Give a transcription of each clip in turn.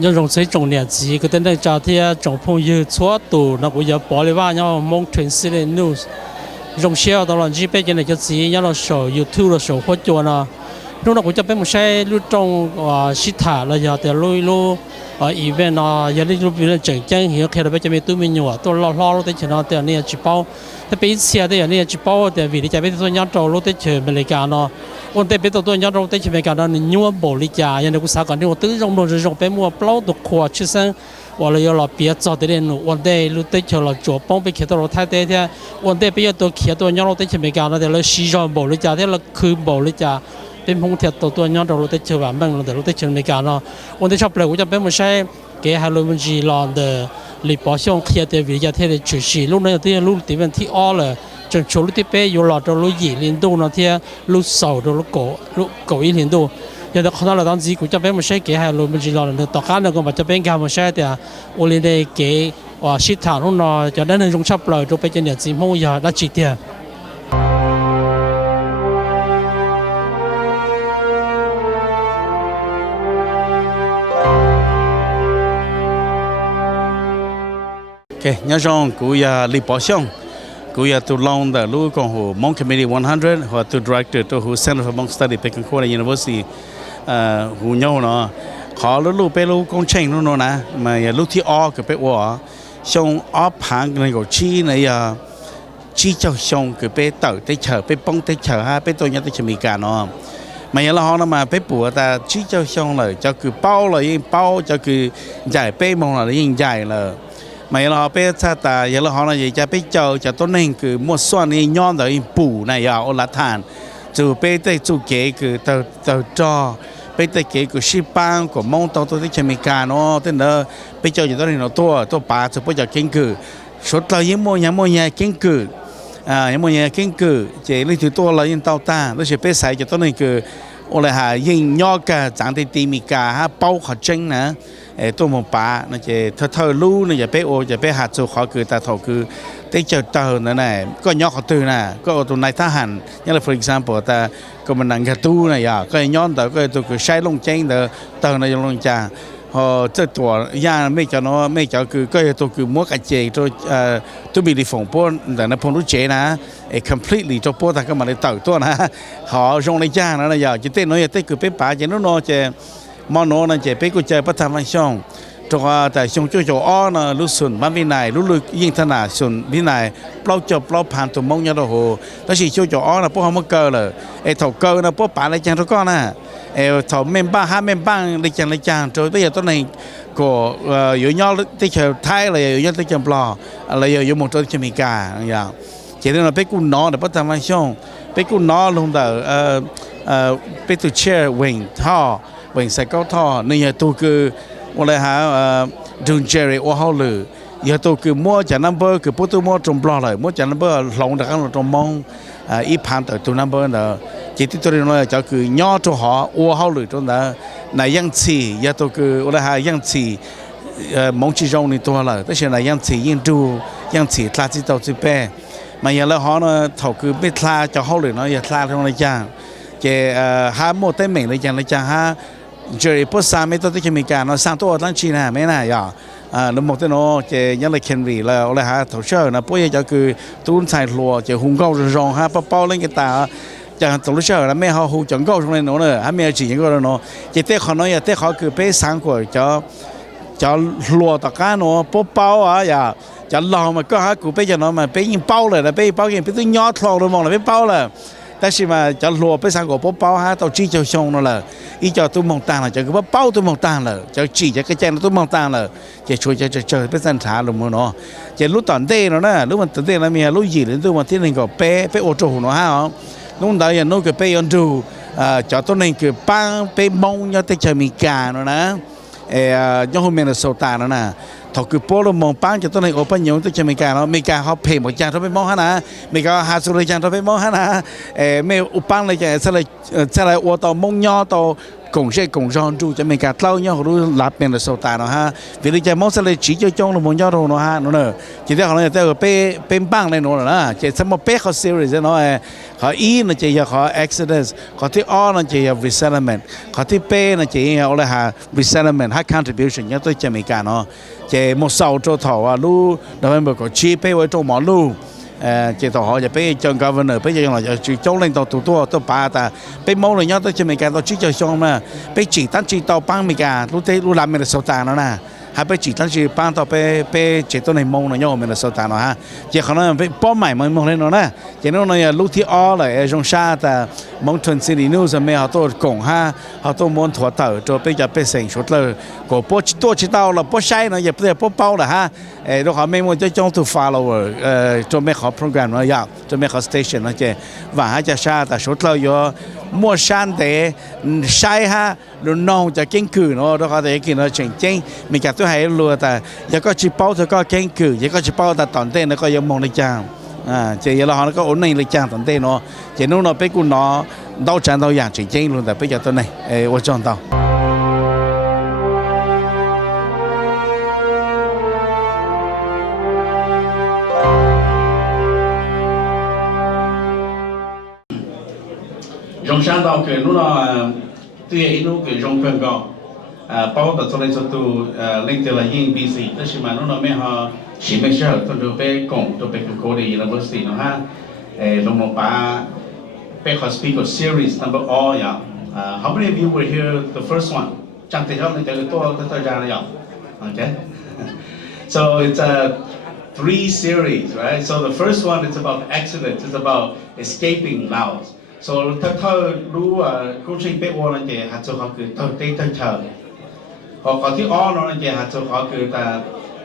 nhớ rong xây trồng nhà gì cái tên này cho thì trồng phong yêu chúa tù nó cũng giờ bỏ lại vào nhau mong truyền sĩ lên news rong share đó là gp cái này cho gì nhớ là sổ youtube là sổ hot cho nó lúc nào cũng cho bên một xe lúc trong shit thả là giờ từ lúc event giờ lúc bên trận tranh hiện khi là bây giờ mình tụi mình nhiều tôi lo lúc tới chuyện nó từ này chỉ baoแต่เป็นเสียแต่อย่างนี้จีบเอาแต่วิธีจะเป็นตัวย้อนเราลูกเตเชอร์เมริกาเนาะวันแต่เป็นตัวย้อนเราเตเชอร์เมริกาเนาะนี่ยัวบริจาอย่างนี้กูสาก่อนที่ว่าตื้อรงลงจะรงเป็นมัวเปล่าตัวขวดชื่อเส้นว่าเรา要เราเปียจอดเด่นวันแต่ลูกเตเชอร์เราจวบป้องไปเขียนตัวเราไทยเตะที่วันแต่เป็นตัวเขียนตัวย้อนเราเตเชอร์เมริกาเนาะแต่เราซีจอนบริจาที่เราคือบริจาเป็นพงเทียตัวย้อนเราลูกเตเชอร์แบบมั่งแต่ลูกเตเชอร์เมริกาเนาะวันแต่ชอบเลยกูจะเป็นไม่ใช่เกี่ยให้เราเป็นจีรอนเดอ里保相开的为家天的主席，路那天路这边天all了，正处路这边有老多路一年度那天路少的路狗一年度，有的看到了当时国家边没谁给还路没知道了，大家那个嘛这边干没谁的，我们的给市场路那就那种差不多都被人家节目呀那几天。Okay, nhớ rằng cụ Lý Bảo Xiong, cụ tu long the Lu Kong Hu Monk Committee 100 hoặc tu director tu Hu Center for Monk Study Peking College University, Hu nhau nó, họ lu pe lu công trình lu nó mà lu thi o cái pe wa, Xiong o phang cái cái chi này chi cho Xiong cái pe tàu tới chờ pe bông tới chờ ha pe tôi nhớ tới Mỹ cả nó, mà giờ là họ nó mà pe bùa ta chi cho Xiong là cho cứ bao là yên bao cho cứ giải pe mong là yên giải là mà giờ bây giờ ta giờ họ là gì cho bây giờ cho tôi nên cứ mua xoan đi nhon rồi bù này à ở lát thàn dù bây giờ dù kế cứ tàu cho bây giờ kế cứ ship bang của mong tàu tôi đi Mỹ nó tên là bây giờ tôi nên nó tôi bà tôi bây giờ kinh cử số tàu những mua nhà kinh cử những mua nhà kinh cử chỉ lấy thứ tôi là những tàu ta nó sẽ bây giờ cho tôi nên cứ ở lại hà những nhon cả chẳng thể tìm Mỹ ha bao khó tranh nèตัวมป่านั่นจะเธอรู้นั่นจะไปโอจะไปหาสู่ขอคือตาถอคือได้เจอเต่านั่นแหละก็ยอกเขาตื่นน่ะก็ตัวในทหารอย่าง for example แต่ก็มันนั่งกระตู้น่ะอย่าก็ย้อนแต่ก็ตัวคือใช้ลงเจงเต่าในลงจ่าพอเจ้าตัวย่าไม่เจ้าเนาะไม่เจ้าคือก็ตัวคือมัวกระเจตัวมีดีฝงป้นแต่ในพงรู้เจนะcompletely ตัวป้นแต่ก็มาในเต่าตัวนะหอลงในย่านั่นอย่าจะเต้นน้อยจะเต้นคือเป็นป่าจะนู้นจะมโนนั่นจะเป็นกุญแจประธานช่องตัวแต่ช่องโจโจอ้อนะรู้ส่วนบ้านวินัยรู้ลึกยิ่งถนัดส่วนวินัยเปล่าจบเปล่าผ่านตัวมงยาโดโหแล้วสิโจโจอ้อนะพวกเขาไม่เกิดเลยถกเกิดนะพวกป่าในจังทุกก้อนนะถกเมมบ้าห้าเมมบ้างในจังโดยตัวอย่างตัวนี้ก็อยู่ย่อที่เชื่อไทยเลยอยู่ย่อที่เชื่อปลออะไรอยู่หมดตัวที่มีกาอย่างเช่นเราไปกู้น้อแต่ประธานช่องไปกู้น้อลงแต่ไปตัวเชื่อวิ่งท่อวิ่งใส่ก้าวท่อนี่ตัวคือวันหาดึงเจอร์ว่าเขาเลยอย่าตัวคือมั่วจากนัมเบอร์คือพูดตัวมั่วตรงปลอเลยมั่วจากนัมเบอร์ลงจากกันตรงมองอีพันตัวนัมเบอร์เนอะจิตตัวนี้จะคือย่อตัวหอว่าเขาเลยตรงนั้นในยังสีอย่าตัวคือวันหายังสีมองจีจงนี่ตัวเลยแต่เช่นในยังสียิ่งดูยังสีคลาสสิตัวสิเป้มาอย่างแล้วเขาเนอะเขาคือไม่คลาจะเขาเลยเนาะอย่าคลาตรงในจ้างเจ้หาโมเตเหม่งเลยจังเลยจ้างหาเจอพวกสามเมตรที่จะมีการเราสร้างตัวตั้งชีนะไม่น่าอย่าแล้วหมดที่โน่เจยังเลยเคนรีแล้วเลยฮะเขาเชื่อนะพวกยังจะคือตุ้นใส่หัวเจหุ่งเก้าจงฮะป้าเป้าเล่นกีตาร์จะตัวเชื่อแล้วไม่เขาหุ่งจังเก้าตรงนี้โน่เลยฮะไม่เอาจีนก็แล้วโน่เจเต้เขาน้อยเต้เขาคือไปสร้างกว่าจะหัวตะการโน่ป้าเป้าอย่าจะลองมันก็ฮะกูไปจะโน่มันไปยิงเป้าเลยนะไปเป้ายิงไปตุ้งยอดทองเลยมองเลยไปเป้าเลยแต่สิมาจะรัวไปสั่งกับเป้าฮะตัวจีจะชงนั่นแหละอีจะตัวมองตาเลยจะคือเป้าตัวมองตาเลยจะจีจะกระจายตัวมองตาเลยจะช่วยจะเจอไปสันฐานลงมือเนาะจะรู้ตอนเต้เนาะนะรู้มันตอนเต้แล้วมีรู้ยี่หรือตัวมันที่หนึ่งก็เป๊ะโอโจหัวเนาะนู่นได้ยังนู่นก็เป๊ะยันดูจะตัวหนึ่งคือปังเป๊ะมองยังแต่จะมีการเนาะนะยังคงมีในโซตาเนาะนะถ้าคือโปรมองปังจะตัวหนึ่งโอปัญญงแต่จะมีการเนาะมีการเขาเพลงหมดจานเขาไปมองฮะนะมีการหาสุริจันเขาไปมองฮะนะไม่อุปังเลยจะสลายวัวต่อมงยอต่อ cùng sẽ cùng rong trụ cho mình cả lâu nhau rồi lắp bên là sầu ta nó ha vì lý do mong sẽ lấy chỉ cho trong là một nhau rồi nó ha nó nè chỉ thấy họ nói tới pe băng này nó là chỉ xem một pe họ series nó họ ý nó chỉ họ exodus họ thì o nó chỉ resettlement họ thì pe nó chỉ họ là resettlement ha contribution nhớ tới cho mình cả nó chỉ một sầu cho thọ lu đó mới có chi pe với trong mỏ lu chỉ thọ họจะไปจง governor ไปจงเราจะจงเล่นตัวป่าแต่ไปมองเลยเนี่ยตัวจะมีการตัวชี้จะชงมาไปจีตั้งจีต่อปังมีการรู้ลำเป็นสตาร์นะให้ไปจีตั้งจีปังต่อไปจีตัวในมองเลยเนี่ยเป็นสตาร์นะฮะจีเขาเนี่ยไปป้อมใหม่มันมองเลยเนาะนะจีนู้นเนี่ยรู้ที่อ้อเลยจงชาแต่มองทนซีรีนิวส์ไม่เขาตัวกงฮะเขาตัวมอนถั่วเต่าตัวไปจะไปเสียงชุดเลยก็ป้อตัวจีเต่าเราป้อใช้เนาะอย่าไปป้อเป้าเลยฮะเราเขาไม่มองจะจงตัว follower ตัวไม่ขอโปรแกรมเราอยากตัวไม่ขอ station นะเจ้ว่าฮะจะชาแต่ชุดเราอยู่มั่วชันแต่ใช้ฮะเราน้องจะเก่งขึ้นเนาะเราเขาจะเก่งเราเจ๋งๆมีการตัวให้รัวแต่ยังก็จีเป้าเธอก็เก่งขึ้นยังก็จีเป้าแต่ตอนเต้นแล้วก็ยังมองในจ้างเจ้าเราเขาก็อุ่นในเลยจ้างตอนเต้นเนาะเจ้านู้นเราไปกูเนาะดาวจันดาวอย่างเจ๋งๆluônแต่ไปจากตัวไหนว่าจ้องดาวrong sang到个侬啦，对一路个rong更高，包括做来做都领导了英 BC， 但是嘛侬那边哈，是没事，都都被讲，都被个国的 university 喏哈，侬么把被 speaker series number all 呀，how many of you were here the first one？ 讲得上那个多讲了呀 ，okay？ So it's three series, right? So the first one is about Exodus, it's about escaping Laos. So ถ้ารู้กู้ชีพเป้วนั่นเองหาตัวเขาคือตัวเต้นเชิงพอที่อ้อนั่นเองหาตัวเขาคือแต่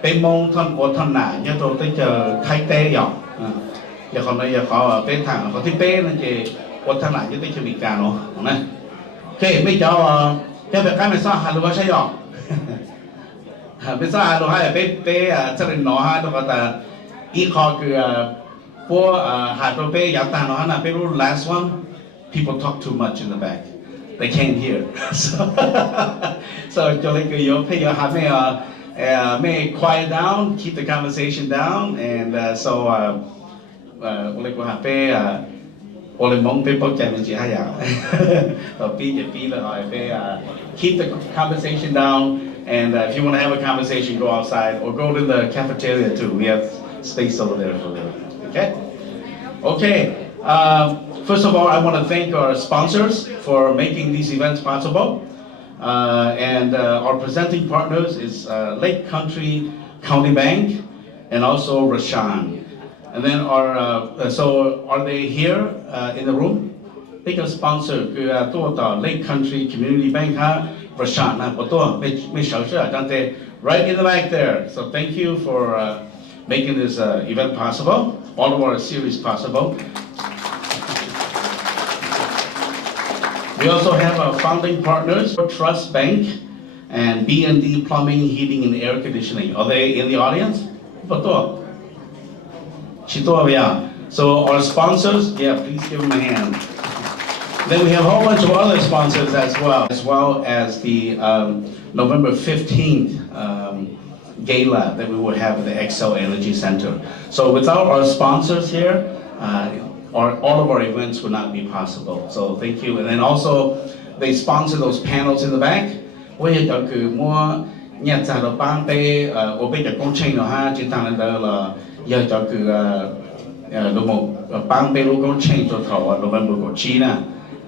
เป็นมงท่อนบนท่อนหนาเนี่ยตัวเต้นเจอไทยเต้หยอกอย่าเขาเลยอย่าเขาเป็นทางเขาที่เป้นั่นเองบนท่อนหนาเนี่ยเต้นจะมีการเนาะนะโอเคไม่เจ้าแค่แบบการไม่ซ่าหาหรือว่าใช่หยอกไม่ซ่าหาหรือว่าเป้จะเป็นหนอฮะตัวแต่อีคอคือพวกหาตัวเป้อยากต่างเนาะนะเป้รู้ last one people talk too much in the back they can't hear so 就เลยคือโยมพยายามไม่ quiet down keep the conversation down and so เลยกูหาเป้โอเลยมองเป้ป้องใจมันจีให้ยาวต่อปีจะปีละเป้ keep the conversation down and if you want to have a conversation go outside or go to the cafeteria too we have space over there for them okay first of all, I want to thank our sponsors for making these events possible. And our presenting partners is Lake Country County Bank and also Rashan. And then so are they here in the room? They can sponsor Lake Country Community Bank, Rashan, right in the back there. So thank you for making this event possible, all of our series possible. We also have our founding partners, Trust Bank and B&D Plumbing, Heating and Air Conditioning. Are they in the audience? So our sponsors, yeah, please give them a hand. Then we have a whole bunch of other sponsors as well as the November 15th gala that we will have at the Excel Energy Center. So without our sponsors here, all of our events would not be possible. So thank you. And then also, they sponsor those panels in the back. We have more nhà trả được bán pe ở bên cái công trình nó ha chỉ thằng này là giờ cho cứ đồ một bán pe luôn công trình cho thầu đồ bên bờ chi nè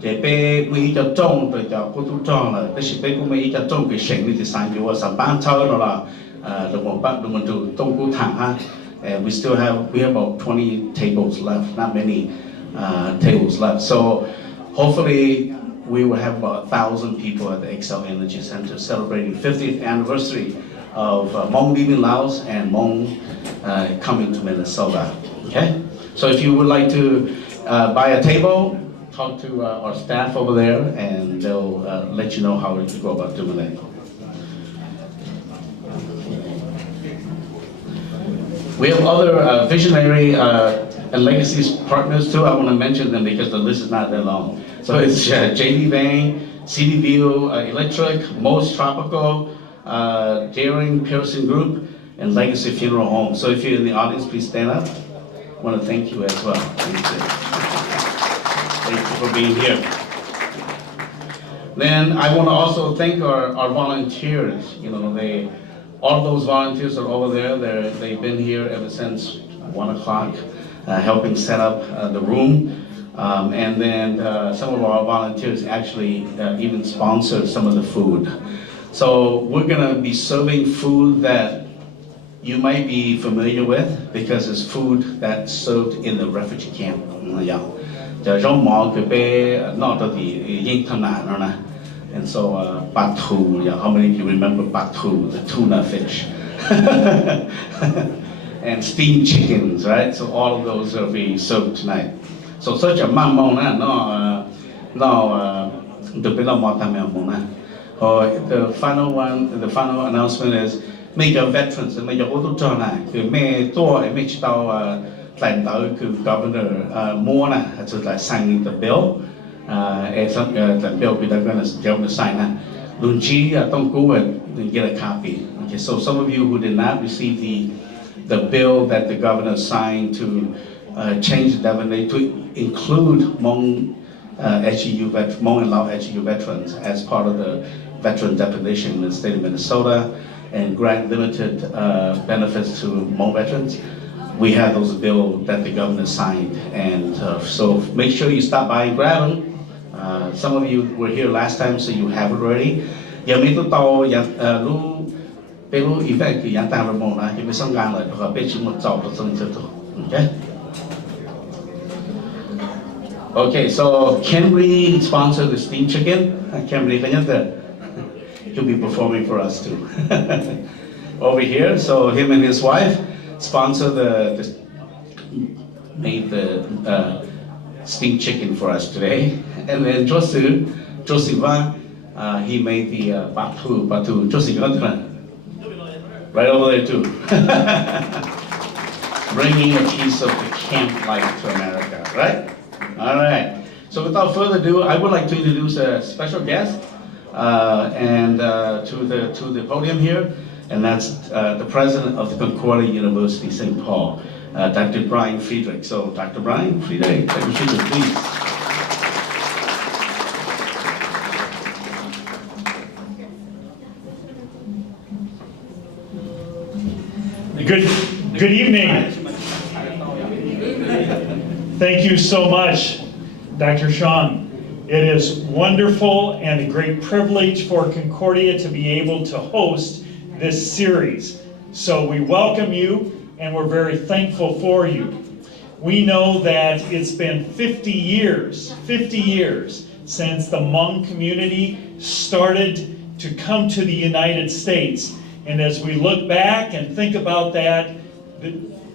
để pe quý cho trông rồi cho cô tu trông là cái sự pe cũng mấy cho trông cái sinh thì sang vô sản bán chơi nó là đồ một bán đồ một chủ trông cô thằng ha. We have about 20 tables left, not many tables left. So hopefully we will have about 1,000 people at the Excel Energy Center celebrating 50th anniversary of Hmong leaving Laos and Hmong coming to Minnesota. Okay? So if you would like to buy a table, talk to our staff over there and they'll let you know how to go about doing that. We have other visionary and legacy partners too. I want to mention them because the list is not that long. So it's J.D. Vang, City View Electric, Most Tropical, Daring Pearson Group, and Legacy Funeral Home. So if you're in the audience, please stand up. I want to thank you as well. Thank you for being here. Then I want to also thank our volunteers. You know, all those volunteers are over there. They've been here ever since 1 o'clock, helping set up the room. And then some of our volunteers actually even sponsor some of the food. So we're gonna be serving food that you might be familiar with because it's food that's served in the refugee camp. And so batu, how many of you remember batu, the tuna fish? And steamed chickens, right? So all of those will be served tonight. So such a mamon the final one, the final announcement is major veterans, major auto John, may door image Governor Mona has like signing the bill. The bill we're going to sign. Lunji, don't go and get a copy. Okay, so some of you who did not receive the bill that the governor signed to change the definition to include Hmong and Lao HEU veterans as part of the veteran definition in the state of Minnesota and grant limited benefits to Hmong veterans. We have those bills that the governor signed, and so make sure you stop by and grab them. Some of you were here last time, so you have it already. Okay. Okay, so Camry sponsored the steamed chicken. Camry, he'll be performing for us too. Over here, so him and his wife sponsored made the steamed chicken for us today. And then Josiva, he made the batu. Josiva, right over there too. Bringing a piece of the camp life to America, right? All right. So without further ado, I would like to introduce a special guest to the podium here, and that's the president of the Concordia University, St. Paul, Dr. Brian Friedrich. So Dr. Brian Friedrich, Dr. Friedrich, please. Good evening. Thank you so much, Dr. Sean. It is wonderful and a great privilege for Concordia to be able to host this series. So we welcome you and we're very thankful for you. We know that it's been 50 years since the Hmong community started to come to the United States. And as we look back and think about that,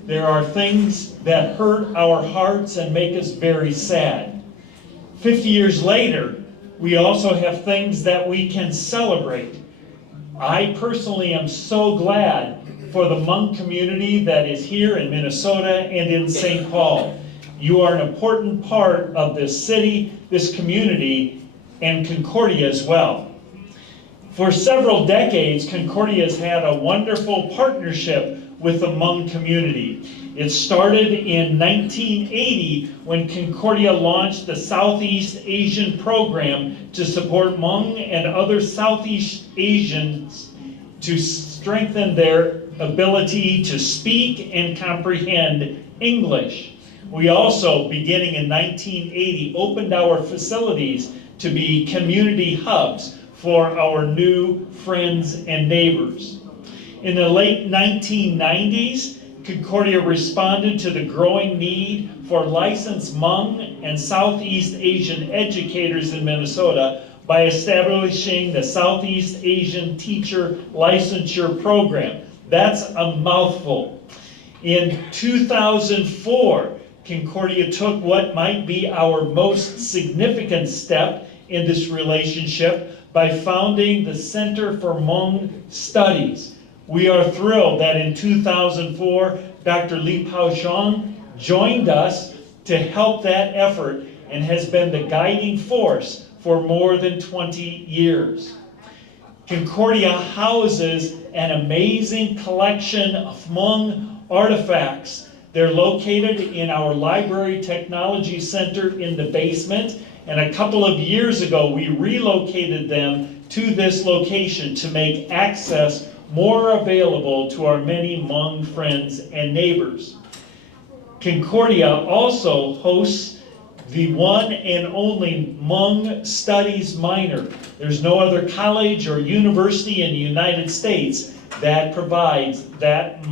there are things that hurt our hearts and make us very sad. 50 years later, we also have things that we can celebrate. I personally am so glad for the Hmong community that is here in Minnesota and in St. Paul. You are an important part of this city, this community, and Concordia as well. For several decades, Concordia has had a wonderful partnership with the Hmong community. It started in 1980 when Concordia launched the Southeast Asian program to support Hmong and other Southeast Asians to strengthen their ability to speak and comprehend English. We also, beginning in 1980, opened our facilities to be community hubs for our new friends and neighbors. In the late 1990s, Concordia responded to the growing need for licensed Hmong and Southeast Asian educators in Minnesota by establishing the Southeast Asian Teacher Licensure Program. That's a mouthful. In 2004, Concordia took what might be our most significant step in this relationship by founding the Center for Hmong Studies. We are thrilled that in 2004, Dr. Li Pao-Zhang joined us to help that effort and has been the guiding force for more than 20 years. Concordia houses an amazing collection of Hmong artifacts. They're located in our Library Technology Center in the basement, and a couple of years ago we relocated them to this location to make access more available to our many Hmong friends and neighbors. Concordia also hosts the one and only Hmong Studies minor. There's no other college or university in the United States that provides that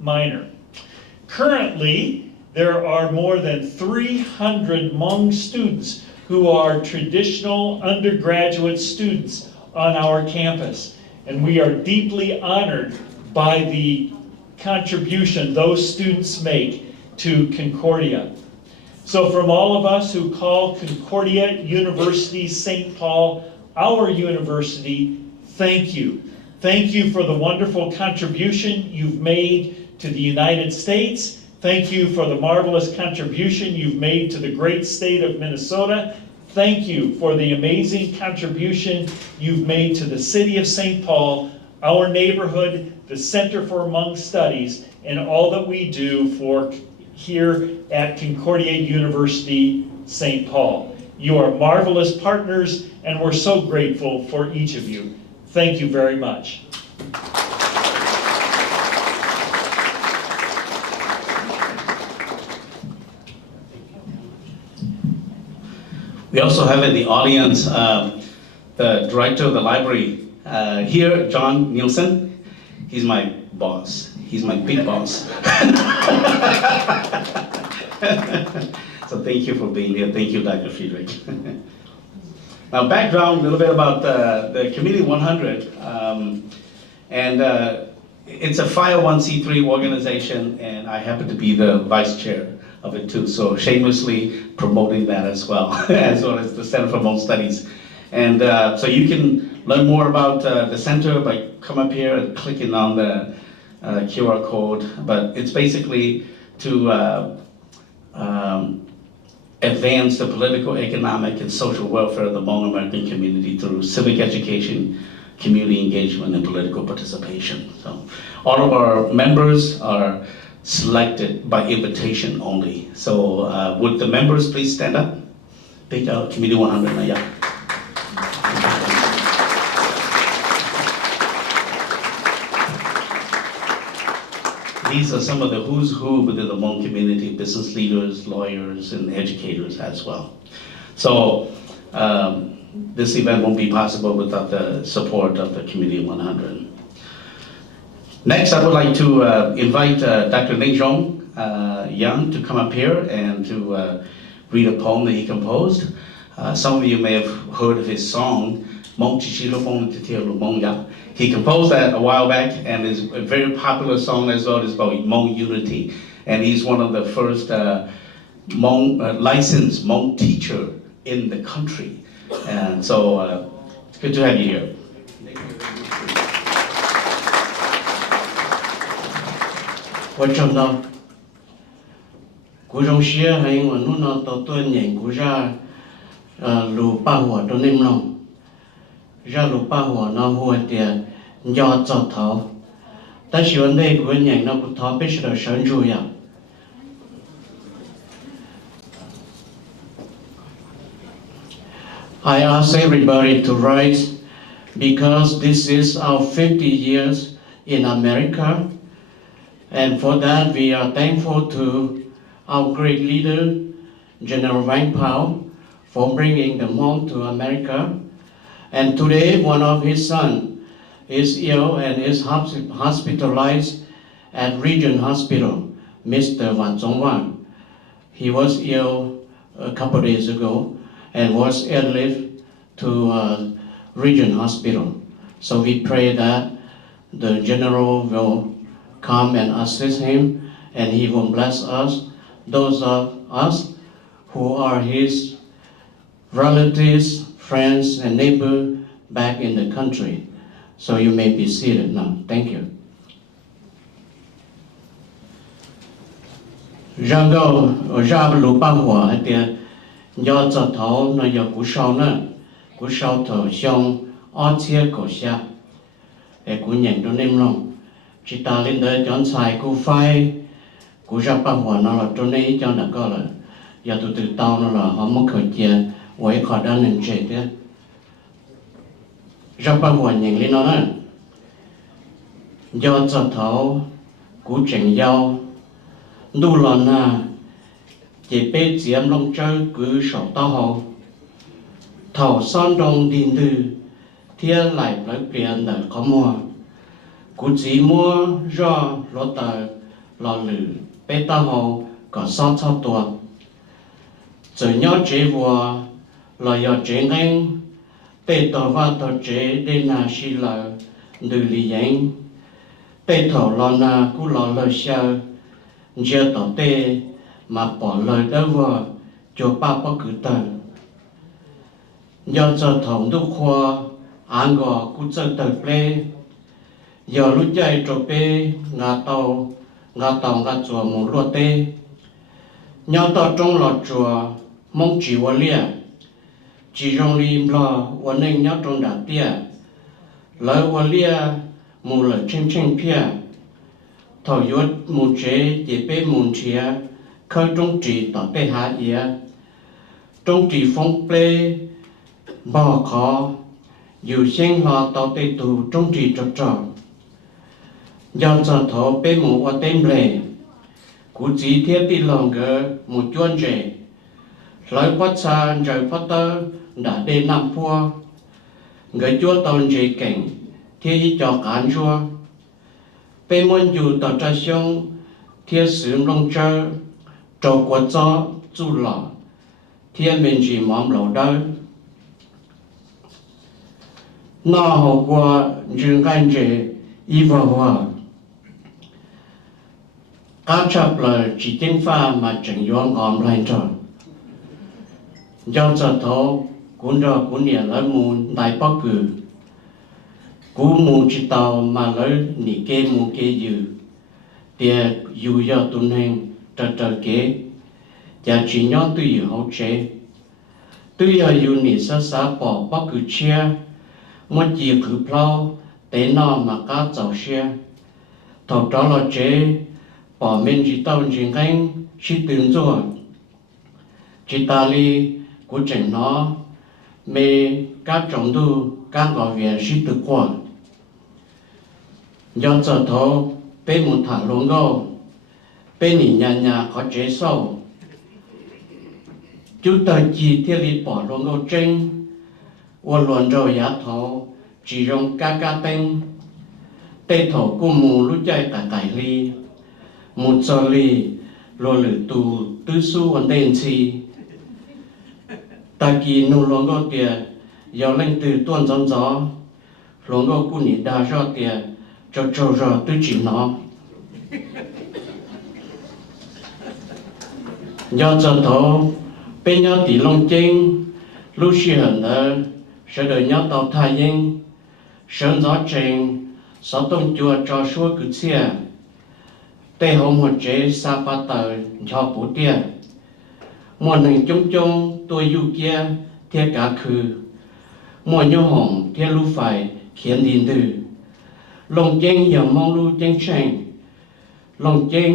minor. Currently, there are more than 300 Hmong students who are traditional undergraduate students on our campus. And we are deeply honored by the contribution those students make to Concordia. So from all of us who call Concordia University St. Paul our university, thank you. Thank you for the wonderful contribution you've made to the United States. Thank you for the marvelous contribution you've made to the great state of Minnesota. Thank you for the amazing contribution you've made to the city of St. Paul, our neighborhood, the Center for Hmong Studies, and all that we do for here at Concordia University St. Paul. You are marvelous partners, and we're so grateful for each of you. Thank you very much. We also have in the audience the director of the library here, John Nielsen. He's my boss. He's my big boss. So thank you for being here. Thank you, Dr. Friedrich. Now, background, a little bit about the Committee 100. It's a 501c3 organization, and I happen to be the vice chair of it too. So shamelessly promoting that as well, as well as the Center for Hmong Studies. And so you can learn more about the center by come up here and clicking on the QR code. But it's basically to advance the political, economic, and social welfare of the Hmong American community through civic education, community engagement, and political participation. So all of our members are selected by invitation only. So would the members please stand up? Big Committee 100 na ya. These are some of the who's who within the Hmong community, business leaders, lawyers, and educators as well. So this event won't be possible without the support of the Committee 100. Next, I would like to invite Dr. Ning Zhong Young to come up here and to read a poem that he composed. Some of you may have heard of his song, Mong Chichiro Mong Titielo Mong Ya. He composed that a while back, and is a very popular song as well. It's about Hmong unity. And he's one of the first licensed Hmong teacher in the country. And so it's good to have you here. What trong đó cú trong xia hay mà nó tao tôi nhận cú ra lù ba hoa trong đêm lòng ra lù ba hoa nó hoa tiền do chọt tháo ta chỉ vấn đề của nhận nó cũng tháo biết là sáng rồi à. I ask everybody to rise because this is our 50 years in America. And for that, we are thankful to our great leader, General Vang Pao, for bringing the Hmong to America. And today, one of his sons is ill and is hospitalized at Region Hospital, Mr. Van Zong Wan. He was ill a couple days ago and was airlifted to Region Hospital. So we pray that the General will come and assist him, and he will bless us, those of us who are his relatives, friends, and neighbors back in the country. So you may be seated now. Thank you. Jango Jab Lupahua at the do cho thấu nó do cú sau nữa cú sau thở xong ó chia cổ xa để cú nhận cho nên lòng chỉ ta lên đây chọn xài cú phai cú ra bao hòa nó là cho nên cho nó có là giờ từ từ tao nó là họ mất khởi chia với khỏi đang nên chết đấy ra bao hòa nhận lên nó nữa do cho thấu cú chỉnh giao đu lần à chỉ biết chiếm long chơi cứ sổ tao hậu thầu son đồng điện tử thiên lại lấy tiền để có mua cú chỉ mua do lót tờ lò lử bé tao hậu có son sau tua rồi nhớ chế vua là do chế anh bé tao và tao chế để là xí lờ từ lý anh bé thầu lò na cú lò lờ sao giờ tao tê mà bỏ lời đó vừa cho ba bất cứ tờ do cho thống đúc khoa án gò cú chân tờ plê giờ lúc chạy trộn bê ngã tàu ngã chùa một lúa tê nhau tàu trong lọt chùa mong chỉ vào lia chỉ trong lim loวันนึงnhau trong đá tia lời vào lia mù lời chênh chênh pia thầu yuất mù chế chỉ bê mù chia khơi trong trì tỏ bê hạ ý trong trì phong bê bỏ khó dù sinh lo tỏ bê tù trong trì trọ trọ do cho thổ bê mù qua tên lệ cú chỉ thiết bị lòng gỡ một chuôn rể lời phát xa rồi phát tơ đã đê nằm phua người chúa tồn rể cảnh thiết cho cán chua bê môn dù tỏ tra xong thiết sử long trơ trâu quật cho chú lọ thiên mình chỉ mong lẩu đâu nó hậu quả rừng gan rễ y vào hòa các chấp là chỉ tiếng pha mà chẳng doan gom lại tròn do cho thấu cuốn ra cuốn nhẹ lấy mù đại bắc cử cú mù chỉ tàu mà lấy nị kê mù kê dư tiề dù do tuân hành trở kế và chỉ nhóm tuy hậu chế tuy ở dù nị xã bỏ bắc cử chia một chỉ cử plau tế nó mà cá cháu xe thầu đó là chế bỏ mình chỉ tao chỉ canh chỉ tưởng rồi chỉ ta li của trận nó mê các trọng tu các gọi về chỉ tự qua do cho thấu bên một thả lông gâu bên nhỉ nhà có chế sâu chú ta chỉ thiết lý bỏ lông gâu tranh và luận rồi giá thấu chỉ dùng ca tên tê thổ của mù lúc chạy cả cải ly một giờ ly rồi lử tù tư su ổn định chi ta kỳ nụ lông gâu tìa gió lên từ tuần gió gió lông gâu của nhỉ đa do tìa cho trâu rõ tư chỉ nó do cho thấu bên nhau tỷ long chênh lúc xí hẳn đó sẽ đợi nhau tàu thai yên sơn gió chênh sáu tông chùa cho suốt cứ xìa tê hồng một chế sa ba tờ cho bố tia một hình chung chung tôi dù kia thiết cả khứ một nhau hồng thiết lưu phải khiến điện tử lòng chênh giờ mong lưu chênh chênh lòng chênh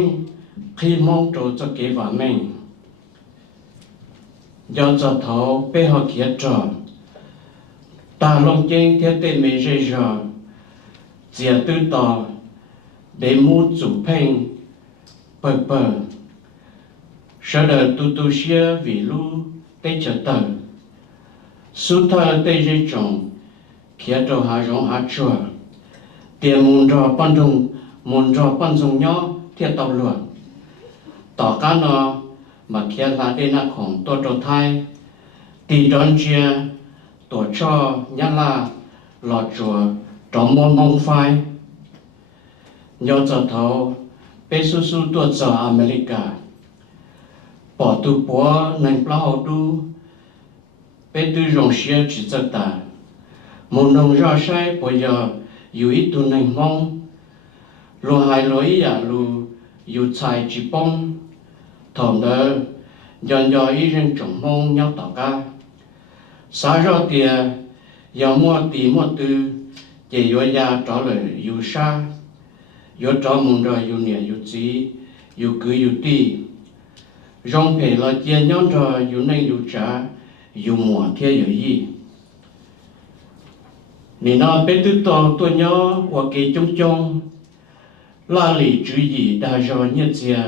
khi mong trổ cho kế vả mình do cho thấu bê họ kia tròn ta lòng chênh thiết tê mê rê rò dìa tư tỏ để mũ chủ phênh bờ sợ đời tu xia vì lưu tê trở tờ su thơ tê rê trồng kia trò hạ rong hạ chùa tiền môn rò ban dùng nhỏ thiết tàu luận tỏ cá nó mà kia là đây làของตัวtrò thai tì đón chia tổ cho nhá là lọt chùa trò môn mong phai nhớ cho thấu bê su su tuột cho America bỏ tu bó nành plá hậu đu bê tu rong xia chỉ cho ta một nông ra sai bây giờ dù ít tu nành mong lô hai lối à lô dù chạy chỉ bông thòng đỡ dọn dò ý riêng trồng mông nhau tỏ ca xã rõ tìa dạo mua tì mua tư chỉ yếu gia trả lời yếu xa yếu trả mong rồi yếu nhẹ yếu chí yếu cứ yếu tì rong phê là chia nhóm rồi yếu nên yếu trả yếu mùa theo yếu gì nên nó biết tự tỏ tôi nhớ và kỳ chung chung là lý chú ý đã rõ nhất chia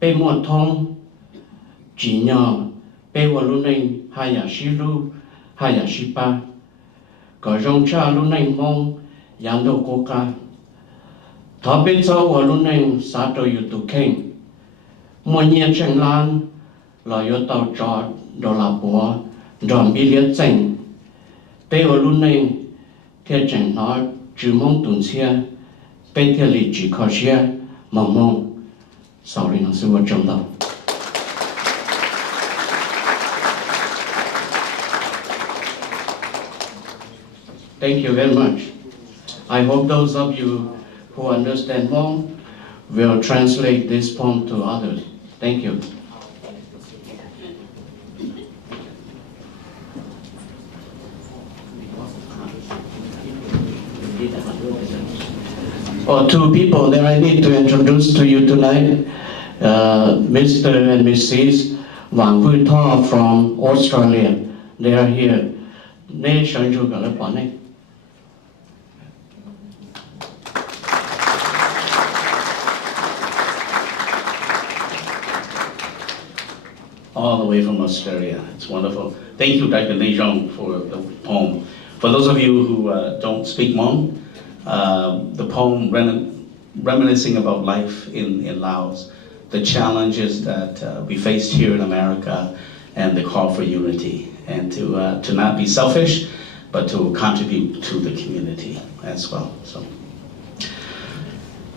bê mua thông chỉ nhỏ bê vào lúc này hai nhà sĩ lưu hai nhà sĩ ba có rong cha lúc này mong yang đâu cố ca thọ bên sau vào lúc này xã tôi yêu tụ kênh mua nhiên chẳng lan là yêu tàu trọ đồ là bùa đòn bi liệt chảnh bê vào lúc này theo chẳng nói trừ mong tuần xe bê theo lý chỉ khó xe mà mong sau này nó sẽ vào trong đầu. Thank you very much. I hope those of you who understand Hmong will translate this poem to others. Thank you. Two people that I need to introduce to you tonight, Mr. and Mrs. Wang Hui Tho from Australia. They are here. All the way from Australia. It's wonderful. Thank you, Dr. Lê Jong, for the poem. For those of you who don't speak Hmong, the poem reminiscing about life in Laos, the challenges that we faced here in America, and the call for unity, and to not be selfish, but to contribute to the community as well. So,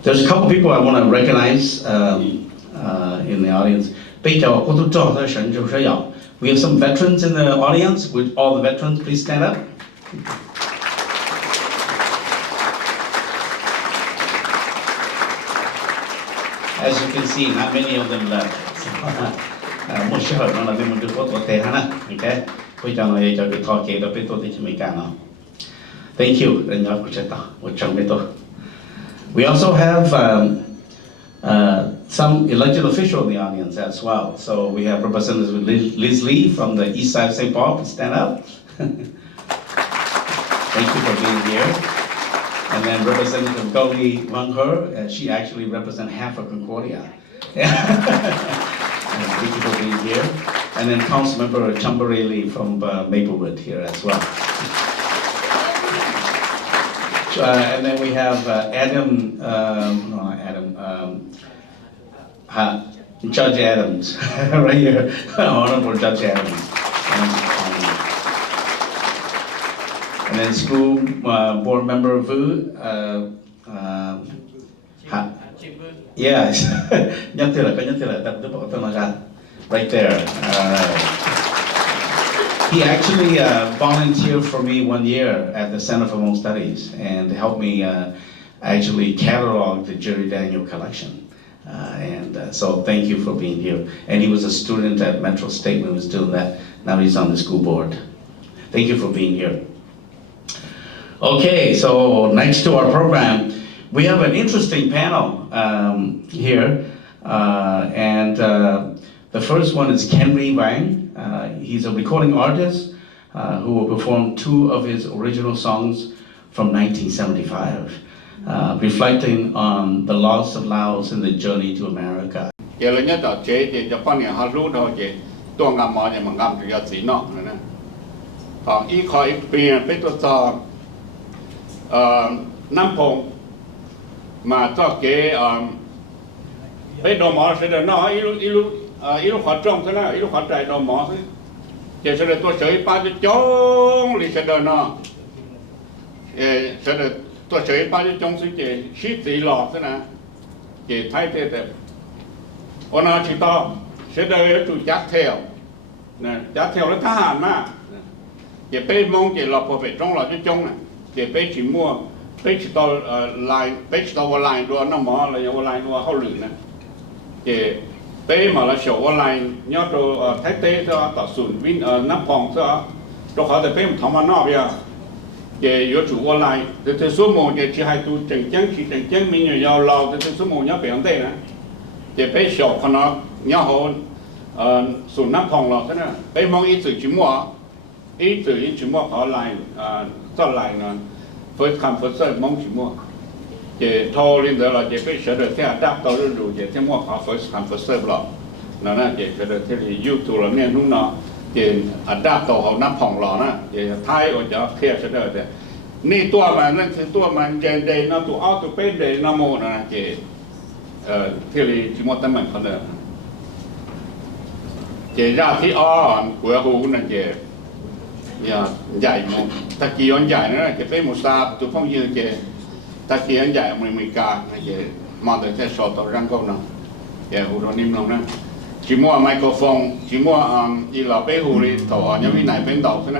there's a couple people I want to recognize in the audience. We have some veterans in the audience. Would all the veterans please stand up? As you can see, not many of them left. Okay? Thank you. We also have some elected official in the audience as well. So we have Representative Liz Lee from the east side of St. Paul. Please stand up. Thank you for being here. And then Representative Goli Wang He, she actually represents half of Concordia. Thank you for being here. And then Councilmember Chambarelli from Maplewood here as well. And then we have Judge Adams, right here, Honorable Judge Adams. And then School Board Member Vu, yes, right there. He actually volunteered for me 1 year at the Center for Hmong Studies and helped me actually catalog the Jerry Daniel collection. So thank you for being here. And he was a student at Metro State when he was doing that. Now he's on the school board. Thank you for being here. Okay, so next to our program, we have an interesting panel here. The first one is Henry Wang. He's a recording artist who will perform 2 of his original songs from 1975. Reflecting on the loss of Laos and the journey to America. tôi chơi bao nhiêu trong sự chế ship gì lọ thế nào chế thay thế thế, ông nào chỉ to sẽ đời chủ giác theo, nè giác theo nó thà hẳn mà, chế bé mong chế lọ phổ trong lọ trong này, chế bé chỉ mua bé chỉ to line bé chỉ to vào line đua nó mỏ là vào line đua hậu lử này, chế bé mà là show online nhớ đồ thái tế cho tạo sùn vin nắp phòng cho đồ họ để bé một thằng mà nó bây giờ để yếu chủ online để số một để chỉ hai tu chỉ chân chân mình nhiều giàu lâu để số một nhớ bé vấn đề nữa để bé show con nó nhớ họ sùn nắp phòng là thế nào bé mong ít chữ chỉ mua online cho lại nó first come first serve mong chỉ mua để thâu lên đó là để bé sẽ được theo adapt tới rồi để theo mua họ first come first serve rồi nó là để sẽ được theo YouTube là nên lúc nào để adapt tới họ nắp phòng rồi nè để thay ở chỗ kia sẽ được đểนี่ตัวมันนั่นคือตัวมันเจนเดย์นะตัวเอาตัวเป็นเดย์นะโมนะเจที่รีจิมอตันมันคนเดิมเจราที่อ้อนกัวหูนั่นเจใหญ่หมดตะกี้อันใหญ่นั่นเจเป็นมุสาตัวพงยืนเจตะกี้อันใหญ่อเมริกาเจมาแต่แค่สอดตัวรังก็นะเจหูตัวนิ่มลงนะจิมัวไมโครโฟนจิมัวอีหล่อไปหูรีตัวยังมีไหนเป็นดอกใช่ไหม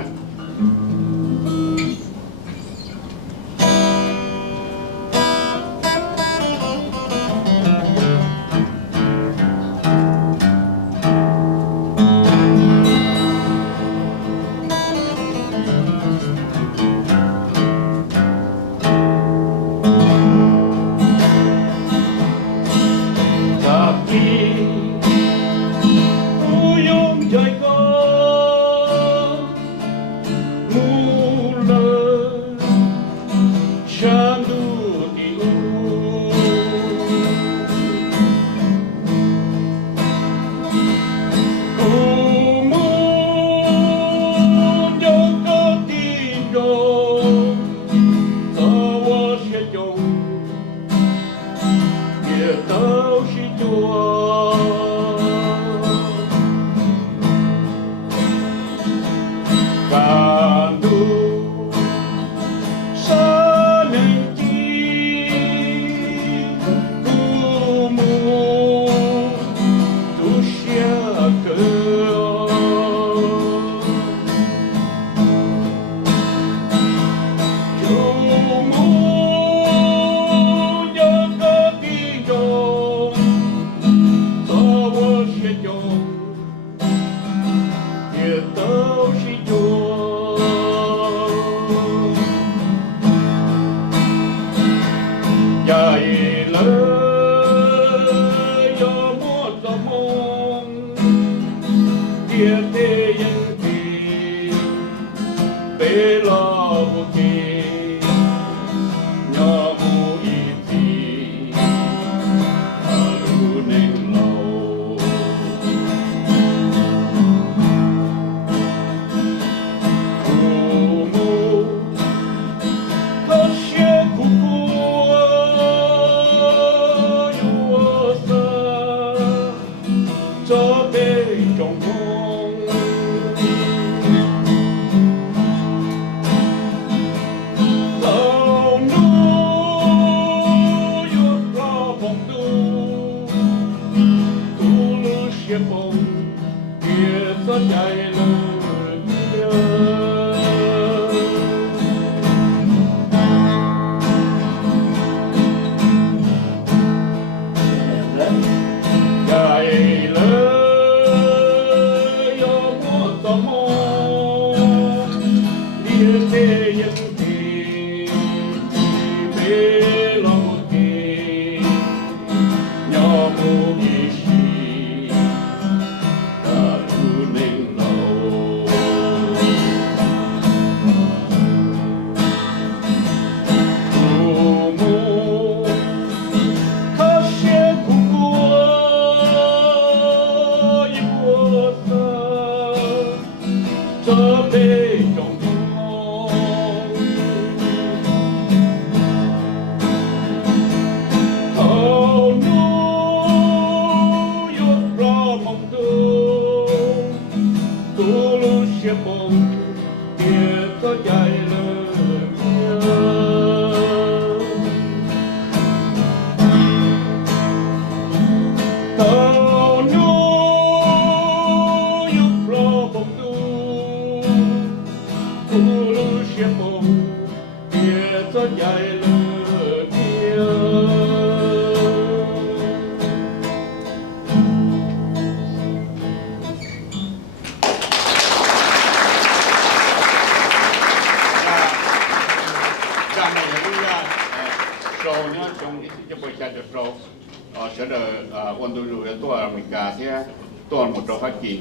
cả thế toàn một trò phát kỳ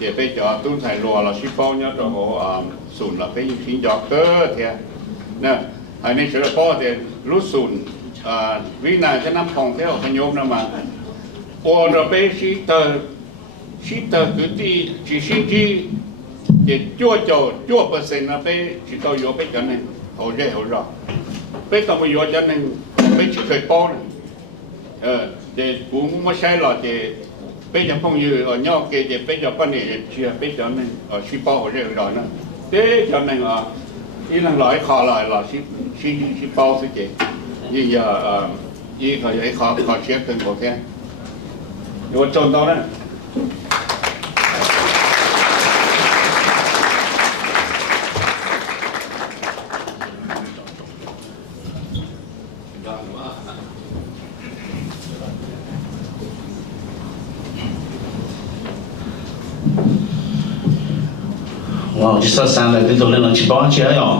để bây giờ tuân thải lùa là ship bao nhớ rồi họ sùn là cái chính gió cơ thế nè anh ấy sẽ có thì lúc sùn vì này sẽ nắm phòng theo thành nhóm nào mà còn rồi bây ship tờ cứ đi chỉ xin đi để chua percent là bây chỉ tao vô bây giờ này hậu dễ hậu rõ bây giờ bây giờ cho nên bây chỉ khởi bao này để cũng mới sai là để bây giờ không như ở nhau kia để bây giờ quan hệ chưa bây giờ này ở ship bao hậu dễ rồi nữa thế cho nên ý là nói khó là ship bao thế chị như giờ ý họ ấy khó check từng một cái rồi trốn đó đấy Wow, just so sound like tôi lên là chỉ bỏ chơi rồi.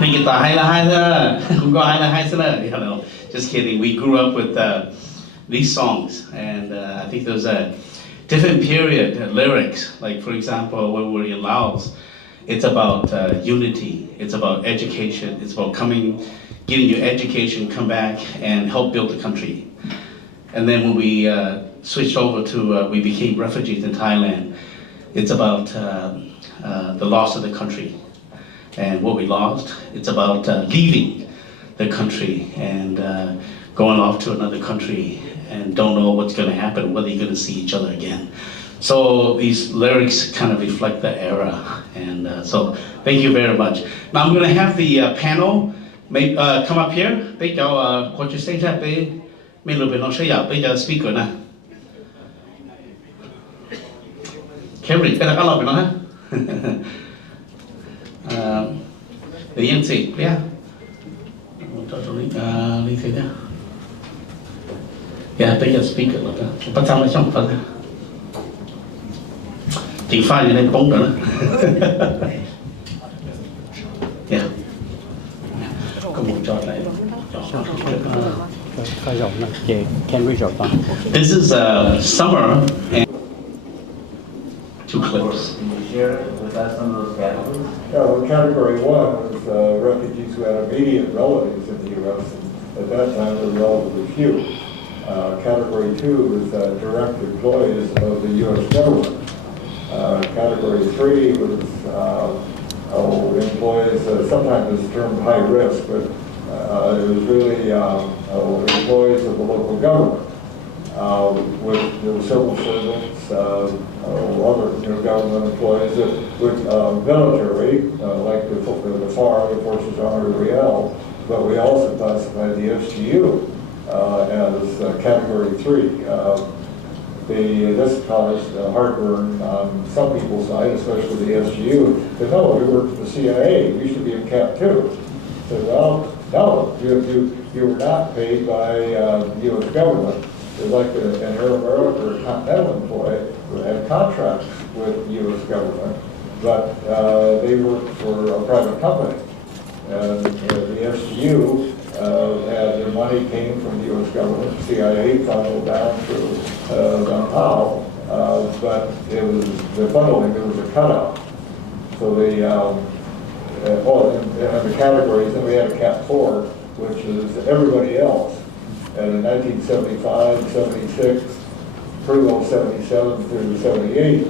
Thì guitar hay là hay thôi, không có hay là hay thôi, you know. Just kidding. We grew up with these songs, and I think there's a different period lyrics. Like for example, when we're in Laos, it's about unity. It's about education. It's about getting your education, come back and help build the country. And then when we switched over to, we became refugees in Thailand. It's about the loss of the country and what we lost. It's about leaving the country and going off to another country and don't know what's going to happen, whether you're going to see each other again. So these lyrics kind of reflect the era, and so thank you very much. Now I'm going to have the panel come up here. Bây giờ có chút sinh ra bây mình lúc nó sẽ giờ bây giờ speaker nè. Cambridge cái đó có lỗi nó hết. Tự nhiên gì, yeah. Cho lý thế nhá. Yeah, bây giờ speaker là đó. Bắt xong là xong phần. Chỉ pha như này bóng nữa. Yeah. Có một trò này. This is summer and two clips. Can you share with us some of those categories? Yeah, well, category one was refugees who had immediate relatives in the U.S. and at that time there were relatively few. Category two was direct employees of the U.S. government. Category three was employees, sometimes it's termed high risk, but it was really employees of the local government. There were civil servants, other government employees, with military, like the FAR, the Forces Army Real, but we also classified the SGU as category three. This caused heartburn on some people's side, especially the SGU, because no, we work for the CIA, we should be in Cap 2. So, well, no, you were not paid by the U.S. government. It's like an Air America or a Continental employee who had contracts with the U.S. government, but they worked for a private company. And the SGU had their money came from the U.S. government, CIA funneled down through Downtown, but it was the funneling, there was a cutout. So and the categories, then we had a Cap 4, which is everybody else. And in 1975, 76, pretty well 77 through 78,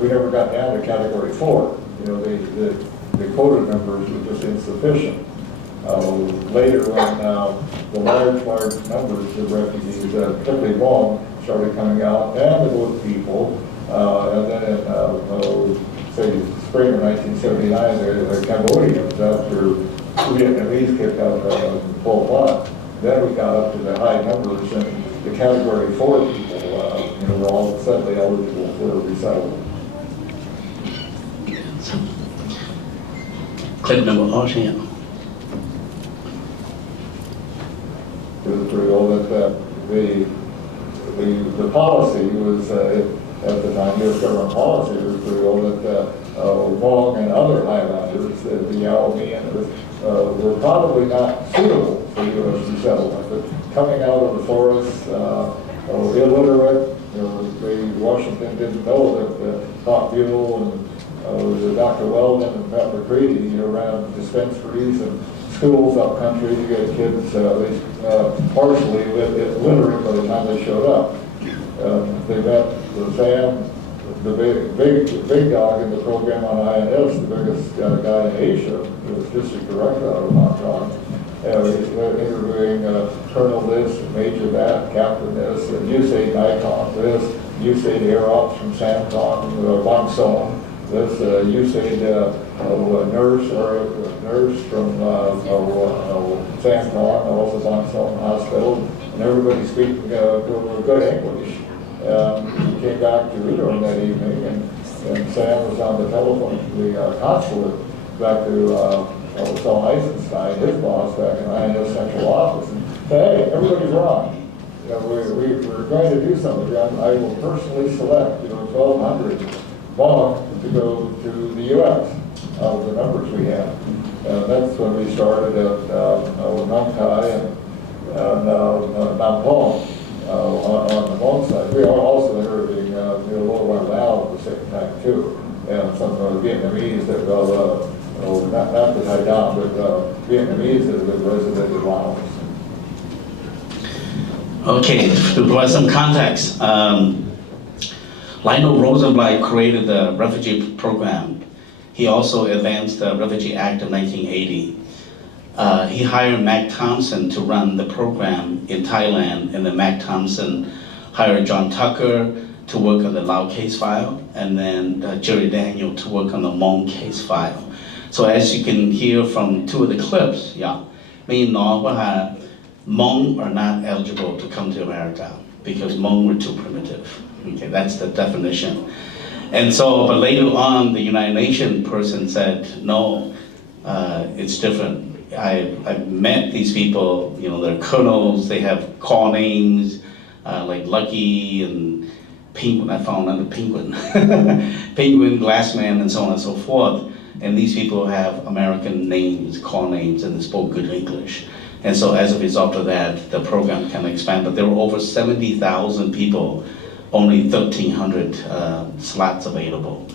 we never got down to category 4. You know, the quota numbers were just insufficient. Later, when the large numbers of refugees, particularly Hmoob, started coming out, and the boat people, and then in, say, spring of 1979, the Cambodians, after Vietnamese kicked out Pol Pot, then we got up to the high numbers, and the category 4 people, were all suddenly eligible for resettlement. Clip number 14. It was real that the policy was, at the time, U.S. government policy was real that Hmong and other highlanders, the Yaomi, were probably not suitable for U.S. resettlement. But coming out of the forests, illiterate. Washington didn't know that Pop Buell and Dr. Weldon and Pat McCready ran dispensaries and schools up country to get kids at least partially literate by the time they showed up. They met Sam, the big dog in the program on INS, the biggest guy in Asia. He was district director out of Hong Kong. He's interviewing Colonel this, Major that, Captain this, USAID NICOM this, USAID Air Ops from SAMCOM, Bang Song, this USAID nurse from SAMCOM, also Bang Song Hospital, and everybody speaking good English. He came back to Udon that evening, and Sam was on the telephone to the consulate back to Saul Eisenstein, his boss back in INS Central Office, and said, hey, everybody's wrong. We're going to do something. I will personally select 1,200 Hmong to go to the U.S. out of the numbers we have. And that's when we started at Nong Thai and Nam Pong on the Hmong side. We are also interviewing Lower Lao at the same time too, and some Vietnamese that not to tie down, but Vietnamese that have resident in Laos. Okay, to provide some context, Lionel Rosenblatt created the refugee program. He also advanced the Refugee Act of 1980. He hired Mac Thompson to run the program in Thailand, and then Mac Thompson hired John Tucker to work on the Lao case file, and then Jerry Daniel to work on the Hmong case file. So as you can hear from two of the clips, Hmong are not eligible to come to America because Hmong were too primitive. Okay, that's the definition. And so, but later on, the United Nations person said, no, it's different. I've met these people, they're colonels, they have call names, like Lucky and Penguin, I found another Penguin, Penguin, Glassman, and so on and so forth. And these people have American names, call names, and they spoke good English. And so as a result of that, the program can expand. But there were over 70,000 people, only 1,300 slots available.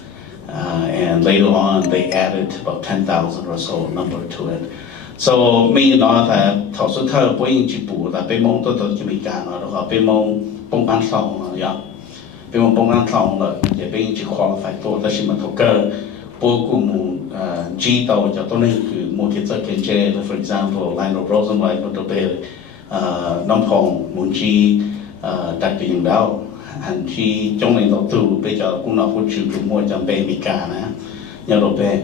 And later on, they added about 10,000 or so number to it. So me nói là thảo số thơ bố yên chỉ bù là bê mong tôi tôi chỉ bị cả nó rồi bê mong bông ban sau mà ya bê mong bông ban sau là để bê yên chỉ qualify tôi đó là mà thầu cơ bố của mù chỉ tàu cho tôi nên cứ một cái giờ kiến chế for example Lionel Rosenblatt một đôi bề Nam Phong muốn chỉ đặt cái những đạo hành chỉ trong này đầu tư bây giờ cũng là hỗ trợ của mua cho bê bị cả nè nhà đôi bề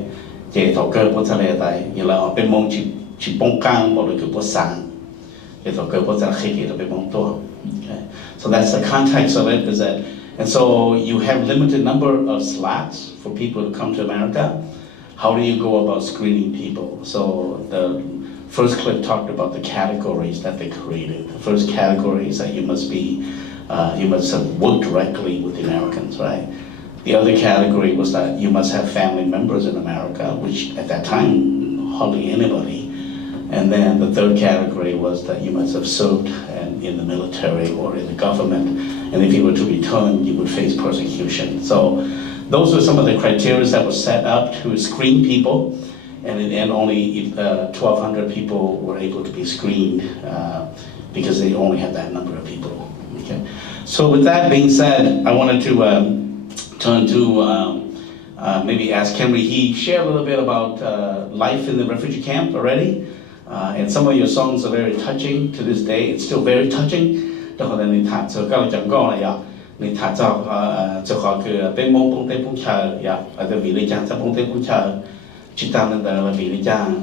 chế thầu cơ bố thay tại như là bê mong chỉ bông cang một cái bố sáng chế thầu cơ bố thay khi thì bê mong to. So that's the context of it, is that, and so you have limited number of slots for people to come to America. How do you go about screening people? So the first clip talked about the categories that they created. The first category is that you must have worked directly with the Americans, right? The other category was that you must have family members in America, which at that time, hardly anybody. And then the third category was that you must have served in the military or in the government. And if you were to return, you would face persecution. So those were some of the criteria that were set up to screen people. And in the end, only 1,200 people were able to be screened because they only had that number of people. Okay. So with that being said, I wanted to turn to maybe ask Henry. He shared a little bit about life in the refugee camp already. And some of your songs are very touching to this day. It's still very touching. Đó là nên thả cho các chẳng có này nên thả cho họ cứ bên mông bông tây bông chờ ở đây vì lý trang sẽ bông tây bông chờ chỉ ta nên là vì lý trang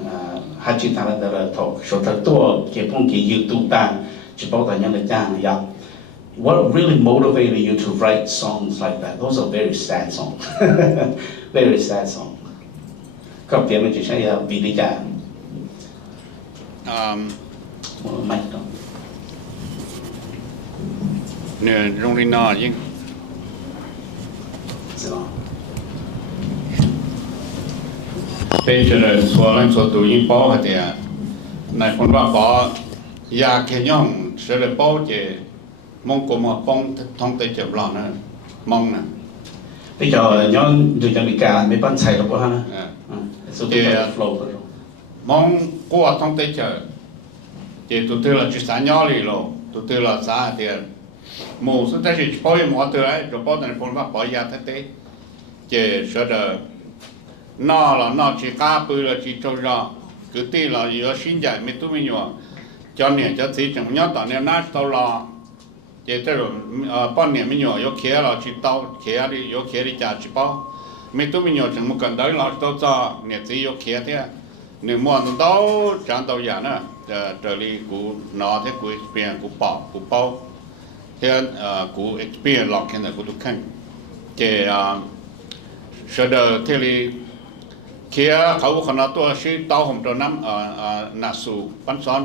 hai chỉ ta nên là thọ số thật tua cái bông cái yêu tu ta chỉ bảo ta nhân lý trang What really motivated you to write songs like that? Those are very sad songs. Very sad songs. Có tiếng mình chỉ sẽ vì lý trang nè trong đi nọ chứ bây giờ là số lần số tụi yên bỏ hết thì này con bà bỏ ya khen nhong sẽ là bỏ chứ mong của một phong thông tây chậm lọ nữa mong nè bây giờ nhớ từ Jamaica mấy bạn xài được quá ha mong của thông tây chậm chỉ tụi tôi là chỉ sáng nhỏ đi rồi tụi tôi là sáng thì một số cái chỉ bao nhiêu một từ ấy rồi bao nhiêu con bắt bao nhiêu thế thế chỉ sợ là nó chỉ cá bự là chỉ trâu ra cứ tí là giờ sinh giải mấy tụi mình nhọ cho nên cho thấy chẳng nhớ tao nên nát tao là chỉ thế rồi bao nhiêu mình nhọ có kia là chỉ tao kia đi có kia đi trả chỉ bao mấy tụi mình nhọ chẳng một cần đấy là tao cho nên chỉ có kia thế nếu muốn tao chẳng tao giả nữa trở đi của nó thế của experience của bao thế của experience lọc cái này của tụi khanh thì sau đó thì kiaเขาขนาดตัวชื่อเต้าผมตัวน้ำนาสูปันซ้อน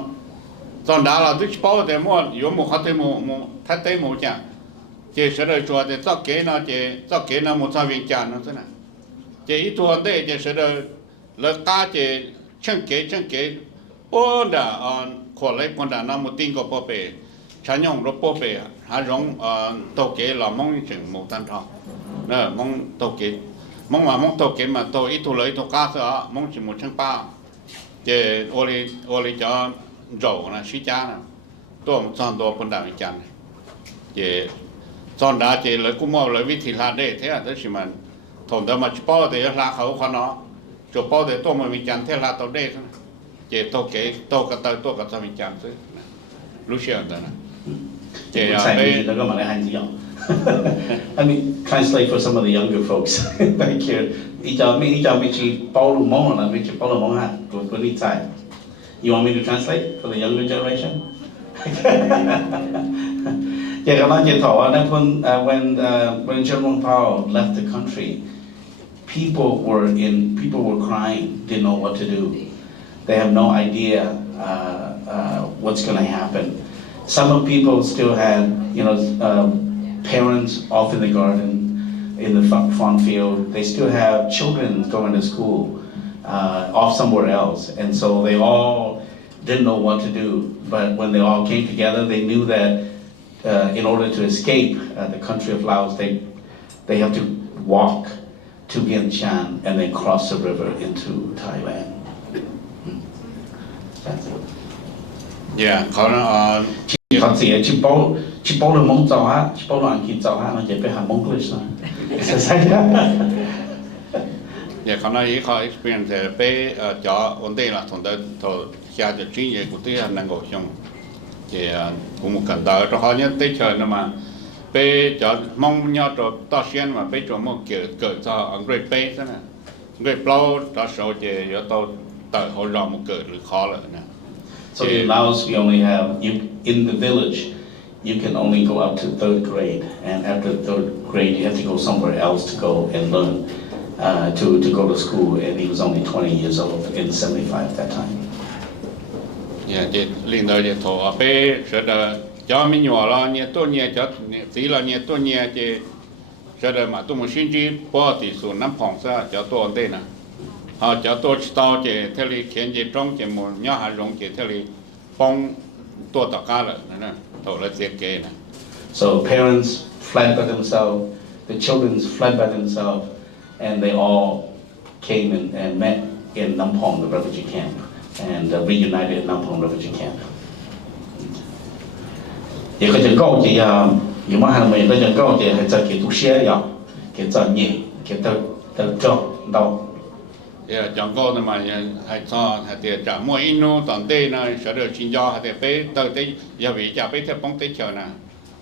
ตอนดาเราที่เป้าแต่มั่วอยู่มั่วเขาเตะมั่วทัดเตะมั่วจ้ะเจ้าเสด็จชัวแต่เจ้าเก๋นะเจ้าเก๋นะมั่วชาวเวียงจันทร์นั่นสินะเจ้าอีตัวเต้เจ้าเสด็จเลิกก้าเจ้าช่างเก๋โอ้ด่าขวดเล็กคนด่าน้ำมั่วติ้งก็พอเปฉันยองรบพอเปหาร้องโตเก๋เรามองถึงมั่วตันทองเนอะมองโตเก๋mong mà mong tàu kiếm mà tàu ít tàu lấy tàu cá sao mong chỉ một trăm bao, để ô li cho dầu là xí cha nè, tôi một son tôi phân đạm chăn, để son đá để lấy cũng mua lấy vị thị làm đấy thế là thế mà thằng đó mà chỉ bao để là khẩu khoan nó, chỉ bao để tôi mà mình chăn thế là tàu đấy thôi, để tàu kế tàu cả tàu tôi cả tàu mình chăn thôi, lúc xưa đó nè, để bây giờ mà lại hành gì không? Let me translate for some of the younger folks back here. You want me to translate for the younger generation? When General Powell left the country, people were crying, didn't know what to do. They have no idea what's going to happen. Some people still had, parents off in the garden, in the farm field. They still have children going to school, off somewhere else. And so they all didn't know what to do. But when they all came together, they knew that in order to escape the country of Laos, they have to walk to Vientiane and then cross the river into Thailand. That's it. Yeah, chỉ bảo là mong giàu ha, chỉ bảo là anh chị giàu ha, nó chỉ phải học mong English thôi. Yeah, khả năng ý khó experience về cho ổn định là thằng đó thầu xa cho chuyên nghiệp của tôi là năng ngộ xong, thì cũng một cần đợi cho họ nhớ tới trời nữa mà về cho mong nhau cho to xuyên mà về cho mong kiểu cỡ cho anh người về thế này, người bao cho số thì giờ tôi đợi họ làm một cỡ được khó rồi nè. So in Laos, we only have in the village. You can only go up to 3rd grade, and after 3rd grade, you have to go somewhere else to go and learn, to go to school. And he was only 20 years old in '75 at that time. Yeah, thì liên đời thì thổ ở bên sẽ là cho mình nhỏ là nhiều tôi nhiều cho tí là nhiều tôi nhiều thì sẽ là mà tôi muốn xin chỉ bỏ thì số năm phòng ra cho tôi ổn định nè. Họ cho tôi tao thì theo lý khiến gì trong thì một nhỏ hà rong thì theo lý phong tôi tất cả rồi nè. So parents fled by themselves, the children fled by themselves, and they all came and met in Nam Phong, the refugee camp, and reunited in Nam Phong refugee camp. Thì cái chuyện câu thì nếu mà hàng mình cái chuyện câu thì hay cho cái tu sửa ya, cái cho nhẹ, cái tự cho đâu. Yeah, chẳng có mà hay cho hay thì trả mua inu tận đây này sẽ được xin cho hay thì bé tới đây giờ vì trả bé theo bóng tới chờ nè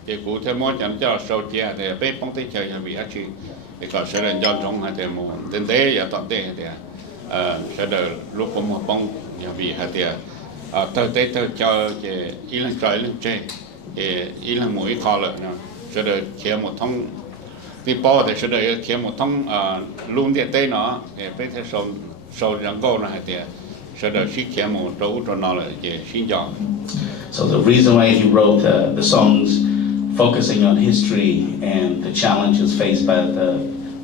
thì cụ theo mua chẳng cho sâu chia thì bé bóng tới chờ giờ vì hết chuyện thì có sẽ là do trong hay thì mua đến đây giờ tận đây thì sẽ được lúc có một bóng giờ vì hay thì tới đây tới cho thì ý lần trời lần chơi thì ý lần mũi khó lợi nè sẽ được chia một thông thì bao thì sẽ được khi một thông luôn điện tây nó thì phải theo sau răng câu này thì sẽ được khi khi một chỗ cho nó là về sinh chọn. So the reason why he wrote the songs focusing on history and the challenges faced by the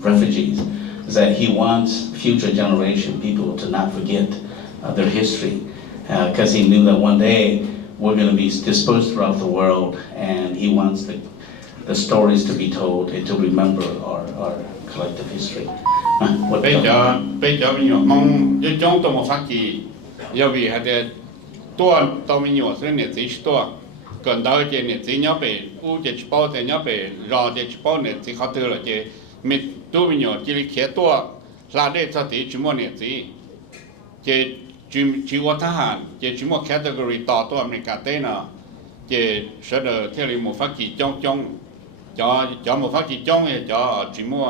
refugees is that he wants future generation people to not forget their history, because he knew that one day we're going to be dispersed throughout the world, and he wants the stories to be told and to remember our collective history. bây giờ mình nhỏ mong cho trong tôi một phát kỳ giờ vì hay để tua tôi mình nhỏ sẽ nhận gì tua cần đó chỉ nhận gì nhớ về u chỉ bao thì nhớ về rồi chỉ bao nhận gì khó thừa là chỉ mình tôi mình nhỏ chỉ là khé tua là để cho thì chúng mình nhận gì chỉ có thằng hàn chỉ chúng mình categoryต่อตัวmình cả tên nào chỉ sẽ được theo một phát kỳ trong cho một phát kỳ trong thì cho chúng mình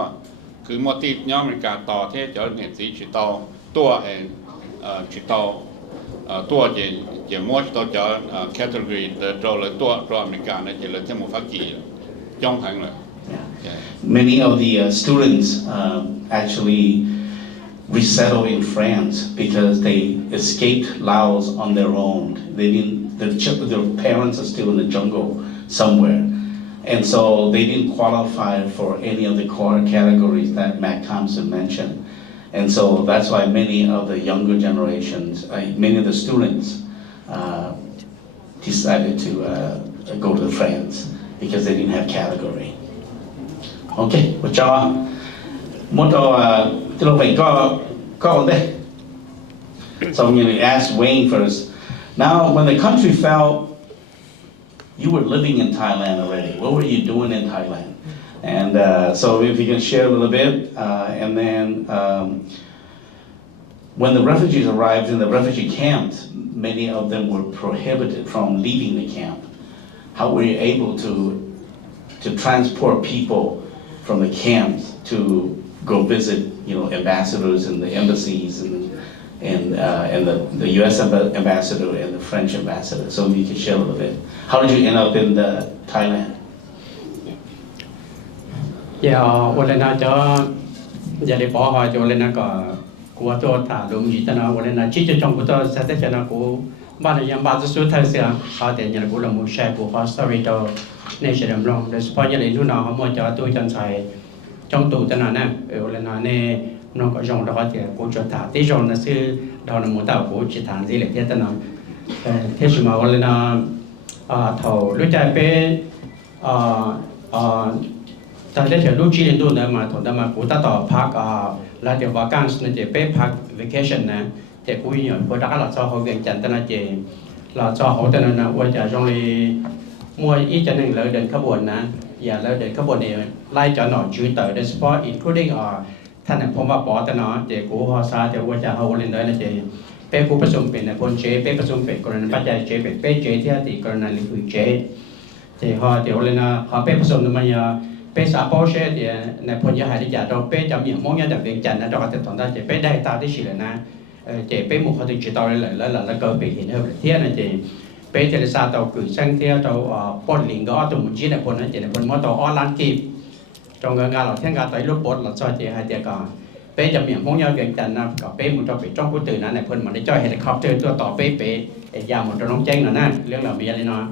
cứ một tí nhóm mình cảต่อ thế cho nhận gì chỉ tàu tua chỉ tàu tua chỉ mua chỉ tàu cho category rồi là tua rồi mình cả này chỉ là thêm một phát kỳ trong hàng rồi. Many of the students actually resettled in France because they escaped Laos on their own. They didn't. Their parents are still in the jungle somewhere. And so they didn't qualify for any of the core categories that Matt Thompson mentioned. And so that's why many of the younger generations, many of the students decided to go to France because they didn't have category. Okay, but y'all, so I'm going to ask Wayne first. Now, when the country fell, you were living in Thailand already. What were you doing in Thailand? And so if you can share a little bit. And then when the refugees arrived in the refugee camps, many of them were prohibited from leaving the camp. How were you able to transport people from the camps to go visit, ambassadors and the embassies and the U.S. ambassador and the French ambassador? So if you can share a little bit. How did you end up in Thailand? Olena cho jadi bỏ hỏi cho olena của tôi thả đúng gì cho nó olena chỉ cho trong của tôi sẽ thấy cho nó của ba là ba số thay sẽ họ để nhà của là một share của họ story cho nên sẽ làm long để support như lúc nào họ muốn cho tôi chân xài trong tủ cho nó nè olena nè nó có dòng đó thì của cho thả tí dòng nó sư đó là một tàu của chỉ thằng gì lại thế cho nó thế mà olena thầu lúc chạy về tại đây lúc chỉ đến đâu nữa mà thằng đó mà cũng taต่อพักlà điều vacances này chỉ vềพักvacation này chỉ cũng nhiều bữa đó là cho họ viện chăn cho nó chỉ là cho họ cho nên là qua trả trong đi mua ít cho nên lợi đến các buồn nè và lợi đến các buồn này lai cho nó chữ tờ để support includingท่านผมว่าปอแต่เนาะเจ้ากูฮอซาเจ้าว่าจะเอาเล่นได้นะเจ้เป้กูผสมเป็นคนเจ้เป้ผสมเป็นกรณีปัจจัยเจ้เป็นเป้เจ้ที่ติกรณีลิขิตเจ้เจ้ฮอเจ้าเล่นนะเขาเป้ผสมทำไมเป้สาปอเช่เจ้ในพลยาหายที่จ่าเราเป้จะมีมองยังจากเวียงจันทร์นะเราก็จะตอนนั้นเจ้เป้ได้ตาที่สิเลยนะเจ้เป้หมู่เขาถึงจุดต่อเลยแล้วก็ไปเห็นเท่าเทียนะเจ้เป้จะได้ซาตัวกึ่งสังเทียตัวปนลิงก็ตัวมุจีในพลนั้นเจ้ในพลมอตัวออลันกีบtrong ngân hàng là thiên ngân tới lúc bột là cho chị hai tiệc còn bé chậm miệng mong nhau chuyện tình là có bé một trong bị trong cái từ này phần mà để cho helicopter tôi tỏ bé giờ một trong nông tranh là nè liên là bây giờ nó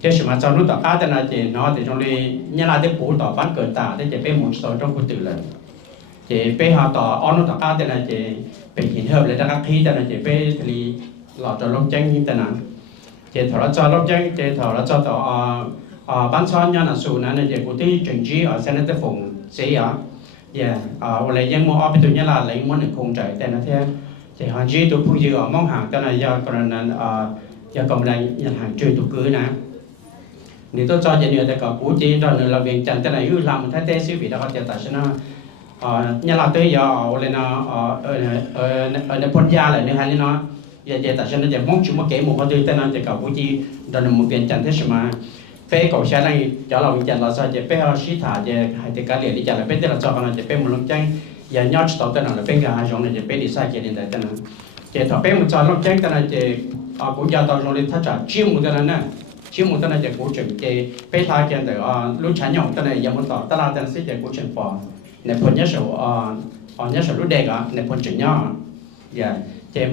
chứ mà sau lúc tỏ cá tên là chị nó thì trong đi như là cái phụ tỏ bán cờ tả để chị bé một số trong cái từ là chị bé họ tỏ on tỏ cá tên là chị bé hiện hợp lại các khí tên là chị bé thì lọt trong nông tranh như tên là chị thở nó cho nông tranh chị thở nó cho tỏ ban son nhân là số này là của tí trình trí ở sen tới phòng sĩ ở, lại dân mua ở bên tụi nhá là lấy muốn được không chạy tên là thế, thì họ chỉ tụi phụ nữ ở mong hàng tên là do còn là do cộng đồng nhận hàng chơi tụi cưới nè, nếu tôi cho chuyện này thì có cú chỉ rồi là việc chẳng tên là ưu làm thái tế xíu vì đó họ chỉ tại sao nó nhá là tới giờ lên nó ở nơi Pôn Gia lại nơi hay nó giờ tại sao nó chỉ mong chúng mà kể một cái từ tên là chỉ có cú chỉ rồi là một việc chẳng thế mà bé cậu xe này cho lòng chân là sao chỉ bé họ xí thả chỉ hay thì cái liền đi chân là bé tên là cho con chỉ bé một lòng chân giờ nhót tàu tên là bé gà hai giống này chỉ bé đi sai chỉ đến đây tên là chỉ thọ bé một cho lòng chân tên là chỉ cũng giờ tàu giống đi thắt chặt chiêm một tên là nè chiêm một tên là chỉ cũng chuẩn chỉ bé thay chân từ lúc chán nhộng tên này giờ một tàu tên là tên sẽ chỉ cũng chuẩn phò này phần nhất số lúc đẹp á này phần chuẩn nhỏ giờ chỉ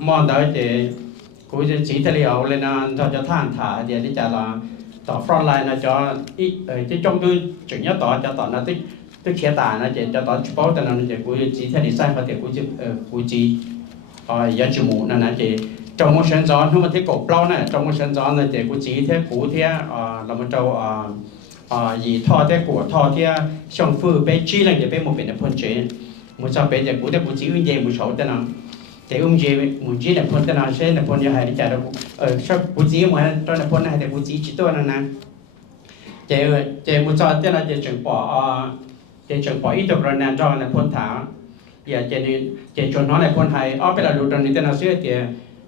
mò tới chỉ cũng chỉ thấy liệu lên cho than thả giờ đi chả là tỏ front line là cho cái trong tôi chuyện nhớ tỏ cho tỏ là tức khía tả là cho tỏ bao tên là chỉ của chỉ theo design và thì của chỉ giờ chịu mù là chỉ trong một sân gió không mà thấy cổ plau này trong một sân gió này để cụ chỉ thế cụ thế là một trâu gì thọ thế của thọ thế xong phư bé chi là để bé một bên là phun chế một sao bé để cụ thế cụ chỉ uống gì một số thế nào để uống gì một chỉ là phun thế nào sẽ là phun như hai đi chạy đâu sao cụ chỉ mà trong là phun này để cụ chỉ tôi là nè để một sao thế là để chừng bỏ ít được rồi nè cho là phun thả giờ để chuẩn nó là phun hay ở bên là lụt rồi thế nào sẽ thì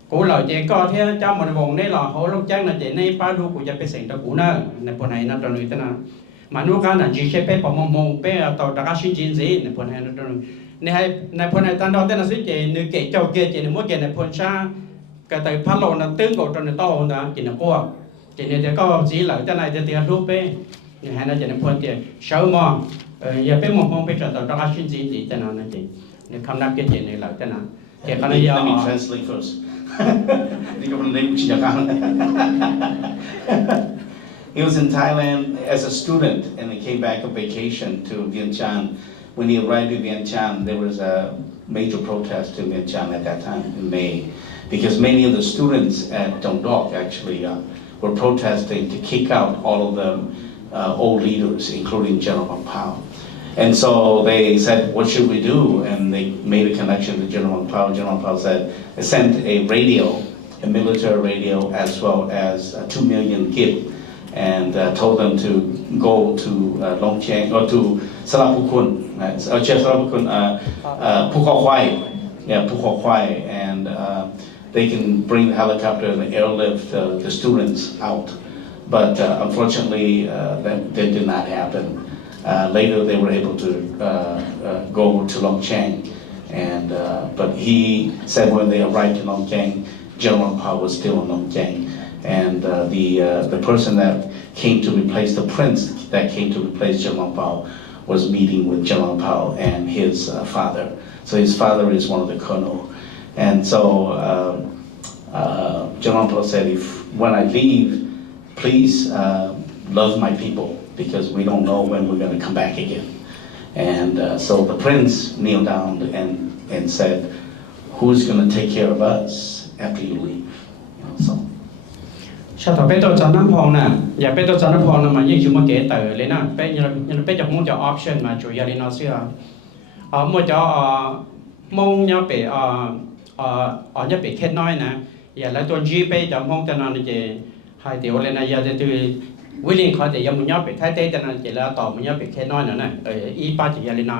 cũ lời chị có thế cho một vùng này là họ lúc chắc là chị này ba đu của gia bị sinh ra cũ nữa này phần này nó trong người thế nào mà lúc cái là chỉ sẽ bé bỏ mông bé tàu đã sinh chín gì này phần này nó trong này phần này tan đó thế là suy chị nữ kỹ châu kia chị nữ muốn chị này phần xa cái tay phát lộ là tương cầu trong này to hơn đó chị nó qua chị này thì có chỉ lợi thế này thì tiền lúc bé hay là chị này phần chị sáu mò giờ bé mông bé tàu đã sinh chín gì thế nào này chị này không đáp cái chị này lợi thế nào chị cái này let me translate first. He was in Thailand as a student and he came back on vacation to Vientiane. When he arrived in Vientiane, there was a major protest in Vientiane at that time in May because many of the students at Dong Doc actually were protesting to kick out all of the old leaders, including General Mong Pao. And so they said, what should we do? And they made a connection to General Mong Pao. General Mong Pao said, they sent a radio, a military radio, as well as 2 million Keeb, and told them to go to Longcheng, or to Salapukun, Pukhawai, and they can bring the helicopter and airlift the students out. But unfortunately, that did not happen. Later, they were able to go to Longcheng, and but he said when they arrived in Longcheng, General Mong Pao was still in Longcheng, and the person that came to replace the prince that came to replace General Mong Pao was meeting with General Mong Pao and his father. So his father is one of the colonel, and so General Mong Pao said, "If when I leave, please love my people, because we don't know when we're going to come back again." And so the prince kneeled down and said, "Who's going to take care of us after you leave?" So. Sao thằng bé tôi chọn năm phòng nè, giờ bé tôi chọn năm phòng nè mà nhưng chúng mà kể từ lên nè, bé như bé chọn muốn chọn option mà chủ yếu là nó xưa, mua cho mong nhau bị nhau bị kết nối nè, giờ lại tuần G bé chọn mong cho nó thì hai điều lên nè, giờ từ willing khỏi thì giờ muốn nhau bị thay thế cho nên chỉ là tỏ muốn nhau bị kết nối nữa nè, ý ba chỉ là lên nè,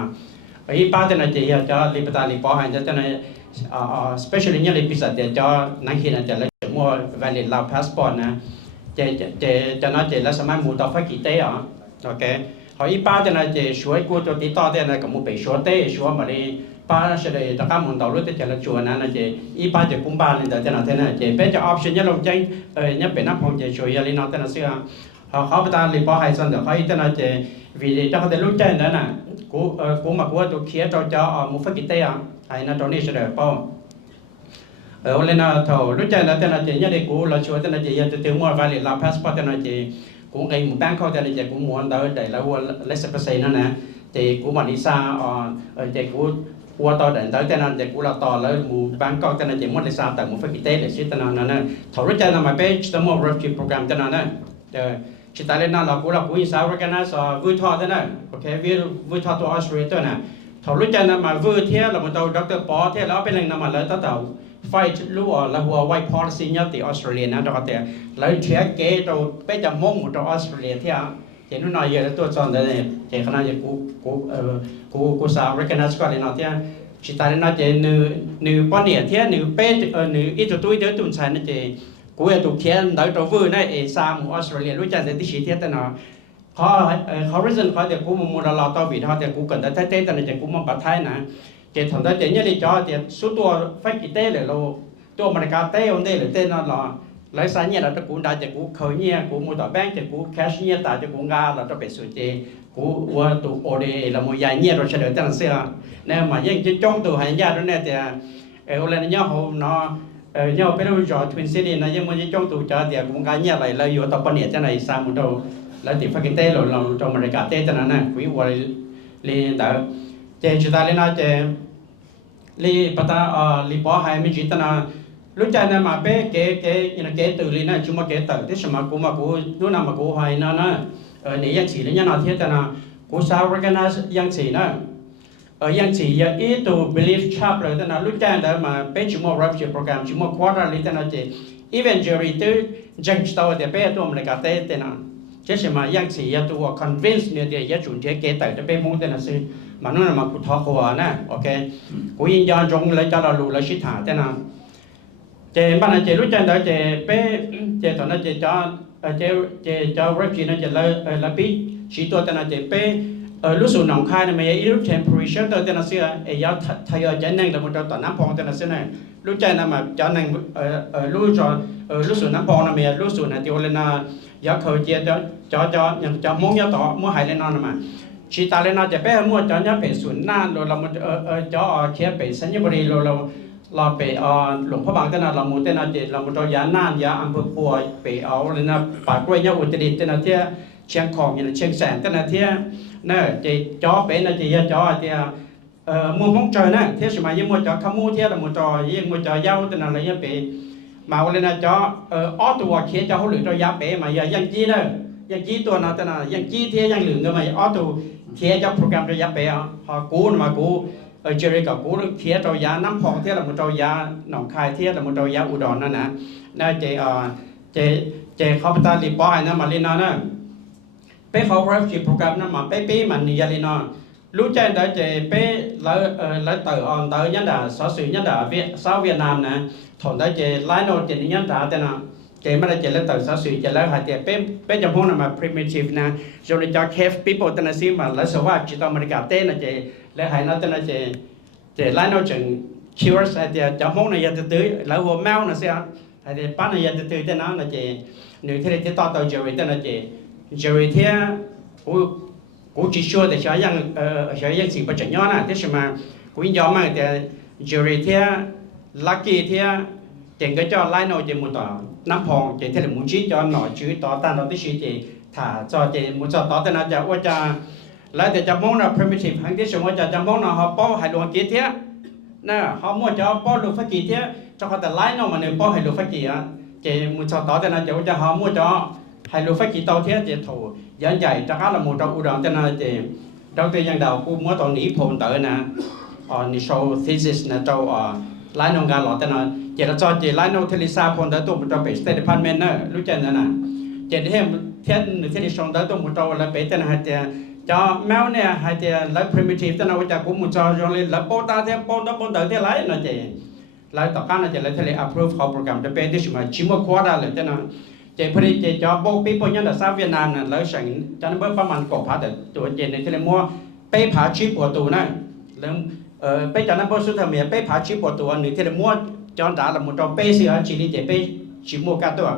ý ba cho nên chỉ cho liberty lipo hay cho nên especially như là visa để cho năng khi là cho lấy mua valid lao passport nè, cho nó chỉ là sao mai mua tàu phải kỳ tế à, ok, họ ý ba cho nên chỉ suối của cho tí to thế này cũng một bị suối tế suối mà đi ba sẽ để tất cả muốn tàu lúc thì chỉ là chùa nè chỉ ý ba chỉ cũng ba lên cho nên thế này chỉ bé cho option nhất lòng tranh nhất bên nắp phòng chỉ suối lên nó thế nào xưa họ khó ta li bỏ hay xong được họ thế nào chỉ vì cho họ để lúc tranh nữa nè của mà của tôi kia cho một phải kỳ tế à, hay là trong này sẽ được bao lên là thầu lúc chơi là tên là chị nhớ đi cũ là chúa tên là chị từ từ mua vài là passport tên là chị cũng ngay một bank tên là chị cũng muốn tới để là mua lấy sắp xỉ nữa nè chị cũng mà đi xa chị cũng qua tàu đến tới tên là chị cũng là tàu lấy một bank tên là chị muốn đi xa tại một phải kỳ tế để xí tên là nè thầu lúc chơi là mà bé chỉ mua refugee program tên là nè chỉ tại lên là cũng như sao organize vui thọ thế này ok vui thọ to Australia tên nè thầu lúc chơi là mà vui thế là một tàu doctor bỏ thế là bên này mà lấy tàu fight lúa là hùa white policy nhất thì Australia nó đó thì lấy thiết kế đâu bây giờ mong một trong Australia thì chỉ nó nói giờ tôi chọn đây chỉ khả năng cú sao recognize cái nó thì chỉ tại nó chỉ nữ bọn này thì nữ bé nữ ít tuổi đứa tuần sau nó chỉ cú ở tụ kia đỡ trâu vui này sao một Australia lúc chẳng thì chỉ thiết nó họ reason họ thì cú một là tao vì họ thì cú cần thay thế thì cú mong bắt thay nè chỉ thằng đó chỉ nhớ đi cho thì sốตัวphải kỳ tếเลยเราตัวมันการเต้on đâyเลยเต้nó là lấy sáng nhẹ là cho cũng đã chỉ cũng khởi nhẹ cũng mua tờ bank chỉ cũng cash nhẹ tại chỉ cũng ga là cho bị sụt chỉ cũng qua tụ ode là mua dài nhẹ rồi sẽ được tăng xe nên mà những cái trong tụ hàng gia đó này thì ở lên nhớ hôm nó nhớ bên đó cho Twin City này nhưng mà những trong tụ cho thì cũng ga nhẹ lại lấy vô tập bên này thế này sang một đầu lấy tiền phải kỳ tế rồi làm cho mình cả tế thế này nè quý qua lên tại chỉ ta lên nói chỉ li bắt ta li bỏ hai mươi chỉ ta lúc cha này mà bé kế từ lên này chúng mà kế từ thế mà cú lúc nào mà cú hoài nó nếu yang chỉ lên nhau thế nào cú sao recognize yang chỉ nó yang chỉ ít to believe chap rồi thế nào lúc cha đó mà bé chúng mà refugee program chúng mà quarter lên thế nào chứ eventually từ chẳng tao thì bé tôi mình cả thế nào chứ mà yang chỉ tôi convince người để ya chuẩn thế kế từ bé muốn thế nào chứ mà nó là mà cú thọ của nè ok cú yên do trong lấy cho là lù lấy shit thả thế nào chế ban này chế lúc chân đó chế bé chế thằng nó chế cho refugee nó chế là biết chỉ tôi tên là chế bé lúc số nòng khai này mấy lúc temperature tôi tên là xưa giáo thay ở chế năng là một trong toàn Nam Phong tên là xưa này lúc chân là mà cho năng lúc số Nam Phong là mấy lúc số này tiêu lên là giáo khởi chế cho muốn giáo tỏ muốn hại lên nó mà chỉ ta lên nó chế bé mua cho nhá bé xuống na rồi là một cho kia bé sinh như vậy rồi là béหลวงพ่อบางtên là một tên là chỉ là một trong giá nan giá âm bực bùa bé áo lên là bà quay nhau uất đi tên là thế chiang khom như là chiang sạn tên là thế nè chỉ chó bé là chỉ chó thì mua món trời nè thế mà như mua chó khăm mua thế là một trò như mua chó dao tên là như bé mà lên là chó ởตัวkia cho họ lựa cho giá bé mà giờ yang chi nữa yang chiตัวnào tên là yang chi thế yang lựa người mà ởตัวkia cho program cho giá bé họ cú mà cú chơi cái cú kia trâu giá Nam Phong thế là một trâu giá Nòng Khai thế là một trâu giá Udon đó nè nè chịเขาไปรีบบอกนะมาลีน่านะไปเขา refugee program นะมาไปมันนี่ยาลีน่ารู้ใจได้chịไปlấy từ on tới nhá đã sở sự nhá đã Việt Nam nè thằng đấy chị lấy nó chị nhá đã thế nào chị mà chị lấy từ sở sự chị lấy hai chịไปจำพวกนั้นมา primitive นะrồi cho cave people แต่ละสิ่งมาแล้วสวัสดิ์จีตอเมริกาเต้นะchị lấy hai nó tên là chị lấy nó chừng curious hay thì chọn món này giờ từ từ lấy hồ mèo nó sẽ hay thì bán này giờ từ từ tên nó là chị nếu thế thì to tàu Jerry tên là chị Jerry thế cú chỉ cho để cho yang gì bắt chước nhon à thế mà cú do mà thì Jerry thế lucky thế tiền cái cho lấy nó chị một tờ Nam Phong chị thế là muốn chỉ cho nó chữ to tan nó tí chị thả cho chị muốn cho to tên là cho lại thì cho món là primitive hàng tí xong rồi cho món là họ bao hai luồng kia thế nè họ mua cho bao luồng phát kỳ thế cho họ tự lái nó mà nếu bao hai luồng phát kỳ á chị muốn cho tỏ tên là cho họ mua cho hai luồng phát kỳ tàu thế chị thủ dẫn dạy cho các là một trong Udon tên là chị đầu tiên yang đầu cũng mua tàu nỉ phồn tới nè nỉ show thesis nè cho lái nó gà lọt tên là chị là cho chị lái nó theo Lisa phồn tới tụ một trong State Department nè lúc trên nè chị thêm thế đi xong tới tụ một trong là bé tên là cho mèo này hay thì lấy primitive tên nào cũng một cho rồi lấy bó ta thêm bó tới thế lấy nó chỉ lấy tất cả nó chỉ lấy thế này approve họ program để bên thì mà chỉ một khóa ra là thế nào chỉ phải chỉ cho bố people nhân là sao Việt Nam là lấy sẵn cho nó bớtประมาณ cổ phá được tuổi chỉ này thế này mua pe phá chip của tụ này lấy pe cho nó bớt số thời miền pe phá chip của tụ này thế này mua cho đã là một trong pe gì chỉ đi chỉ pe chỉ mua cả tuổi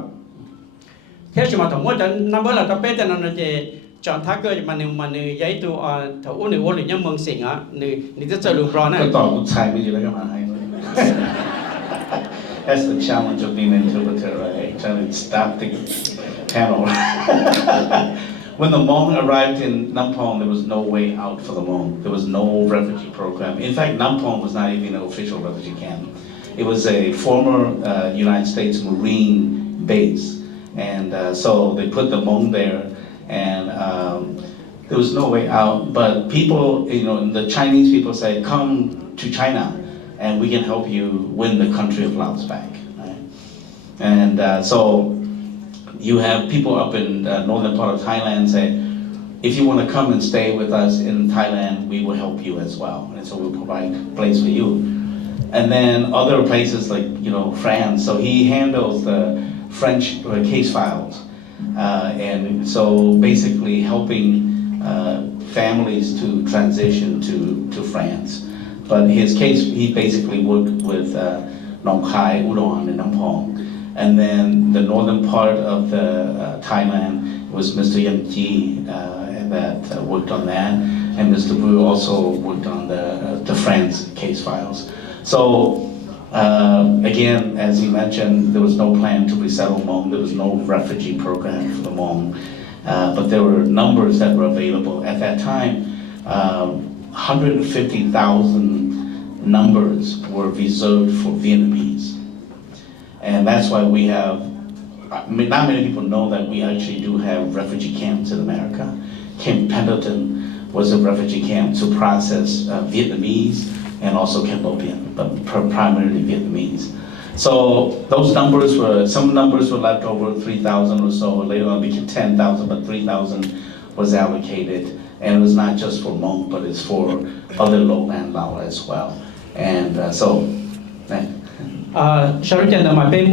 thế mà thằng mua cho nó bớt là cho pe tên nó chỉ chọn thác cơ mà nếu giấy tu thầu uống nếu uống được nhá mừng xỉn á nếu rất chơi lùm bò này. Cái tỏ cũng xài bây giờ là cái hay. That's the challenge of being an interpreter, right? Trying to stop the panel. When the Hmong arrived in Nampong, there was no way out for the Hmong. There was no refugee program. In fact, Nampong was not even an official refugee camp. It was a former United States Marine base, and so they put the Hmong there. And there was no way out, but people, the Chinese people said, come to China and we can help you win the country of Laos back, right? And so you have people up in the northern part of Thailand say, if you want to come and stay with us in Thailand, we will help you as well. And so we'll provide a place for you. And then other places like, France, so he handles the French case files. And so basically helping families to transition to France. But his case, he basically worked with Nong Khai, Udon, and Nampong. And then the northern part of the Thailand was Mr. Yang Ji that worked on that. And Mr. Wu also worked on the France case files. So again, as he mentioned, there was no plan to resettle Hmong. There was no refugee program for the Hmong. But there were numbers that were available. At that time, 150,000 numbers were reserved for Vietnamese. And that's why we have, not many people know that we actually do have refugee camps in America. Camp Pendleton was a refugee camp to process Vietnamese and also Cambodian, but primarily Vietnamese. So those numbers were, some numbers were left over, 3,000 or so, later on it became 10,000, but 3,000 was allocated. And it was not just for Hmong, but it's for other lowland Lao as well. And sau đó là mà bên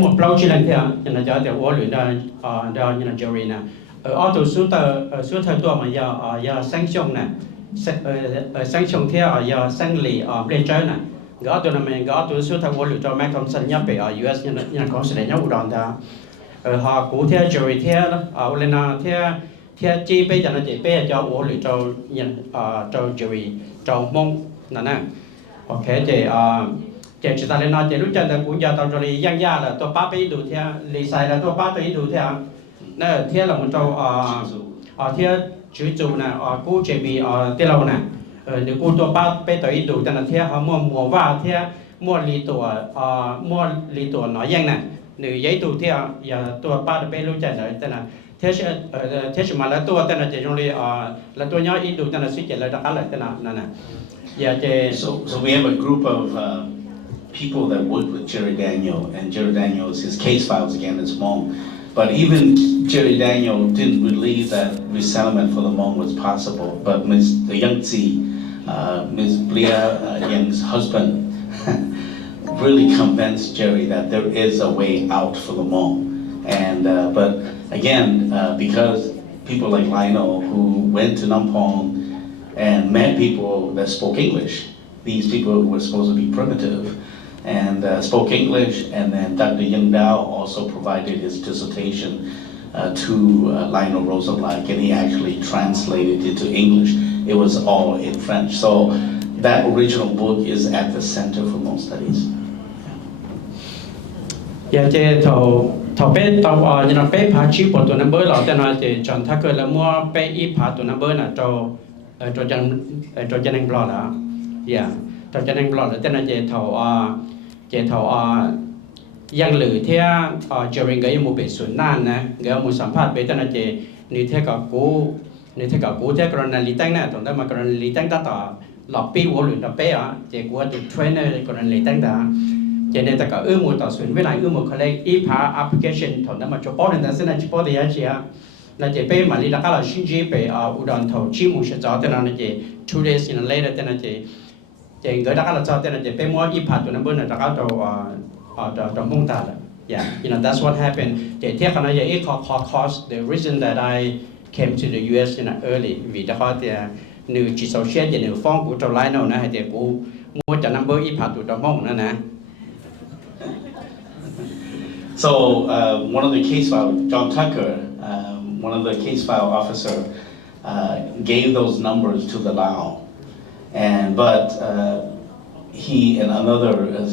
mua plau chỉ lần theo là cho để uống luyện đó như là Jerry nè ở tụ số thời tuổi mà giờ sanction nè sanction theo giờ sang lì bên trái nè gõ tụ là mình gõ tụ số thời uống luyện cho Mike Thompson nhớ về ở US như là có sự nhớ udon đó họ cụ theo Jerry theo ở lên theo chi bây giờ nó chỉ bây giờ cho uống luyện cho Jerry cho Hmong nè ok thì chỉ ta lên nói chỉ lúc chân là cũng giờ tao rồi giang gia là tôi ba bị đủ theo lì xài là tôi ba bị đủ theo nè theo là một trâu theo chữ chủ nè cú chế bị tiêu lâu nè nếu cú tôi ba bị tới đủ thì là theo họ mua vào theo mua lì tổ nói giang nè nếu giấy đủ theo giờ tôi ba bị lúc chân rồi thì là theo mà là tôi thì là chỉ trong là tôi nhớ ít đủ thì là suy chỉ là đã lại thì là nè giờ thì so we have a group of people that worked with Jerry Daniel, and Jerry Daniel's his case files again is Hmong. But even Jerry Daniel didn't believe that resettlement for the Hmong was possible. But Ms. Youngtze, Ms. Blia Young's husband, really convinced Jerry that there is a way out for the Hmong. And but again, because people like Lionel who went to Nampong and met people that spoke English, these people were supposed to be primitive and spoke English, and then Dr. Young Dao also provided his dissertation to Lionel Rosenblatt, and he actually translated it to English. It was all in French. So that original book is at the Center for Hmong Studies. Dạ thì thầu bé tàu như là bé phá chip của tụi nó bơi lọ tên là thì chọn thắc là mua bé ít phá tụi nó bơi là cho chân anh bò đó, dạ cho chân anh bò là tên là chế thầu giang lử theo Jerry cái một bể xuân nan nè cái một sản phẩm bé tên là chế như theo cả cú theo còn là lý tăng nè tổng đó mà còn lý tăng ta tỏ lọp pi của luyện tập bé á chế của tụi trainer còn lý tăng ta cho nên ta cả một tàu xuân với lại một cái này ít phá application tổng đó mà cho bỏ nên ta sẽ là chỉ bỏ thì gì á là chế bé mà lý là cái là sinh chỉ bé udon thầu chỉ một sẽ cho tên là chế 2 days in later tên là chế người ta là cho tên là chế bé mua ít phá tụi nó bữa là ta trong mông ta là yeah that's what happened chế theo cái này ít cost the reason that I came to the US early vì đã có thì nếu chỉ số share thì nếu phong của trong line nào nè thì cũng mua cho number ít phá tụi trong mông nữa nè. So one of the case file, John Tucker, one of the case file officer, gave those numbers to the Lao, but he and another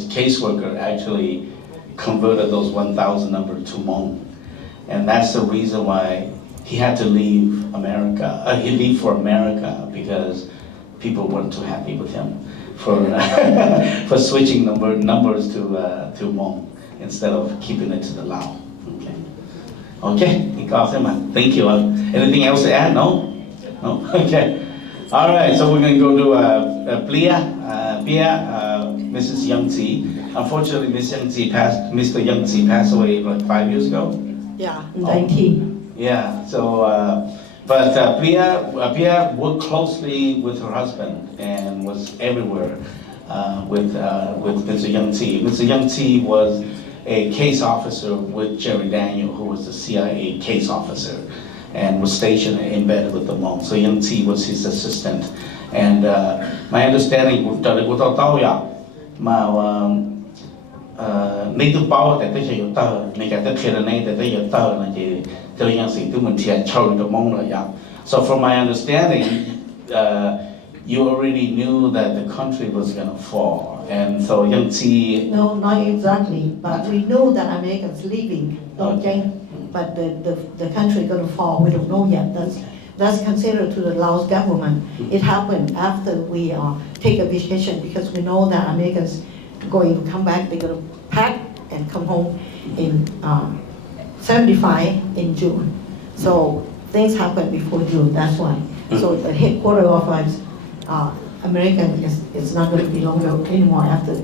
caseworker actually converted those 1,000 numbers to Hmong, and that's the reason why he had to leave America. He left for America because people weren't too happy with him for switching numbers to Hmong instead of keeping it to the Lao. Okay, thank you. Anything else to add? No? Okay. All right, so we're going to go to Mrs. Youngtze. Unfortunately, Mr. Youngtze passed away like 5 years ago. Yeah, 19. Yeah, so, but Pia worked closely with her husband and was everywhere with Mr. Youngtze. Mr. Youngtze was a case officer with Jerry Daniel, who was the CIA case officer, and was stationed and embedded with the Hmong. So Youngtze was his assistant. And my understanding was that so from my understanding, you already knew that the country was going to fall, and so Youngtze. No, not exactly, but we know that Americans leaving, okay, but the country going to fall. We don't know yet. That's considered to the Laos government. It happened after we take a vacation because we know that Americans going to come back. They're going to pack and come home in 75 in June. So things happen before June, that's why. So the headquarters of American is not going to be longer anymore after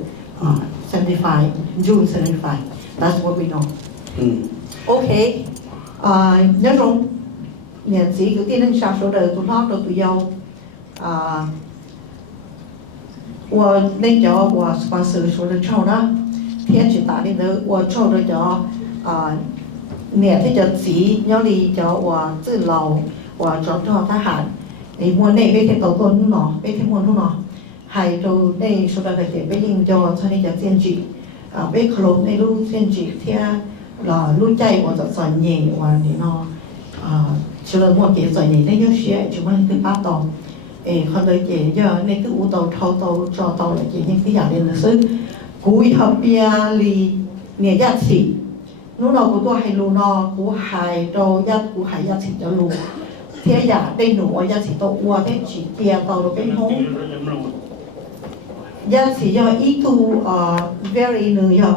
75, June 75. That's what we know. Okay. Nhớ không? Nhà chỉ cái tin sao số đời tụi nó tụi dâu. 我那叫我sponsor说的抽呢，天去打的呢，我抽的叫เนี่ยที่จะสีย้อนลีจะว่าจื่อเราว่าจอดทหารในมวลในเวทีตัวต้นนู่นเนาะเวทีมวลนู่นเนาะให้เราในสุดท้ายไปยิงจอชนิดจะเซียนจีไปขลุ่มในรูเซียนจีที่เรารู้ใจว่าจะสอนเย่ว่านี่เนาะเชื่อหมดเกี่ยวสอนเย่ได้เยอะเสียจุดมันคือป้าต่อเขาเลยเกี่ยเยอะในคืออุตโตเท่าโตจอโตเลยเกี่ยยังที่อยากเรียนหนังสือกุยทับเปียลีเนี่ยญาติสินู้นเรากูตัวให้รู้นอกูหายโตยัดกูหายยัดสิจะรู้เทียอยากได้หนูยัดสิโตวัวได้จีเกียโตเราเป็นห้องยัดสิยออีตูvery หนึ่งยอ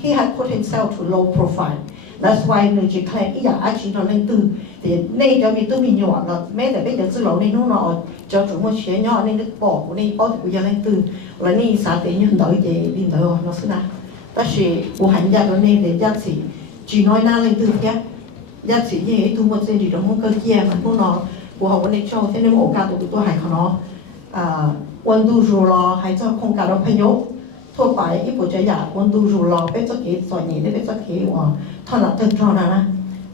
he had put himself to low profile that's why หนึ่งจีแคลนอีอยากอาชีพเราเล่นตื่นแต่ในจะมีตู้มีหยอดเราแม้แต่เป็นจะซื้อเราในนู้นเราจะจุดมั่วเชียร์ยอในนึกบอกกูในป้อกูยังเล่นตื่นแล้วนี่สาเตียนเดาเจดินเดาเราซื้อนะ但是我很家的那的家是只nói na lên từ phía家是như ấy tôi muốn xem gì đó muốn cơ kia mà cô nó của họ vấn đề cho thế nên một cả tụi tôi hay nó quân tu rồi lo hay cho không cả đó phải nhớ thôi phải ít bộ trái giả quân tu rồi lo bé cho cái sỏi nhỉ đấy bé cho cái thôi là từng cho na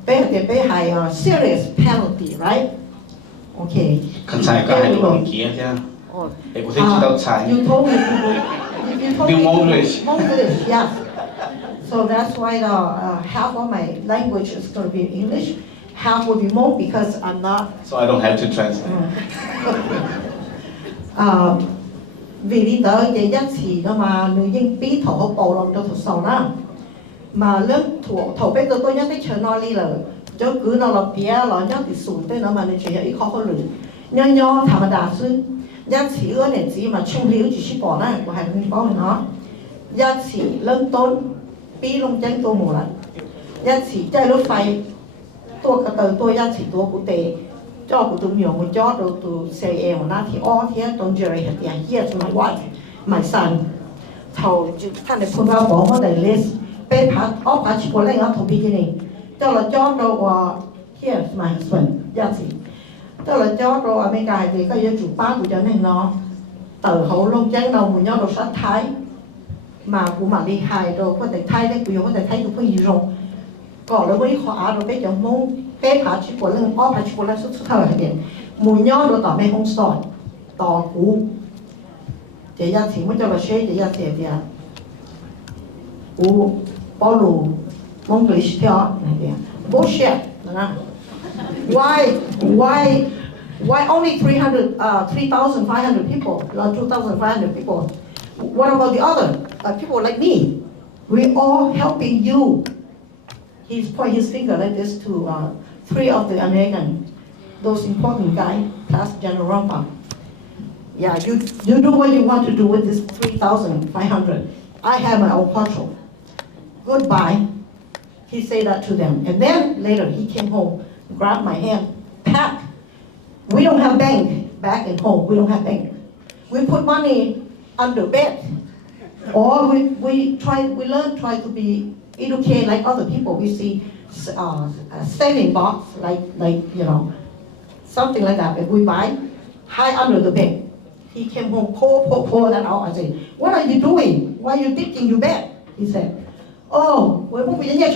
bé thì bé hay serious penalty right okay คันใช้ก็ให้ดูเกียร์ใช่ไหมไอ้กูที่จะต้องใช้ you told me You Monglish. Monglish, yes. So that's why the half of my language is going to be English, half will be Hmoob because I'm not. So I don't have to translate. Vì đi tới cái giá trị đó mà nữ dân bí thổ hộp bầu lòng cho thủ sầu đó mà lớn thổ bây giờ tôi nhắc tới chờ nó đi là cho cứ nó là bia nó nhắc thì sụn tới nó mà nó chỉ ít khó lử nho thà đà sư giá trị ưa này chỉ mà chung liu chỉ ship bỏ này của hai người có nó giá trị lớn tôn bí lông chân tôi mù lại giá trị chạy rถไฟ ตัวกระเตยตัวgiá trịตัวcủa tệ cho của tụi nhiều người cho đồ tụi xe em mà thì ó thế tôn chơi hạt tiền kia cho mày quay mày sàn thầuท่านได้พูดว่าบอกว่าได้เลสไปพักอ้อพักชิบะเล่งอ่ะทบีที่นี่เจ้าละจอดเราว่าเที่ยสมัยส่วนยาสิเจ้าละจอดเราอเมริกาthì có dân chủ ba của cho nên nó từ hậu long trắng đầu của nhau đồ sát thái mà của mà đi hài rồi có thể thay đấy của có thể thấy được cái gì rồi còn đối với họ rồi bây giờ muốn cáiพักชิบะเล่งอ้อพักชิบะเล่งสุดๆเท่าไหร่เนี่ยมูลย่อเราต่อไม่คงสอนต่อกูเจียสิมันจะมาเชื่อเจียเสียเดียกูบอลูมงกลิชเทียนั่นเดีย bullshit นะ why only 3,500 people or 2,500 people what about the other people like me we all helping you he point his finger like this to 3 of the American those important guys plus General Rumpa. Yeah, you do what you want to do with this 3,500. I have my own control. Goodbye. He said that to them. And then later he came home, grabbed my hand, Pat, we don't have bank back at home. We don't have bank. We put money under bed. Or we try to be educated like other people. We see a saving box, like something like that. And we buy high under the bed. He came home, pour that out. I said, what are you doing? Why are you digging your bed? He said, oh, we're moving in here,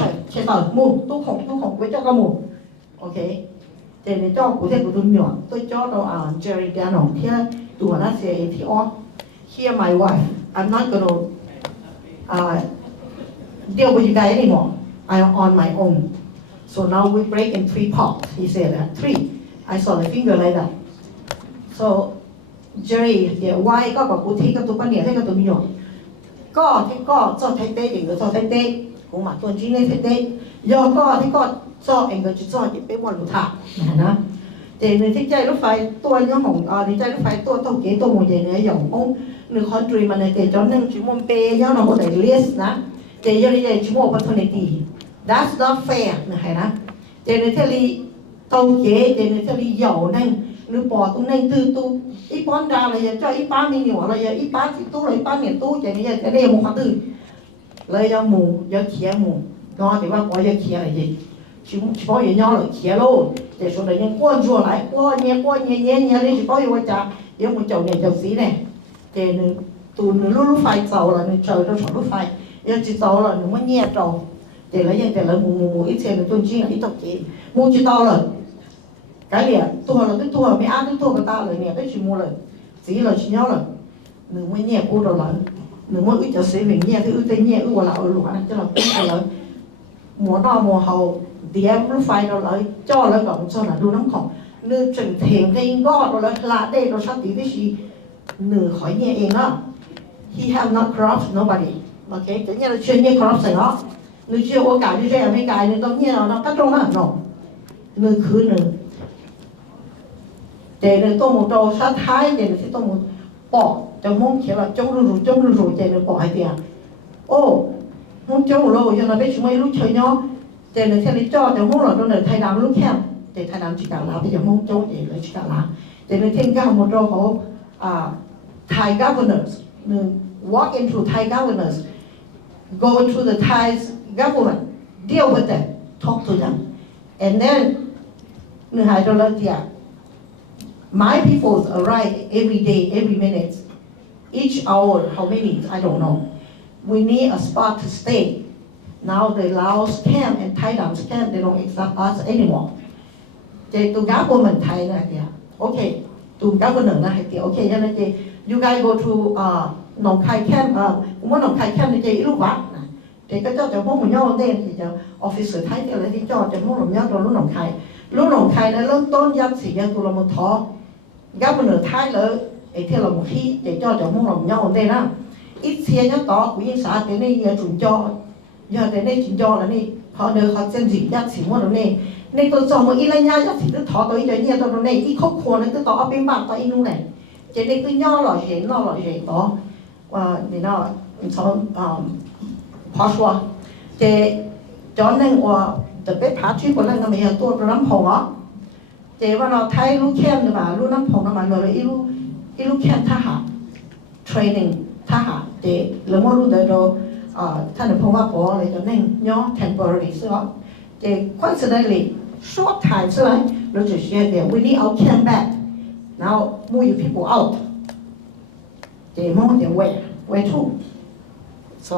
move, tu khổng, với cho con move. Okay. Thì để cho cụ thể của tôi nhỏ, tôi cho nó Jerry Dano, here, tụi nó sẽ thì here my wife, I'm not gonna deal with you guys anymore. I'm on my own. So now we break in 3 parts. He said that 3. I saw the finger like that. So Jerry เดี๋ยวไว้ก็กับกูที่กับตัวป้าเนี่ยให้กับตัวมีหยดก็ที่ก็จอดไทเต้อย่างเดียวจอดไทเต้กูมาตัวจีนเลยไทเต้ยอก็ที่ก็จอดเองก็จะจอดจะไปวันหลุดถานะแต่ในที่ใจรถไฟตัวนี้ของในใจรถไฟตัวต้องเก๋ตัวโมเดลเนี่ยอย่างองค์หนึ่งคอนทรีมันในเตจอหนึ่งจุดมันเปย์ย่อเราคนไหนเลียสนะ Thì giờ này chỉ một opportunity. That's not fair này nè. Thì này theo lý tàu chế, thì này theo lý giàu nên nếu bỏ tụi nên từ tu ít bón ra là giờ cho ít ba mươi nhiều là giờ ít ba thì tu là ít ba nghìn tu thì giờ cái này một khoản từ lấy giờ mù giờ chia mù đó thìว่าbỏ giờ chia là gì chỉ bỏ giờ nhau là chia luôn để số này những quan chùa lại quan nhẹ đi chỉ bỏ giờ cha giờ một chậu này chậu xí này thì tụi nó lúc phải giàu là nó trời nó chọn lúc phải giờ chỉ giàu là nó mới nhẹ trâu để lấy những cái là mù ít tiền là tuân chi là ít tập chỉ mù chỉ tao là cái này tôi là cái tôi mấy ăn tôi người ta lời nè cái chuyện mua lời chỉ là chỉ nhau là nửa mới nhẹ u đầu lời nửa mới ít cho sĩ mình nhẹ thì ưu tiên nhẹ ưu là ưu này cho là cũng là mùa nọ mùa hậu thì em cũng phải đó lời cho lời cộng cho là đu nóng khỏng nửa chừng thiền thì có đó là đây đó sát tí cái gì nửa khỏi nhẹ eng á he have not corrupt nobody okay thế nên là chuyện nhẹ corrupt rồi đó nửa chưa có cái gì em mấy cái nửa tao nhẹ nó cắt trong nó nó nửa khứ nửa để nó tôi một trâu sát thái để nó sẽ tôi một bỏ cho mông chỉ là chống rù để nó bỏ hai tiền ô mông chống lâu cho nó biết chúng mấy lúc chơi nhau để nó sẽ đi cho mông là nó thay đám lúc khem để thay đám chỉ cả là bây giờ mông chống để lấy chỉ cả là để nó thêm cả một trâu họ Thai governors walk into Thai governors go to the Thai government deal with them talk to them and then nó hai trâu lên tiền my people arrive every day, every minute, each hour, how many, I don't know. We need a spot to stay. Now the Laos camp and Thailand's camp, they don't accept us anymore. They to government Thai na dia. Okay, to governor na dia. Okay, then they you guys go to Nong Khai camp, Nong Khai camp they ilu wat. They có cho mong một nhau đây thì officer Thái thì lấy cho mong một nhau rồi lúc Nong Khai nó lớn tôn dân thì dân tụi là một thọ. Governor Thái lỡ để theo là một khi để cho mong lòng nhau đây đó ít xe nhớ tỏ của những xã thế này giờ chủ cho giờ thế này chủ cho là này họ được họ chân gì nhất chỉ muốn này này tôi cho một ít là nhau nhất thì tôi thọ tôi cho nhiều tôi này ít khóc khổ này tôi tỏ bên bạn tôi inu này chỉ này tôi nhau là hiện nó là hiện đó và để nó cho khó xua thì cho nên và từ cái phát triển của nó mình tôi làm hồng á thìว่าเราไทยรู้เข้มหรือเปล่ารู้น้ำผงน้ำมันเลยรู้เข้มทหาร training ทหารแต่เราไม่รู้เดี๋ยวเราท่านพงว่าพออะไรจะนั่งย่อ temporary ใช่ไหมแต่ constantly short time ใช่ไหมเราจะเชื่อเดี๋ยว we need our camp back now move your people out แต่มองเดี๋ยว where to so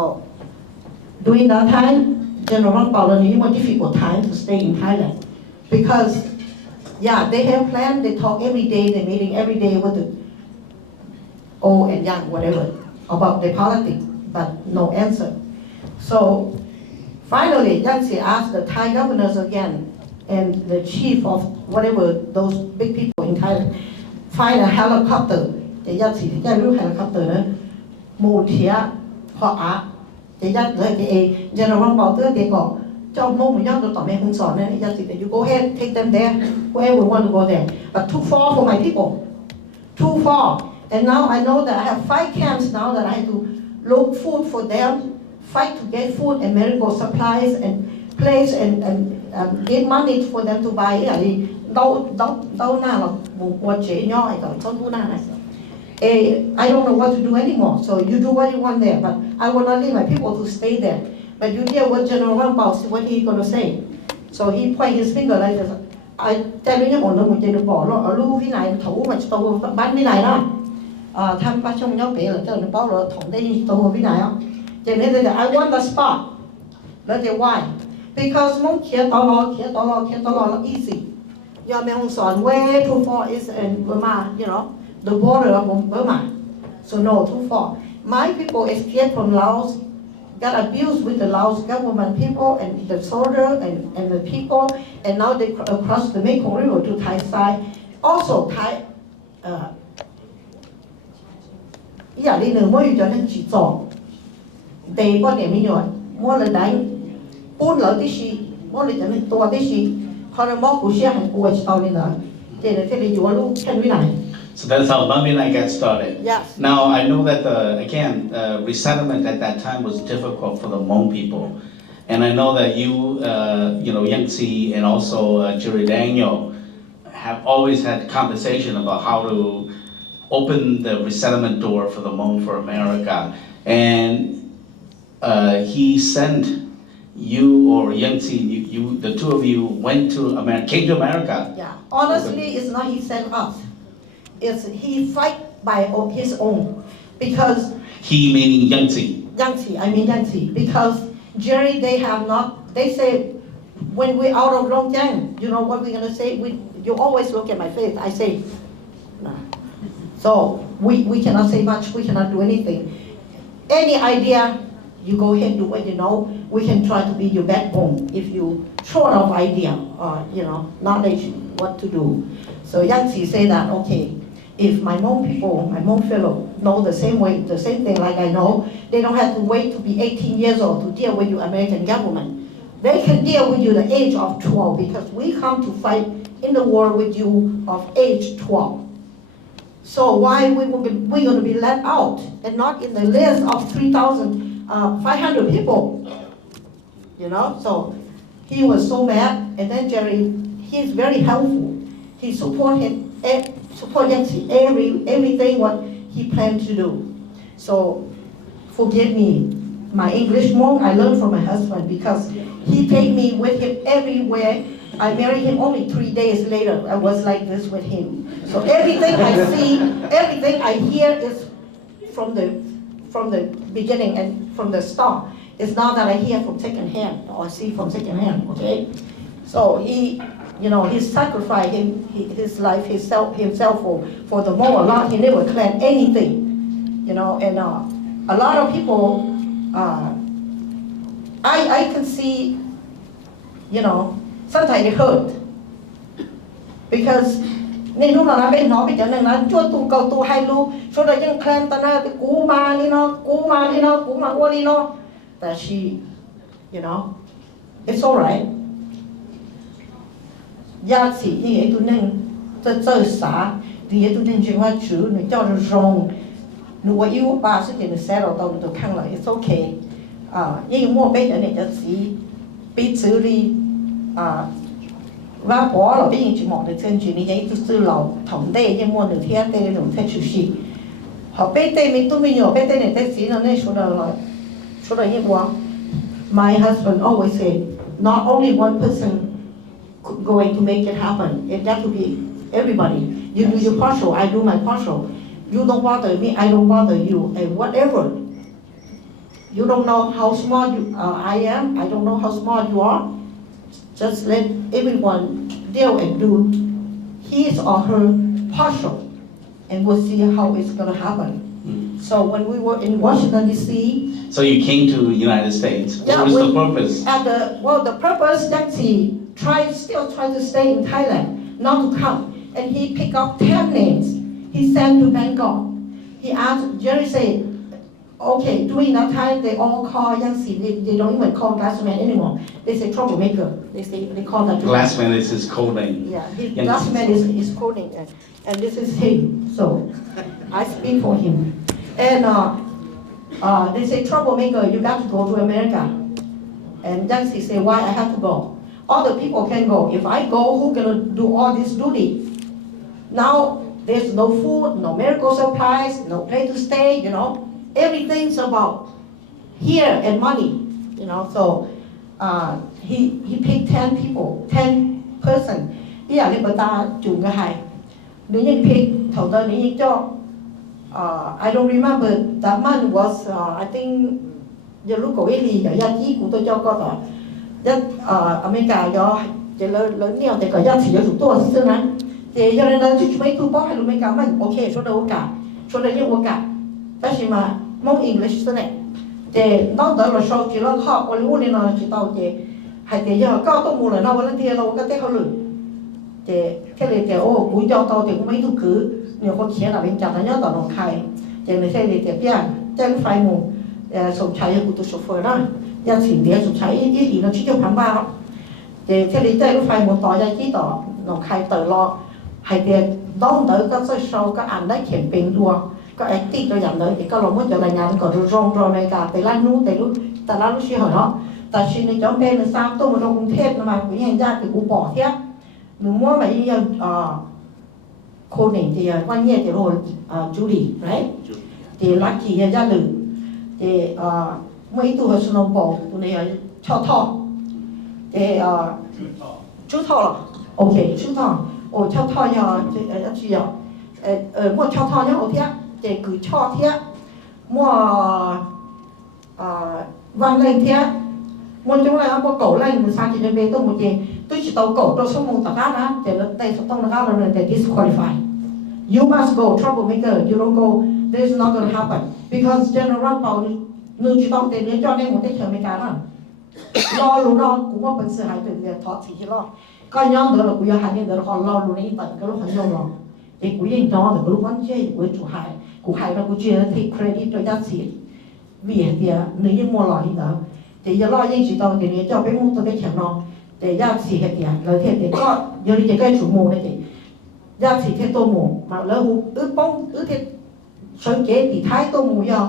during that time General Paulani more difficult time to stay in Thailand because yeah, they have planned, they talk every day, they're meeting every day with the old and young, whatever, about their politics, but no answer. So finally, Yanxi asked the Thai governors again and the chief of whatever those big people in Thailand, find a helicopter. The Yanxi, the helicopter, move here, họ the General Paul they go. Cho mong một nhau tôi tỏ mẹ không sòn nên giờ thì you go ahead take them there wherever we want to go there but too far for my people too far and now I know that I have 5 camps now that I have to look food for them fight to get food and medical supplies and place and get money for them to buy đâu nào là một chế nhỏ ấy rồi cho này I don't know what to do anymore so you do what you want there but I will not leave my people to stay there. But you hear what General Paul what he going to say. So he point his finger like this. I tell you một lần một chuyện bỏ nó ở lưu phía này thủ mà tôi bán phía này đó. Tham ba trong nhóm bé là cho nó bao rồi thủng đây tôi phía này không. Cho nên là I want the spot. That's why. Because mong kia tao lo là easy. Do mình không sòn way too far is in Burma, you know, the border of Burma. So no, too far. My people escaped from Laos. Got abused with the Laos government people and the soldier and the people, and now they cross the Mekong River to Thai side. Also Thai, giờ đi nửa mỗi cho nên chỉ trò, để có điểm như vậy, mỗi lần đánh, 搬樓啲樹，我哋就咪多啲樹，可能摸古些係過去到呢度，即係你如果都聽唔嚟， So that's how Mummy and I got started. Yes. Now I know that resettlement at that time was difficult for the Hmong people, and I know that you Yangtze and also Jerry Daniel have always had conversation about how to open the resettlement door for the Hmong for America, and he sent you or Yangtze, you the two of you went to America, came to America. Yeah, honestly, it's not he sent us. It's he fight by his own, because He meaning Yangtze. Yangtze, because Jerry, they say, when we're out of Longjiang, you know what we're gonna say? You always look at my face, I say, no. So we cannot say much, we cannot do anything. Any idea, you go ahead, do what you know. We can try to be your backbone if you short of idea or knowledge what to do. So Yangtze say that, okay, if my Hmong people, my Hmong fellow know the same thing like I know, they don't have to wait to be 18 years old to deal with your American government. They can deal with you the age of 12, because we come to fight in the war with you of age 12. So why we're going to be let out and not in the list of 3,500 people? So he was so mad, and then Jerry, he's very helpful. He support Yangtze everything what he planned to do. So forgive me, my English Hmong I learned from my husband, because he take me with him everywhere. I married him only 3 days later. I was like this with him. So everything I see, everything I hear is from the beginning and from the start. It's not that I hear from second hand or see from second hand, okay? So he sacrificed his life, himself for the Hmong a lot. He never claimed anything, and a lot of people, I can see, sometimes it hurt, because nên lúc nào nó bên nó bị trở nên nó chua tu cầu tu hai lu số đó những claim ta nó cú ma đi nó qua đi nó that she it's alright. Giá trị như vậy tôi nên chơi xả thì vậy tôi nên chuyển qua chữ nó cho nó rong nếu mà yêu ba sự kiện nó sẽ đầu tôi khăng lại it's okay. Nhưng mua bây giờ này cho chỉ bị xử lý và bỏ là bây giờ chỉ một cái chân chỉ như vậy tôi xử lâu thòng đây nhưng mua nửa thiên đây nửa thiên chủ sĩ họ bây đây mình tôi mình nhỏ bây đây này đây chỉ là này số đó như vậy. My husband always said, not only one person going to make it happen. It has to be everybody. You do your partial, I do my partial. You don't bother me, I don't bother you, and whatever. You don't know how smart I am, I don't know how smart you are. Just let everyone deal and do his or her partial, and we'll see how it's going to happen. So when we were in Washington, D.C., so you came to the United States. What was the purpose? The purpose that he still try to stay in Thailand, not to come. And he picked up 10 names. He sent to Bangkok. He asked, Jerry said, okay, during that time, they all call Yangtze. They don't even call Glassman anymore. They say troublemaker. They call that. Glassman is his code name. Yeah, Glassman is his code name. And this is him. So I speak for him. And they say, troublemaker, you got to go to America. And Yangtze say, why I have to go? Other people can go. If I go, who's going to do all this duty? Now, there's no food, no medical supplies, no place to stay, Everything's about here and money, So he picked 10 people, 10 person. Yeah, người ta chủ người hay. Nếu như pick, thầu tờ nếu như cho, I don't remember that month was, I think, giờ lúc cổ Eli, giá trị của tôi cho có tỏ. Rất America do chỉ lớn nhiều thì có giá trị của tôi xưa này. Thì cho nên là chúng mấy thu bó hay là mấy cái mình ok số đầu cả, số đầu những cả. Tại vì mà mong English xưa này. Thì nó tới là sau chỉ là học qua lưu nên là chỉ tao thì hay thì giờ cao tôi mua là nó vẫn thì đâu có thể không lười. Thì cái này thì cũng cho tao thì cũng mấy thu cứ nhiều con trẻ là bên chặt nó nhớ tao nó khai. Thì này thế thì bia chân phải mù sống chạy của tôi chauffeur đó. Gia trình địa sống chạy ít thì nó chỉ cho phán ba. Thì thế này chân phải mù tỏ ra chỉ tỏ nó khai tờ lo. Hay thì đón tới các cái show các anh đã khiển bình đua các acting cho nhận tới thì các lòng muốn cho lại ngắn còn rong rồi này cả tới lan nú tới lúc tại lan lúc xí hỏi nó tại khi này cháu bên là sao tôi mà trong group mà cũng hiện ra thì cũng bỏ thế nếu muốn mà như cô này thì quan nhiên thì rồi Judy right thì lucky là gia đình thì mấy tuổi xuân ông bố tụi này cho thọ thì chú thọ là ok chú thọ cho thọ nhờ chị nhờ mua cho thọ nhá ok thì cứ cho thế mua vang lên thế mua chúng là mua cổ lên mình sang chị về tôi một gì tôi chỉ tàu cổ tôi xuống một tạc á thì nó đây số tông nó là để disqualify you must go troublemaker you don't go this is not going to happen because general bảo người chỉ tông tiền cho nên một cái chờ mấy cái đó lo luôn đó cũng có phần sự hại từ việc thoát thì lo coi nhau đó là cũng hại nhưng đó là họ lo luôn đấy tận cái lúc hắn lo thì cũng yên đó thì lúc vẫn chơi với chủ hại cũng hại nó cũng chưa thì credit cho giá trị vì thì nếu như mua lọ đi đó thì giờ lo những chỉ tao thì nếu cho cái mua tôi cái钱nó để giá trị cái tiền rồi thì có giờ đi cái chủ mua này thì giá trị cái tô mua mà lỡ ướp bông ướp thì sợi kế thì thái tô mua giờ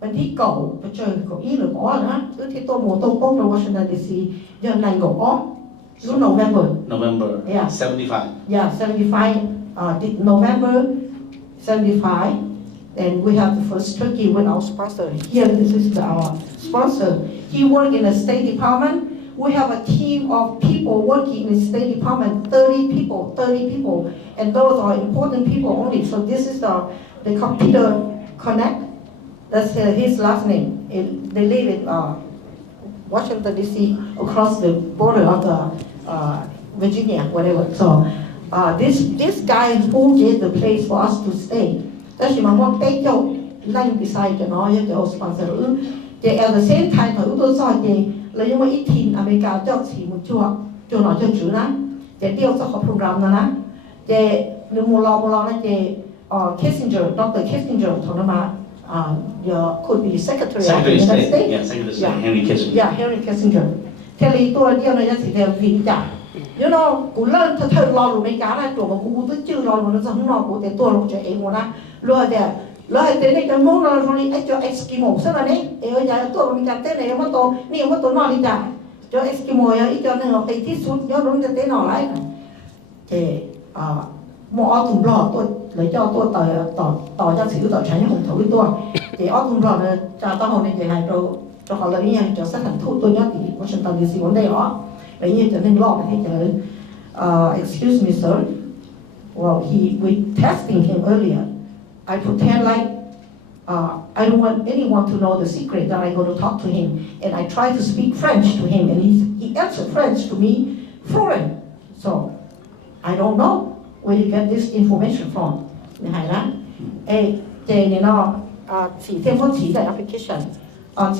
bênที่เก่าไปเจอเก่าอีหรืออ๋อนะที่ตัวหมูตัวป้องในวอชิงตันดีซียังในเก่าอ๋อรู้ November yeah 75 yeah 75 November 75 and we have the first turkey with our sponsor here this is our sponsor he work in the State Department we have a team of people working in the State Department 30 people and those are important people only so this is the computer connect. That's his last name. They live in Washington D.C. across the border of Virginia, whatever. So this guy who gave the place for us to stay. That's my mom paid you lying beside the noise the sponsor. They at the same time thời tôi nói gì là những ít tin America cho chỉ một cho nó cho chữ đó. Để điều cho họ program đó nè. Để nếu mua lo nó để Kissinger, Dr. Kissinger thằng nó mà could be Secretary of the United States. Yeah, Secretary of State, Henry Kissinger. Yeah, Henry Kissinger. Thế thì tôi điều này chỉ theo vì cả. You know, cũng lên thời lo luôn mấy cái này, chỗ mà cũng tôi chưa lo luôn nó không lo của tôi luôn cho em mà lo thì thế này cái món là rồi cho Eskimo, sao này? Em giờ tôi mình cái thế này mà tôi, nếu mà tôi nói đi cả, cho Eskimo ấy cho nên là cái tí suốt nhớ đúng cái thế nào lại. Thì một autumn law tôi lấy cho tôi tỏ ra sự tỏ trái hồng thấu với tôi thì autumn law là cho tao hồi này thì hai cho họ lấy nhau cho sát hành thu tôi nhớ thì Washington DC vấn đề đó lấy như cho nên lo thì thế excuse me sir well we testing him earlier I pretend like I don't want anyone to know the secret that I'm going to talk to him and I try to speak French to him and he answered French to me foreign so I don't know where you get this information from. Này là, cái này nó chỉ thêm một chỉ tại application,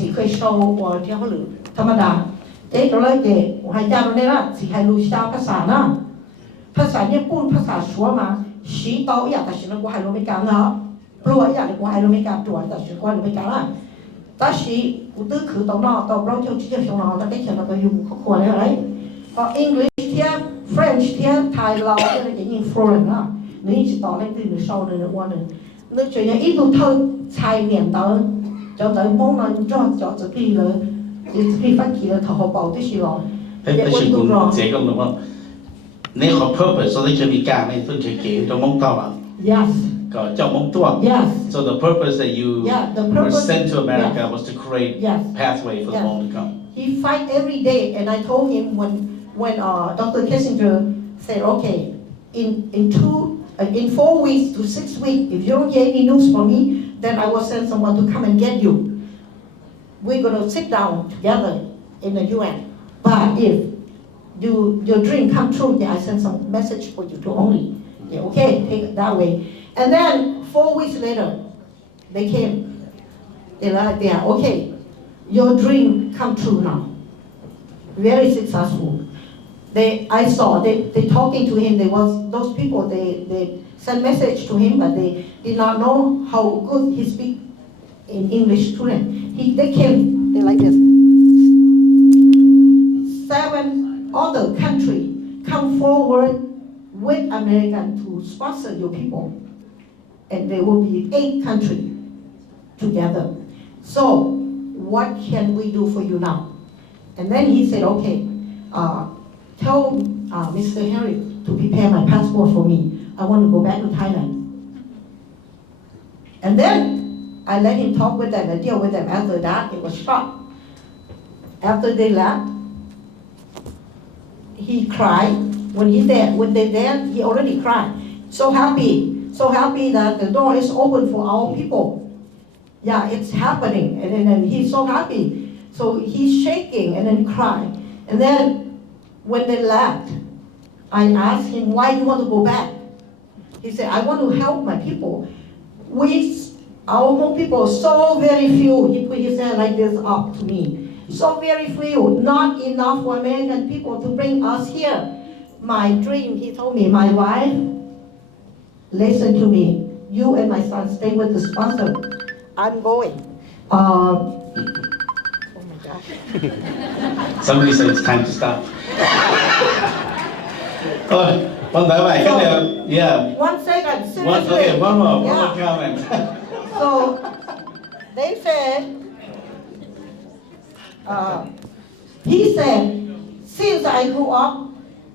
chỉ khơi show hoặc theo họ lựa, thầm đa. Cái đó là cái hai gia đình này là chỉ hai lối saoภาษา na, ภาษาญี่ปุ่นภาษาชัวมาชี้โตอยากแต่ฉันก็ให้รู้ไม่กันเนาะปลัวอยากก็ให้รู้ไม่กันตัวแต่ฉันก็รู้ไม่กันละแต่ชี้กูตื้อคือตรงนอกตรงเราเจ้าชี้เจ้าชงนอกแต่ได้ฉันก็อยู่ครอบครัวเลยอะไรก็ English เทีย French เทีย Thai เราเนี่ยจะยิง foreign นะนี่จะต่อเลยตื่นเช้าเลยนะวันนึงนึกจะยังอีดูเธอชายเหนียนเตอจะเตอมองนั่นจะจะพี่เลยจะพี่ฟังกี่เลยเธอเขาบอกที่สิหรอแต่ฉันคุณเสียก็เหมือนว่าในขอ purpose so they should be การในส่วนเฉยๆจะมองต่ออ่ะ yes ก็จะมองตัว yes so the purpose that you were sent to America was to create pathway for the Hmoob to come he fight every day and I told him when Dr. Kissinger said okay in 4 weeks to 6 weeks if you don't get any news from me then I will send someone to come and get you we're going to sit down together in the UN but if your dream come true then I send some message for you to only okay take it that way and then 4 weeks later they came they're okay your dream come true now very successful I saw they talking to him. There was those people. They sent message to him, but they did not know how good he speak in English to them. They came. They like this. 7 other countries come forward with American to sponsor your people. And there will be 8 countries together. So what can we do for you now? And then he said, okay, tell Mr. Henry to prepare my passport for me. I want to go back to Thailand. And then I let him talk with them and deal with them. After that, it was shocked. After they left, he cried. When they there, he already cried. So happy that the door is open for our people. Yeah, it's happening, and then he's so happy. So he's shaking and then crying. And then when they left, I asked him, why do you want to go back? He said, I want to help my people. Our Hmong people, so very few. He put his hand like this up to me. So very few, not enough for American people to bring us here. My dream, he told me, my wife, listen to me. You and my son stay with the sponsor. I'm going. Oh my God. Somebody said it's time to stop. One second. Yeah. 1 second, seriously. One more comment. So they said, he said, since I grew up,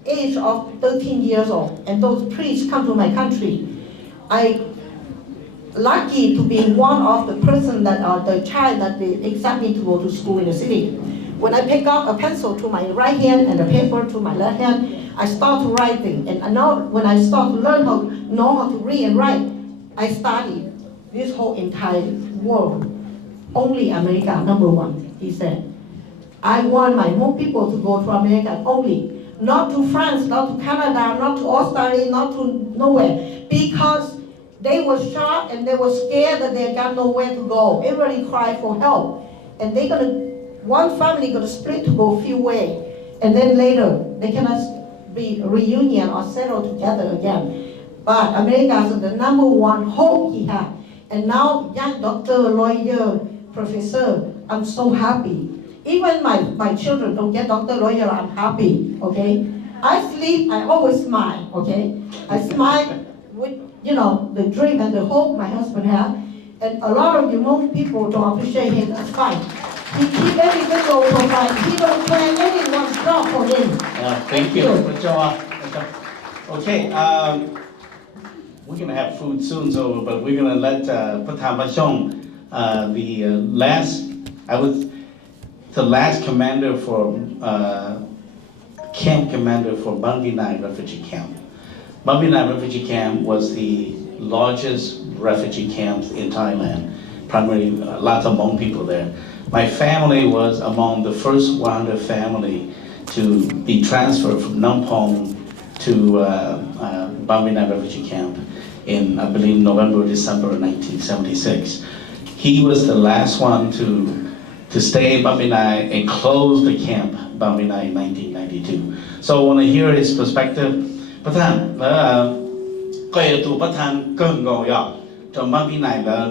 age of 13 years old, and those priests come to my country, I lucky to be one of the person that the child that they accept me to go to school in the city. When I pick up a pencil to my right hand and a paper to my left hand, I start writing. And now when I start to learn know how to read and write, I study this whole entire world. Only America, #1, he said. I want my Hmong people to go to America only. Not to France, not to Canada, not to Australia, not to nowhere. Because they were shocked and they were scared that they got nowhere to go. Everybody cried for help. And one family gonna split to go a few ways. And then later, they cannot be reunion or settle together again. But America is the #1 hope he had. And now, young doctor, lawyer, professor, I'm so happy. Even my children don't get doctor, lawyer, I'm happy, okay? I sleep, I always smile, okay? I smile with, the dream and the hope my husband had. And a lot of you Hmong people don't appreciate him, that's fine. He keep everything low profile. He don't plan anyone's job for him. Thank you. Good job. Okay, we're going to have food soon, but we're going to let Patam Bachong, the last commander for camp commander for Ban Vinai Refugee Camp. Ban Vinai Refugee Camp was the largest refugee camp in Thailand. Primarily, lots of Hmong people there. My family was among the first 100 family to be transferred from Nampong to Ban Vinai Refugee Camp in, I believe, November, December 1976. He was the last one to stay in Ban Vinai and close the camp, Ban Vinai, in 1992. So I want to hear his perspective. Patan, kaya tu Patan keng go ya, trong Ban Vinai là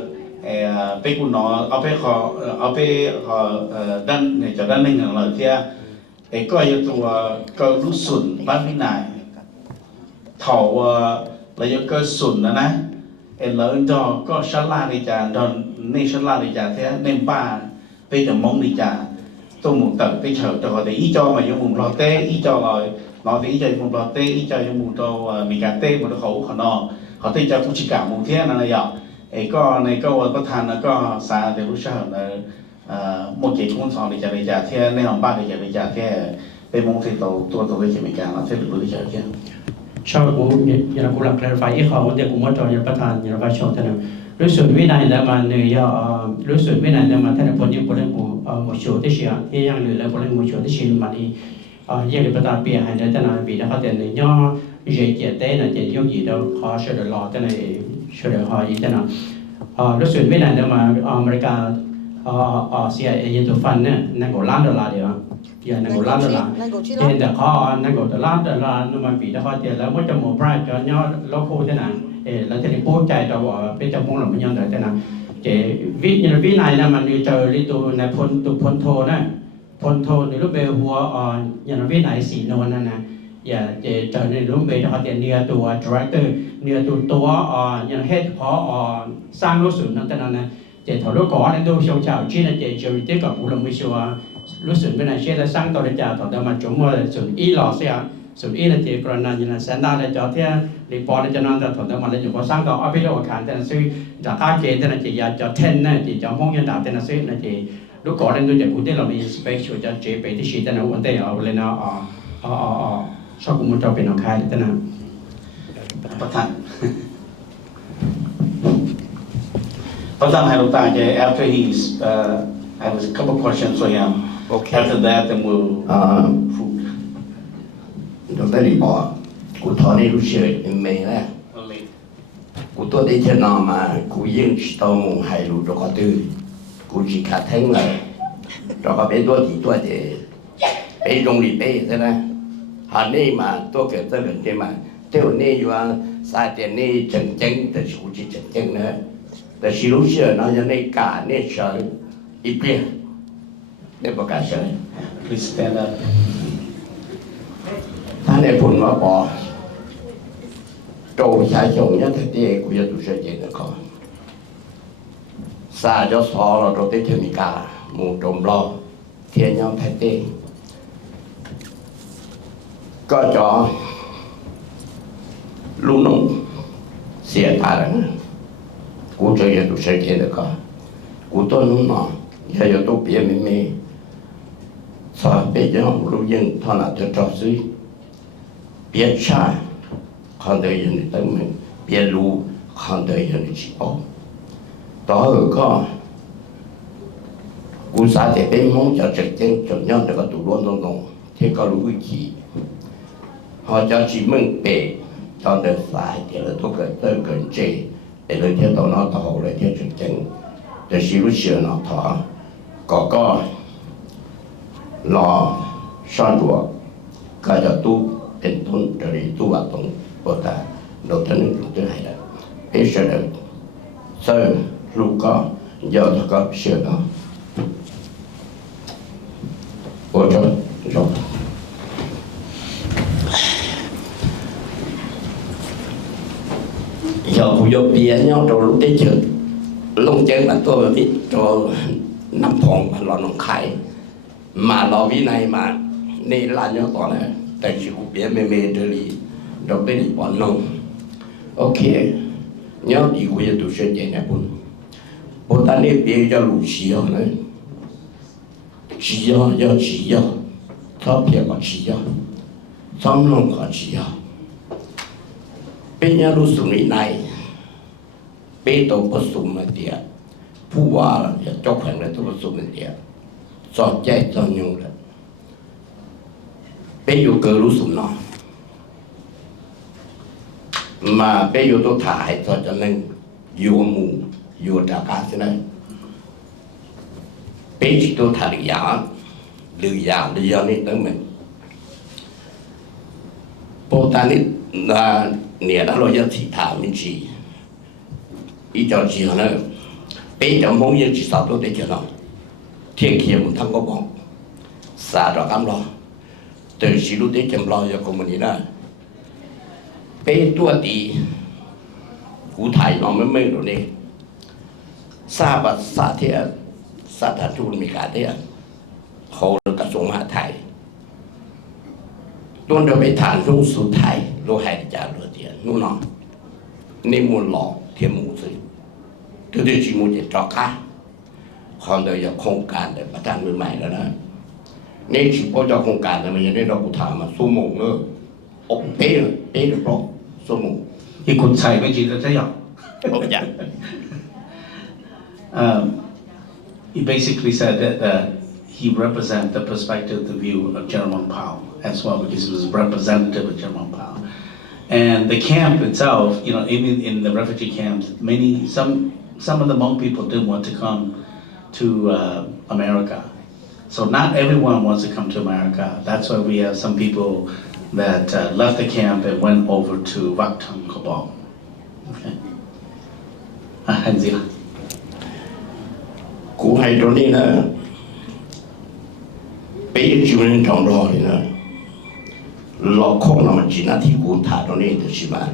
bé của nó, ở bé đan này cho đan ninh là thế, kaya tu cơ lúc xuân Ban Vinai, thầu là do cơ xuân đó nè, lớn cho có sát la đi chả, đòn nên sát la đi chả thế nên ba bây giờ mong đi chả tôi muốn tận tới chờ cho họ để ý cho mà dùng mùng lò tê ý cho rồi nó để ý cho mùng lò tê ý cho mùng cho mình cả tê một khẩu họ tê cho cũng chỉ cả mùng thế này vậy ấy có này có than nó có xa để lúc sau là một cái cuốn sổ để trả thế nên họ ba để trả thế bên mong thì tôi cái mình cả là thế được để trả thế. Sau cũng cũng là clarify ý họ để cũng mất rồi bắt than vai trò thế nào. Lúc xuân với này là mà người lúc xuân với này là mà thay đổi những bộ phận một số thế gì thì yang người là bộ phận một số thế gì mà đi giờ để bắt đầu bịa hay là thế nào vì đã phát triển này nhau dễ dễ thế là dễ giống gì đâu họ sẽ được lo thế này sẽ được họ gì thế nào lúc xuân với này là mà America CIA như tụi fan nè năng够$1 đấy à giờ năng够$1thì họ năng够$1nhưng mà vì đã phát triển là mỗi trong một bright cho nhau local thế nào là thế này bố chạy cho họ bây giờ muốn làm cái nhân đời thế nào cái ví này là mà như chờ đi tụ này phun thô này phun thô thì lúc về hùa như là ví này xì nôn nè yeah để trở nên lúc về họ tiền nia tụ director nia tụ tố nhà head họ sang lúc sụnนั่นแต่นั้นđể thầu lúc có nên đâu sâu chảo chỉ là để chơi tiếpกับผู้ลงมือชัวlúc sụn bên này sẽ là sang tàu để trả thầu đó mà chúng mà sụn ý lò sẽ sụn ý là để còn là như là sáng đa là cho thế để bỏ để cho nó thầu đó mà là chúng có sang tàu ở bên đó khán thế là suy trả cá kế thế là chỉ cho ten này chỉ cho mong nhân đạo thế là suy là chỉ lúc có nên tôiจะพูดได้เรามีspecial จะเจไปที่ชีแต่นะวันเดียวเลยนะชอบกุมจะเป็นเอาค่ายแต่นะประธานให้ลูกตา after he's I have a couple questions for him. Okay. After that, then we'll food. เราได้รีบบอกกูทอนี่รู้เชื่อไม่แน่กูตัวได้เช่นนั้นมากูยิ่งชิดเอามุงให้รู้ตัวก็ตื่นกูchỉขาดแท้งเลยเราก็ไปตัวที่ตัวเดียไปโรงเรียนไปใช่ไหมหานี่มาตัวเกิดตัวเกิดใช่ไหมเที่ยวนี่อยู่ว่าสายเดียนี่จังจังแต่กูchỉจังจังนะแต่สิรู้เชื่อนะยังในกาเนี่ยเฉยอีเปลี่ยนได้ประกาศเฉย Please stand up. ท่านได้พูดว่าพอโตชายชงยันเตี้ยกูจะดูเชื่อใจนะเขาซาจะสอเราโตเทมิกาหมู่จมรอเทียนยอมแพ้เต้ก็จะลูกน้องเสียตาแล้วนะกูจะอยู่ดูเชื่อใจนะเขากูต้นนู้นเนาะอย่าอยู่ตัวเปียไม่มีสอบไปยังรู้ยังเท่านั้นจะจอดซื้อเปียชา看到人的灯明，别路看到人的起跑。到后个，古啥的边梦就直接中央这个道路当中，这个路去，好叫去门北，到那啥的了，都个这，那个天到那到后来天直接，这是路线那他，个老上桌，个叫都เป็นต้น这里都活动。บทเราท่านรู้ได้แล้วเอเชียเลยเซอร์ลูกก็ยอดก็เชื่อเนาะโอ้จบgiờ phụ giúp bia nhau rồi lúc đấy chưa lông chân là tôi biết cho năm phòng mà lo nông khai mà lo vì này mà nên là nhau toàn này tại chỉ cũng biết mê trở đi rồi bên đi bọn nông, ok, nhớ đi quay tụ sẽ chạy này bọn ta nên biết cho lũ xíu nữa, xíu, thọ phía có xíu, xong lòng có xíu, bên nhà lũ súng này, bên tổ có súng mà tiệt, phụ hoa là cho khoảng là tổ có súng mà tiệt, cho chạy cho nhung là, bên yêu cờ lũ súng nó mà bây giờ tôi thải cho nên yêu mù yêu trả cá thế này bây giờ tôi thải lừa giả nên tới mình bố ta nên là nè đã lo cho thị thả mình chỉ ý cho chị nữa bây giờ mong như chỉ sao tôi để cho nó thiên kia một thằng có bọn xa rồi cam lo từ chỉ lúc đấy chăm lo cho mình đi nè bâyตัวตีกูถ่ายน้องไม่รู้นี่ทราบว่าสาเทียสถานทูตมีการเทียเขากระทรวงมหาดไทยต้นเดินไปฐานลูกสุดไทยลูกหายใจเรือเทียนนู่นน่ะนี่มูลหลอกเทียมมูสิตัวเดียวจีมูจะจอกค่ะคนเดียวโครงการเดินประธานมือใหม่แล้วนะนี่จีพอจะโครงการแต่มันยังได้เรากูถามมาสู้มงเนอะอกเป๊ะหรือเปล่าสู้มงที่คุณใส่ไม่จริงจะยัง โอ้ยัง He basically said that he represents the perspective, the view of General Powell as well, because he was a representative of General Powell. And the camp itself, you know, even in the refugee camps, some of the Hmong people didn't want to come to America. So not everyone wants to come to America. That's why we have some people that left the camp and went over to Vaktam Kabal. Okay. Hanzila. กูให้ตรงนี้นะไปยืนอยู่ในท้องรอเลยนะ lo không là mình chỉ là thì cụ thả đó nên thì mà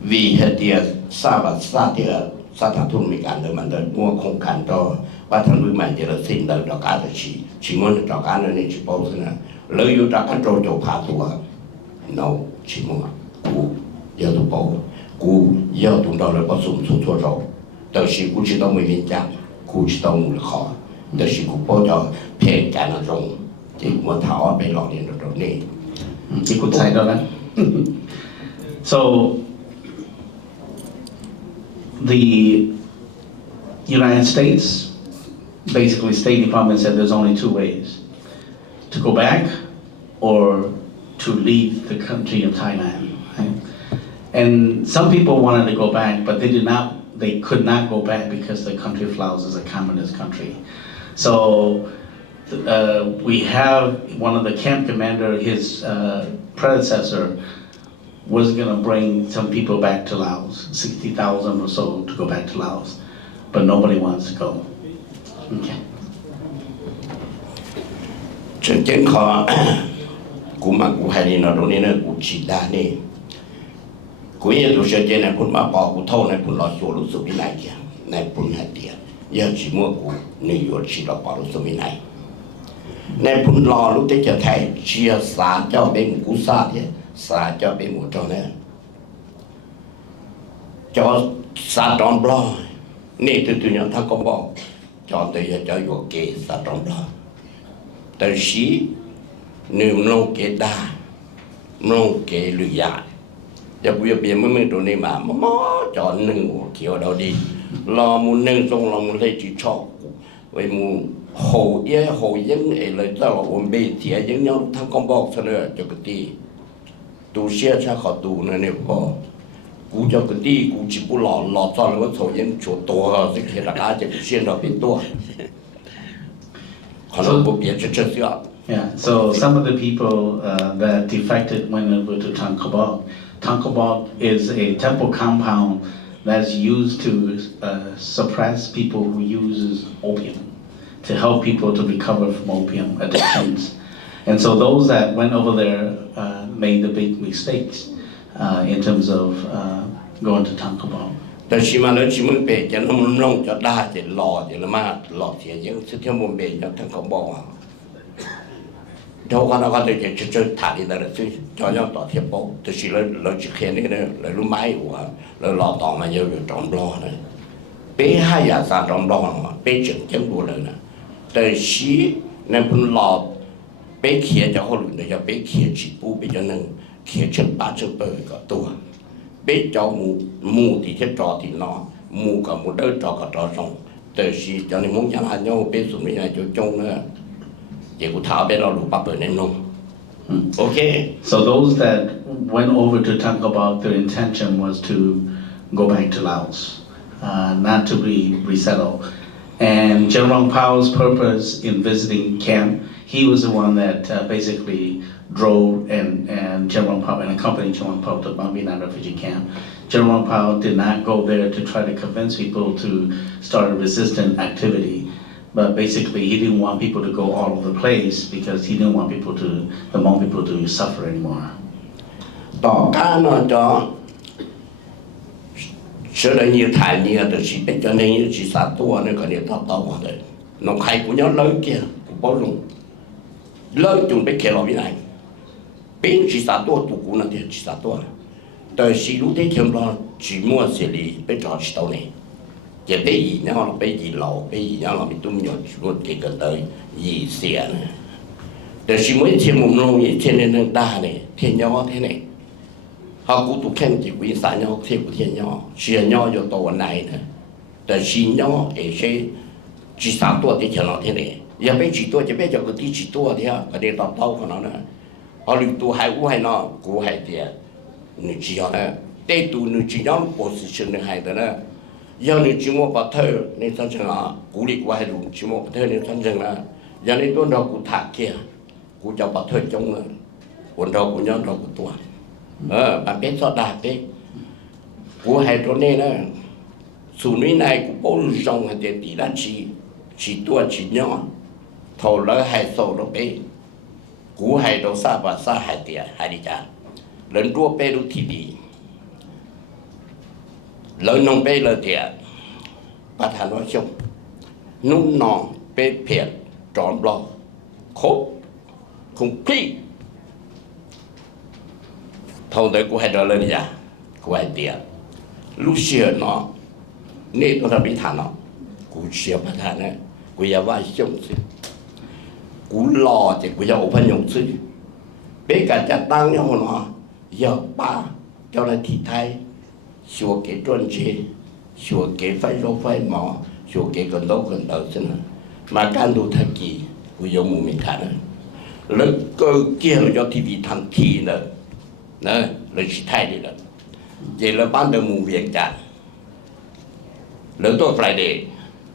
vì hệ địa sa và sa địa sa thằng thôn mình ăn được mình được mua không cần cho và thằng nuôi mình chỉ là xin được cho cả là chỉ muốn cho cả nên chỉ bảo thế này lợi dụng cho cả cho phá thua no chỉ muốn cụ giờ tụ bảo cụ giờ tụ đó là bắt súng súng thua rồi但是估计到没人讲，估计到没好，但是估报道偏干那种，这我台湾被老年那种呢，这个猜到了。So the United States, basically State Department said there's only two ways, to go back or to leave the country of Thailand. Right? And some people wanted to go back, but they could not go back because the country of Laos is a communist country. So we have one of the camp commander, his predecessor, was going to bring some people back to Laos, 60,000 or so to go back to Laos, but nobody wants to go. Okay. 真正看，古嘛古海里那种呢，古其他呢。古也都是这呢，古嘛保护头呢，古老修路是边来讲，那不还点，要去莫古，你要去到保路是边来，那不老路的就太，只要撒叫被古撒的，撒叫被我做呢，叫撒装不了，你对对人他讲บอก，叫对要叫有给撒装不了，但是你唔能给打，唔能给旅游。จะพูดเปลี่ยนไม่ตัวนี้มาจอดหนึ่งเขียวเราดีรอมูหนึ่งทรงเรามูเลยจีชอบไว้มูโหเย่โหยังไอ้เลยถ้าเราอมเบียเสียยังยังทั้งกองบอกเสนอจะกตีตูเชี่ยชาเขาตูนั่นเนี่ยพอกูจะกตีกูจิบุหล่อตอนแล้วโถยังโฉดตัวสิเขียนราคาจะเชี่ยเราเป็นตัวขอเราเปลี่ยนเชื่อ Yeah, so some of the people that defected went over to Tangkabog is a temple compound that's used to suppress people who use opium, to help people to recover from opium addictions. And so those that went over there made the big mistakes in terms of going to Tangkabog. แต่ชิมาแล้วชิมันเปจะน้ำลงจะได้จะหล่อจะละมาหล่อเสียยังสุดที่มันเปจะทั้งเขาบอกเราก็เราจะถ่ายได้เลยซึ่งจอยต่อเทียบโป๊ะแต่สิเราจะเขียนนี่เนี่ยเรารู้ไหมว่าเราหล่อต่อมาเยอะอยู่จอมบล้อเลยเป๊ะให้ยาสารจอมบล้อเป๊ะจึงจังดูเลยนะแต่ชีในพุ่นหล่อเป๊ะเขียนจะเขาหลุดเลยจะเป๊ะเขียนจีปูไปจนหนึ่งเขียนเชิงป้าเชิงเปิดกับตัวเป๊ะจอมูที่จะจอที่นอมูกับมูเดินจอกับจอทรงแต่ชีจอในมุ้งยันหันโยเป๊ะสุดไม่ใช่จะจงเนื้อOkay. So those that went over to Tangkabog, their intention was to go back to Laos, not to be resettled. And General Pao's purpose in visiting camp, he was the one that basically drove and General Pao and accompanied General Pao to Bambinan refugee camp. General Pao did not go there to try to convince people to start a resistant activity. But basically, he didn't want people to go all over the place because he didn't want the Hmong people to suffer anymore. ต่อการนอนจอเชื่อได้ยินถ่ายเนี่ยแต่ชีเป็นจนในยี่สิบสามตัวเนี่ยก็เนี่ยต่อมาเลยน้องใครกูย้อนเลิกเกี่ยกูป้อนลงเลิกจนไปเขียนเราไม่ได้เป็นยี่สิบสามตัวตัวกูนั่นเดียวยี่สิบสามตัวแต่ชีรู้ได้เขียนเราชีมัวเสียลีไปจอดที่ตัวนี้จะไปยีเนี่ยเราไปยีเราไปยีเนี่ยเราไปตุ้มหยดรถเกี่ยวกับยีเสียนะแต่ชีไม่เทียมมุมลงยี่เทียนในนั่งตาเนี่ยเทียนย่อเท่านี้เขากูตุกเข้มจีวิสานย่อเทียบเทียนย่อเชียย่ออยู่ตัวไหนนะแต่ชีย่อเอเช่จีสามตัวที่เขียนเราเท่านี้อย่าไปจีตัวจะไปจากที่จีตัวเท่าก็เดี๋ยวต่อเต้าของเรานะเอาหรือตัวให้กูให้นอกูให้เดียนี่จีย่อนะแต่ตัวนี่จีย่อโพสิชันนี่ให้แต่นะยังนี่จีโม่ปัตเตอร์นี่ทั้งจังละกูเรียกว่าให้รู้จีโม่ปัตเตอร์นี่ทั้งจังละยังนี่ตัวเรากูถักเกี่ยกูจะปัตเตอร์จงเลยคนเรากูย้อนเรากูตัวมันเป็นสอดาเป็กกูให้ตัวนี้นะส่วนนี้นายกูป้อนจงให้เด็ดตีด้านชีตัวชีย้อนเท่าไรให้โซ่เราไป cú hay đâu xa và xa hai tiền hai đi cha lớn đua bê đu thì đi lớn nông bê lơ tiền bắt hắn nói chung nung nọ bê phiền tròn lo khốp không phi thầu tới cú hay đó lên ra cú hay tiền lúc xưa nó nên tôi đã bị thằng nó cú xưa bắt thằng này cú ya vai chung chứ cú lo thì cú ya open nhung chứ bây cả chặt tăng nhau nó giờ ba cho nên thị thay sửa cái专chế sửa cái phải lo phải mò sửa cái cần đâu chứ mà can đủ thay kỳ cú ya mua mình thằng này lớn cơ kia là do TV thằng thị nữa nè lấy chỉ thay đi rồi vậy là ban đầu mua việc chặt lớn tôi Friday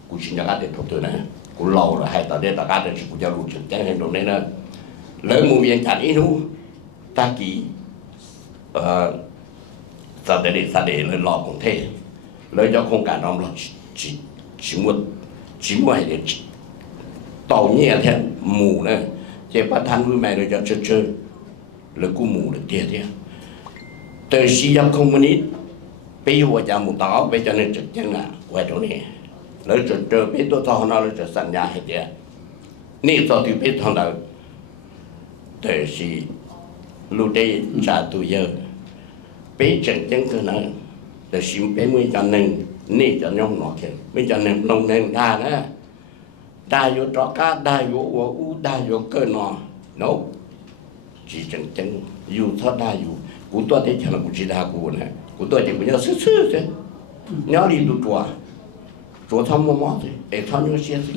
cú xin nhà cái thuộc tôi này cú lâu rồi hay tại đây là cái cú giao lưu trực tiếp hành động này nè lớn mua việc chặt ít nu ta kỳ sau đây lớn lo cũng thế lớn cho không cả năm là chỉ mua hay để tàu nhẹ thế mù này chỉ bắt than vui mày rồi cho chơi lớn cú mù được tiền thế từ khi giao không mấy ít bây giờ giờ một tàu bây giờ nên trực chân là quay chỗ này lấy trở bây tôi thao nó lấy trở sẵn nhà hết vậy nếu tôi thì biết thằng nào từ khi lúc đây trả tuổi giờ bây giờ chân cái nào từ khi bây mới cho nên nếu cho nhau nó kìa bây giờ nên nông nên đa nữa đa vô trò cá đa vô u đa vô cơ nó chỉ chân dù thoát đa dù cú tôi thấy chẳng là cú chỉ đa cú này cú tôi thì cú nhớ sứ thế nhớ đi tụ chùa thăm mò thì để thăm những chuyện gì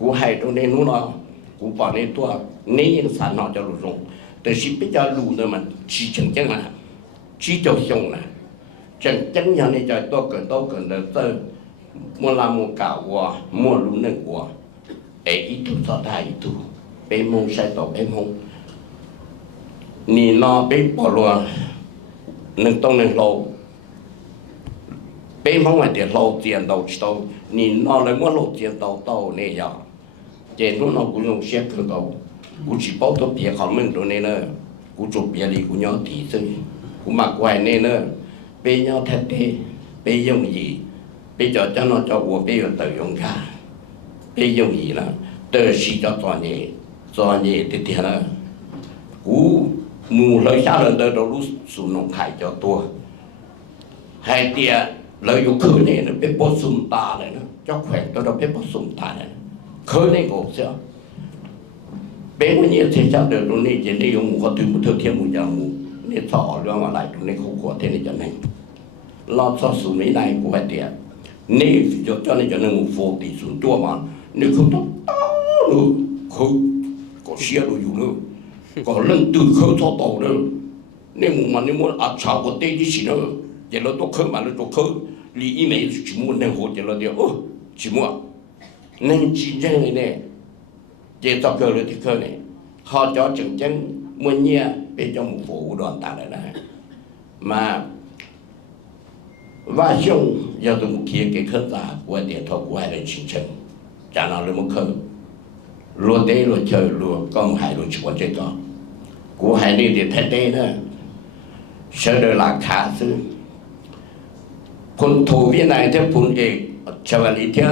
cú hay trong đây nó cú bảo nên tôi nên những sản nó cho lụt từ khi bây giờ lụt rồi mà chỉ chân là chỉ cho xong là chân nhà này cho tôi cần được tới mua làm mua cạo qua mua lúa nước qua để ít tu sao thay ít tu bên mông sai tổ bên mông nì nó bên bỏ luôn nâng tông nâng lâu bên mông là tiền lâu tiền đầu tàu nì nó lại muốn lâu tiền tàu này giờ tiền nó cũng dùng xe cơ tàu cũng chỉ bảo tôi biết họ mình đồ này nữa cũng chụp biệt đi cũng nhau tí thôi cũng mặc quài này nữa bên nhau thật thế bên dùng gì bây giờ cho nó cho của bây giờ tự dùng cả bây dùng gì là từ khi cho toàn nhẹ thì là cú mù lời xa lần tới đâu lúc xuống nông khai cho tôi hai tia lời dục khơi này nó biết bớt sum ta này nó cho khỏe tôi đâu biết bớt sum ta này khơi này cũng sao bên mình như thế sao được lúc này chỉ đi dùng một thứ một thứ thêm một giờ một nên thọ rồi mà lại lúc này không có thế này cho nên lo cho xuống mấy này của hai tia nếu cho nên cho nên một phố thì xuống chua mà nếu không tốt nữa không có xe đồ dùng nữa có lần từ khơi thọ tàu nữa nếu mà nếu muốn ăn cháo có tê đi xí nữa vậy là tôi khơi mà là tôi khơi lý ý mấy chỉ muốn nên hồ vậy là điều chỉ muốn nên chỉ riêng này chỉ cho cơ là thì khơi này họ cho chừng chân muốn nhia để cho một phố đoàn ta lại này mà và xong giờ tôi một kia cái khơi ta của điện thoại của hai là chính chân chả nào là một khơi luôn đây luôn chơi luôn con hai luôn chỉ có chơi đó của hai này thì thế đây nữa sợ đời là khá sưคนthủ viên này theo phun ек chờ lý theo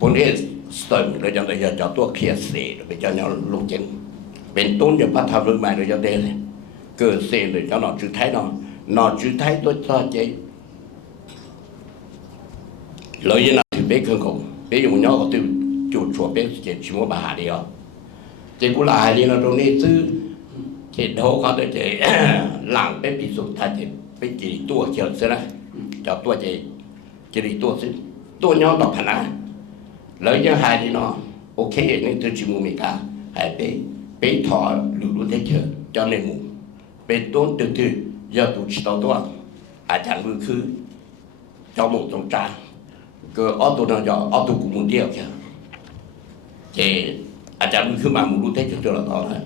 phun ек sờn rồi cho giờ cho tôi kia xề rồi cho nhau lúc chân bên tôn cho bắt thảo rồi mày rồi cho đây cơ xề rồi cho nó chữ thái nó chữ thái tôi cho chơi lợi như nào thì biết hơn không biết dùng nhau có từ chuột chuột biết chỉ muốn bà đi không chỉ cũng là đi nó trong này chứ chỉ đâu có thể chỉ làm biết bị sụt thay chỉ chỉ tua chờ thế này cho tua chỉ đi tua chứ tua nhau đọc hẳn á lợi như hai đi nó ok nên tôi chỉ muốn mình cả hai bé thọ lulu thế chưa cho nên muốn bé tốn từ từ giờ tụi chỉ tao tua chẳng vừa khứ cho một trong trang cái ô tô nào cho ô tô cũng muốn điệu chứ thì chẳng vừa khứ mà muốn thế chưa là đó đấy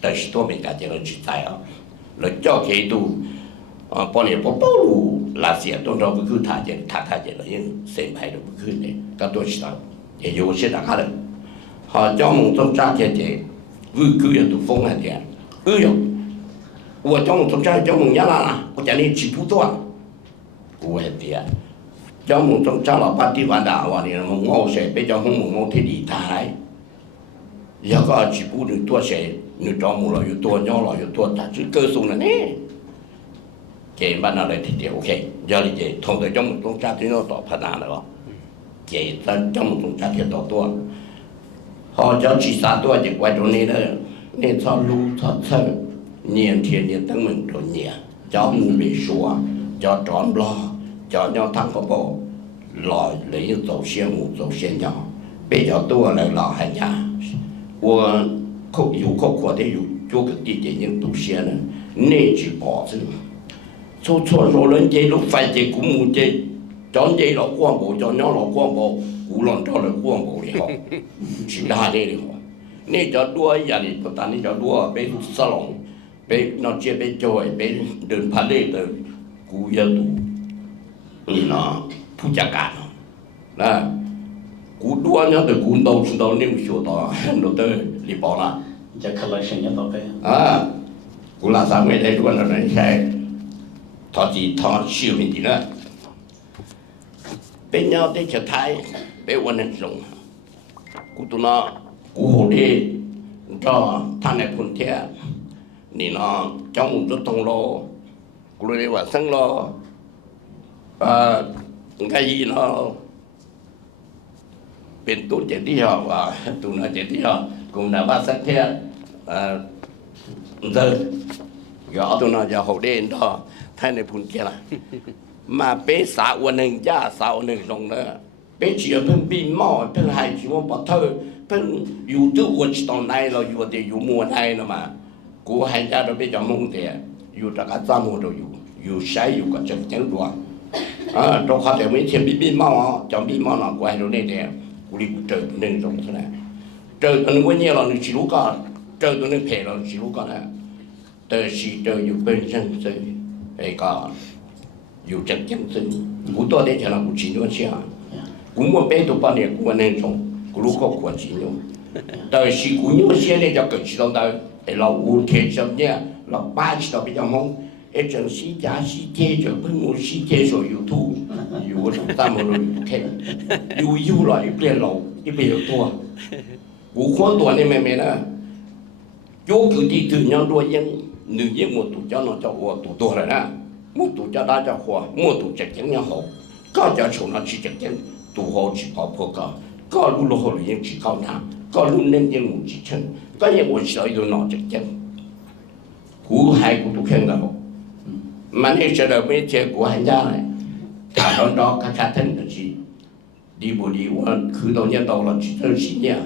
tại sao tôi mình cả chỉ là chỉ tài đó là cho cái tụ bọn này bỏ lù là gì tôi đâu vừa khứ thả chỉ là những xem hay được vừa khứ này các tôi chỉ tao thì dù sẽ đã khá được họ cho một trong trang cái cứ là tụ phong là gì rồi我trong trong cha trong mùng nhá là我讲你起不多我係啲trong mùng trong cha là bắt đi玩打話你mùng ngô sẽ bây giờ không mùng ngô thì đi thái giờ có chỉ bu được tua sẽ được trong mùng là được tua nhau là được tua ta chỉ cơ sung là nè chị bạn nào lại thì ok giờ thì chị thông tới trong mùng trong cha thì nó tỏ phát nào rồi chị trong mùng trong cha thì tỏ tua họ cho chỉ xa tua chỉ quay trong này nữa nên cho lưu cho thơ niên thiên niên tăng mình rồi nhẹ cho mù bị xóa cho tròn lo cho nhau thằng có bộ lòi lấy dầu xe mù dầu xe nhỏ bây giờ tôi lại lò hay nhà我扣有扣过的有做个地点人都写了内举保证做错说人家都反正古母这讲这老广播讲鸟老广播无论找了广播的好其他的好你จะด้วยอย่างนี้ตอนนี้จะด้วยเป็นสลองเป็นนอกจากเป็นจอยเป็นเดินผ่านเลยแต่กูอยากดูนี่นะผู้จัดการนะกูด้วยเนี่ยแต่กูต้องชุดนี้ไม่ชัวร์ต่อเราเตอรีบบอกนะจะ collection ยังต่อไปกูลาสามไม่ได้ด้วยนะใช่ทอจีทอชิวจริงๆนะเป็นเนี่ยที่จะไทยเป็นวันนั้นส่งกูตัวน่ะกูโหดีก็ท่านในพื้นที่นี่นะจ้องรถตรงโลกูเลยว่าสังโลไงเนาะเป็นตู้เจ็ดที่họ vàตู้nàoเจ็ดที่họ cũng là ba sát thế giờ gõตู้nào giờ hậu đen đó thay này phun kia là mà bé xã quân hình gia xã quân hình rồng nữa bé chỉ ở bên bi mỏ bên hai chỉ muốn bỏ thơ bênอยู่ตู้วันตอนไหนเราอยู่แต่อยู่มัวไหนนะมากูให้ญาติไปจำมงแต่อยู่ตะกัดจำมงเราอยู่ใช้อยู่กับจังจังตัวตัวเขาแต่ไม่เทียมbi mỏจำbi mỏน่ะกูให้เราได้แต่กูรีบเจอหนึ่งตรงนั้นเจอตัวนึงวันนี้เราหนึ่งชิลูกก็เจอตัวนึงเพลเราชิลูกก็นะแต่ชีเจออยู่เป็นจังซึ่งไอ้ก็อยู่จังจังซึ่งกูตัวเด็กฉันกูชิโนเชียกูมั่วเป็นตัวปนเนี่ยกูวันนี้ตรงกูรู้ก็ควรชิโนแต่ชีกูโนเชียเนี่ยจะเกิดชิโนได้ไอ้เราอูเทจังเนี่ยเราป้าชิโนไปจังมงไอ้จังชีจ้าชีเทจะเพิ่งมูชีเทโซอยู่ทูอยู่ตรงตามเราอยู่แค่อยู่หล่อยเปลี่ยนเราที่เปลี่ยนตัวกูขอตัวนี่ไม่นะโยคือที่ถึงยังด้วยยังหนึ่งยังหมดตัวเจ้าหน้าเจ้าหัวตัวเลยนะหมดตัวเจ้าได้เจ้าหัวหมดตัวเจ็ดยังยังหกก็จะชมเราชีเจ็ดยังตัวหัวชีพอพอก็รู้เราหัวยังชีเข้าหน้าก็รู้เน้นยังหมดชีเช่นก็ยังหมดชีตัวหน้าเจ็ดยังกูให้กูตัวแข็งแล้วมันให้เฉลิมไม่เชื่อกูให้ได้ถ้าเราคัดทั้งตัวชีดีบุดีว่าคือตอนนี้เราชีทั้งชีเนี่ย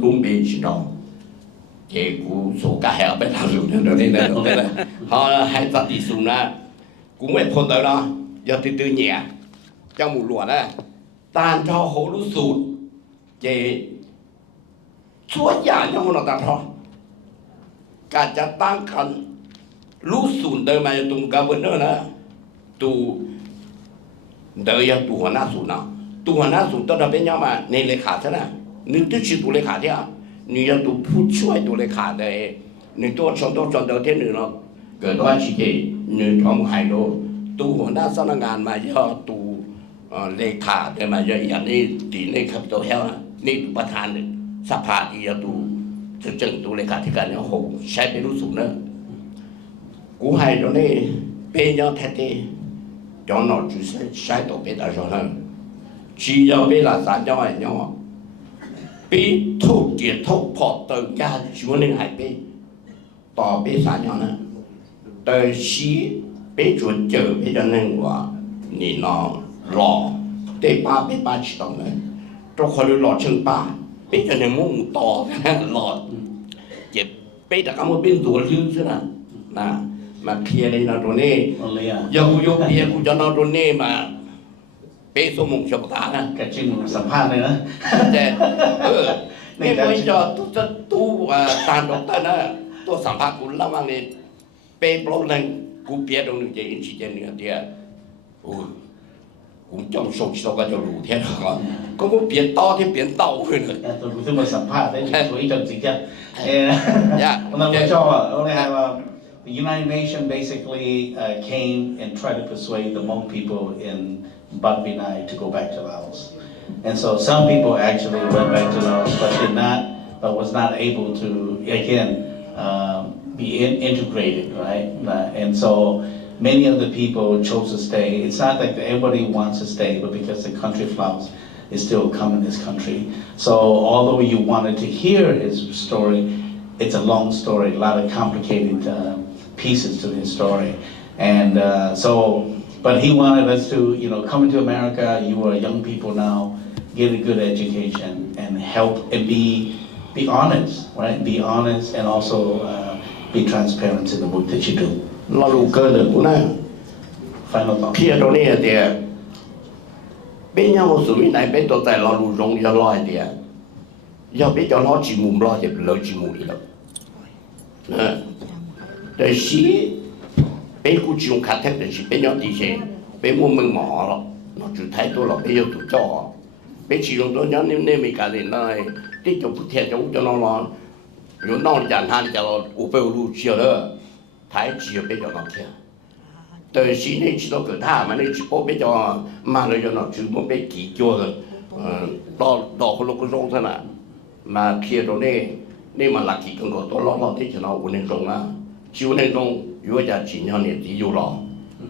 ลุ้มเบชีเราเจ้ากูสู้กับเหวไปทำอยู่นั่นนี่นั่นนี่นะเขาให้ตัดดีสุดนะกูไม่พ้นเลยนะอย่าตื่นๆเนี่ยเจ้าหมูหลวงนะตานทอโหรู้สูตรเจ้าช่วยอย่างยังมันตานทอการจะตั้งกันรู้สูตรเดินมาตรงกับวันนั้นนะตูเดี๋ยวตัวหน้าสูตรนะตัวหน้าสูตรตอนนั้นเป็นยังไงในเลขาใช่ไหมนึกถึงชื่อตัวเลขาที่อ่ะ你要读ผู้ช่วยตัวเลขาได้你多从天หนึ่งเนาะเกิดว่าชีเกหนึ่งทำให้เราตัวหัวหน้าสำนักงานมาเยอะตัวเลขาได้มาเยอะอย่างนี้ตีในครับตัวเฮลนี่ตัวประธานสภาที่จะตัวจึงตัวเลขาธิการเนี่ยโหใช้เป็นรู้สูงเนอะกูให้ตรงนี้เป็นยังแท้ๆจอนอจุดใช้ตัวเป็นอะไรนั่นชี要เป็นหลักฐานจะว่าอย่างว่าปีทุกเกียรติทุกพอตัวการชวนหนึ่งหายไปต่อไปสารอย่างนั้นแต่ชีไปจวนเจอไปจนหนึ่งว่านี่น้องหล่อได้ป้าไปป้าชิตรงนั้นทุกคนหล่อเชิงป้าไปจนหนึ่งมุ่งต่อหล่อเจ็บไปแต่ก็มาเป็นตัวลื้อใช่ไหมนะมาเคลียร์เลยนะตรงนี้อย่ากูยกเบียกูจะนอนตรงนี้มาเป็นสมุนชบตานะแกจึงสัมภาษณ์เลยนะแต่ไม่ควรจะตู้ตามดอกเตอร์นะตัวสัมภาษณ์กูระวังเลยเป็นโปรแกรมกูเปลี่ยนตรงนึงจะอินชิเจนเนี่ยเดียกู cũng trong sổ chỉ có cho đủ thế đó có một biến to thì biến đau hơn nữa. Tôi cũng muốnสัมภาษณ์ได้ถึงตัวอีกจริงๆ Yeah. Only have the United Nations basically came and tried to persuade the Hmong people in Ban Vinai to go back to Laos. And so some people actually went back to Laos but was not able to again be integrated, right? And so many of the people chose to stay. It's not like everybody wants to stay, but because the country of Laos is still coming this country. So although you wanted to hear his story, it's a long story, a lot of complicated pieces to his story. And but he wanted us to, come into America. You are young people now, get a good education and help and be honest, right? Be honest and also be transparent in the work that you do. Lo đủ cơ được cũng này. Final thought. Khi đó này thì bên nhau một số này bên tôi tại lo đủ rong cho lo thì giờ bên cho nó chỉ mùng lo thì lỡ chỉ mùng đi đâu. Để xí bên cũng chỉ dùng khát thèm để xí bên nhau thì sẽ bên mua mừng mỏ rồi nó chỉ thay tôi là bên giờ tụi cho bên chỉ dùng tôi nhớ nên mình cả đến này tí cho phút thiệt cho nó lo rồi nó chẳng hạn cho nó uống lu chiều đó thái chiều bên cho nó kia. Từ xí này chỉ có cửa thả mà này chỉ có bên cho mà rồi cho nó chỉ muốn bên kỹ chua rồi đỏ lúc cái rong thế nào mà kia đó này nếu mà là kỹ cần có tôi lo thì cho nó uống nên rong á chiều nên rong如果就前兩年只要咯，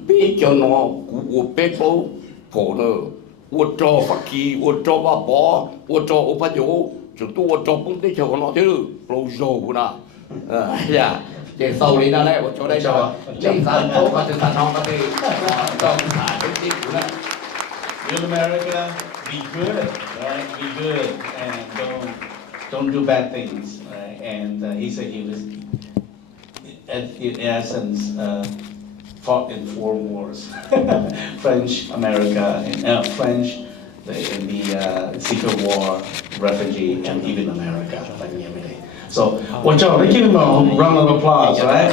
邊叫我我背包婆呢？我做發起，我做話波，我做我朋友，就都我做工地就我攞啲老做啦，呀，即收你啦咧，我做呢就正山坡或者山塘嗰啲，當茶嗰啲股咧。In America, be good, right? Be good, and don't do bad things, right? And he said he was. In essence, fought in 4 wars: French, America, and French, the Secret War, refugee, and even America. So, let's give him a round of applause, right?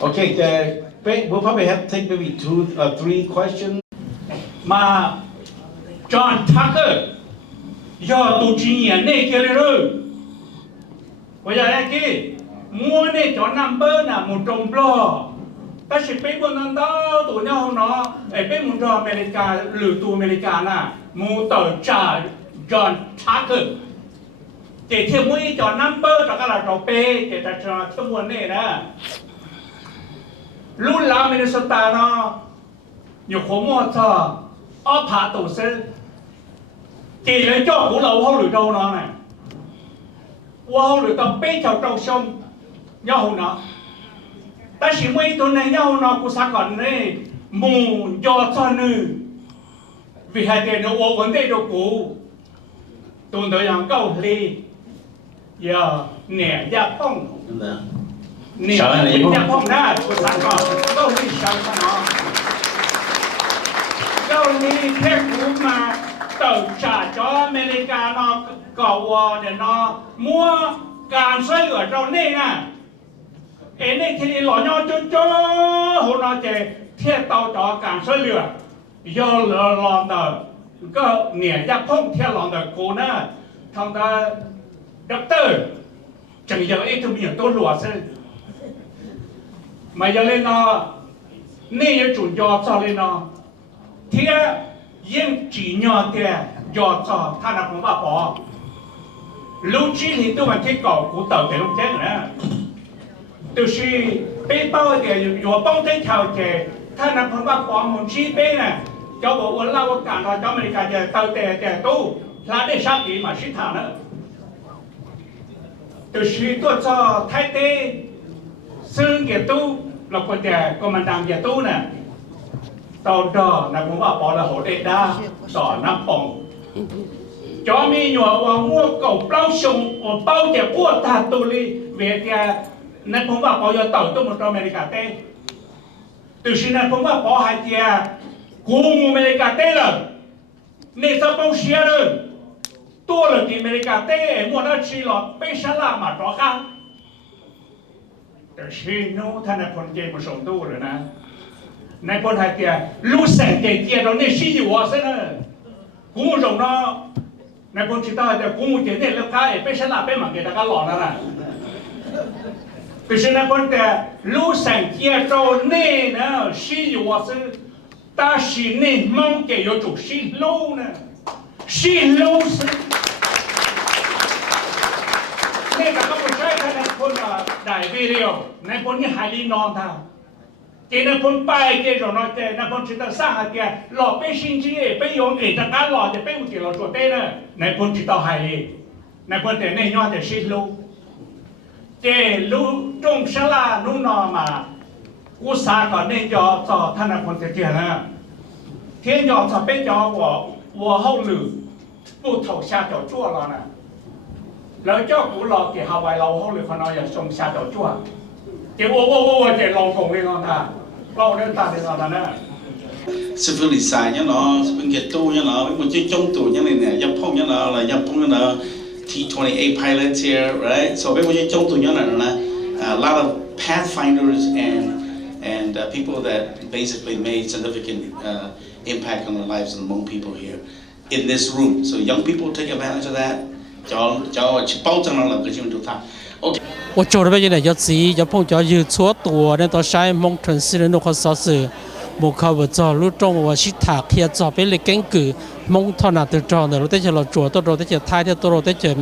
Okay, we'll probably have to take maybe 2 or 3 questions. John Tucker, do tu chi này kia rồi. Bây giờ đây kia, mua này cho number là một trong lo. Ta sẽ biết bọn nó tụi nhau nó, biết một trò America, lừa tụi America nè, mua tờ trả John Tucker. Để thêm mấy cho number cho cái là trò P, để ta cho thêm một này nè. Lúc làm Minnesota nó, nhiều khổ mua cho, ở phá tổ sư. Chỉ là cho của lầu hông được đâu nó này, wow được tập bê chào trâu sông nhau nó, ta chỉ mấy tuần này nhau nó cũng sao còn này mù do cho nữ, vì hai tiền nó ô vấn đề đâu cũ, tuần tới hàng câu ly, giờ nẻ gia phong, nẻ gia phong ra cũng sao còn câu ly sao nó, câu ly thế cũng mà tự trả cho America nó cầu để nó mua càn xoay lửa trong này nè, cái này thì lò nhau cho hôm nó chạy thiết tàu cho càn xoay lửa, do lò tờ cái nhẹ giáp phong thiết lò tờ cố nè, thằng ta đập tờ, chẳng giờ ấy tụi mình tôi lùa xem, mà giờ lên nó, này chủ do cho lên nó, thiết yên chỉ nhỏ thì do cho thằng nào cũng bỏ lúc chỉ thì tôi mà thích cầu cũng tàu thì lúc chết nữa tôi suy bé bao thì vừa bao tới chào thì thằng nào cũng bỏ một chi bé này cho bộ quân lao cả nó cho mình cả thì tàu thì tu là để sao gì mà xí thằng nữa tôi suy tôi cho thái tế xương cái tu là quân thì có mình làm cái tu nè tàu đò là cũng bỏ là hỗ đệ đa đỏ nắp bông cho mi nhỏ và mua cầu bao sùng và bao trẻ của ta tu li về cái nên cũng bỏ giờ tàu tôi một trò America tê từ khi này cũng bỏ hai tia cùng America tê rồi nên sao bao xia rồi 多了的美加对莫那去了被杀了嘛着干，但是喏他那碰见不手多了呢，那碰还点路上给点着那是我是呢，公众呢，那碰知道的公众点那了开被杀了被嘛给大家老了呢。可是那碰的路上点着那呢是我是，但是那梦给有种是路呢，是路是。那个不是他那碰啊大video，那碰你海里弄他，给那碰摆给着那给那碰知道啥个的，老百姓之也被用给大家老的被我给老做对了，那碰知道海里，那碰的那样的是路。这路种啥啦？路那嘛，我啥个那叫做他那碰的天呢？天叫做被叫我后路，不头下叫做了呢。แล้วเจ้ากูหลอกเกี่ยวกับเราห้องหรือคนเราอย่าส่งชาเจ้าจ้วเกี่ยวว่าจะลองคงเรื่องนั้นเราเรื่องตาเรื่องนั้นนะสฟิลิสายเนี่ยเนาะเป็นเกตูเนี่ยเนาะมันจะจงตัวเนี่ยเนี่ยยับพงเนี่ยเนาะอะไรยับพงเนี่ยเนาะ T28 pilots here right so เป็นมันจะจงตัวเนี่ยนะ a lot of pathfinders and people that basically made significant impact on the lives of the Hmong people here in this room so young people take advantage of that cho bao trang là cái chuyện chúng ta. OK. 我做的bây giờ này要gì要碰叫有错多那到晒蒙城市的那个啥事，莫靠我做路中我是他去做别的根据蒙他那的做的，路在这了做到路在这太的多路在这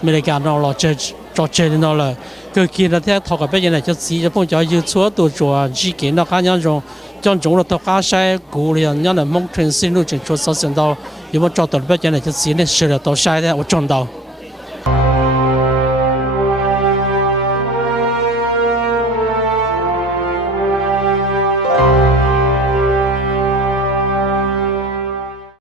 没得干到了这做这的了，个见了他头个bây giờ này要gì要碰叫有错多做，只见到看样种，将种了到家晒古了，人家蒙城市路正做啥事到，有没做到bây giờ này要gì呢？是了到晒的我撞到。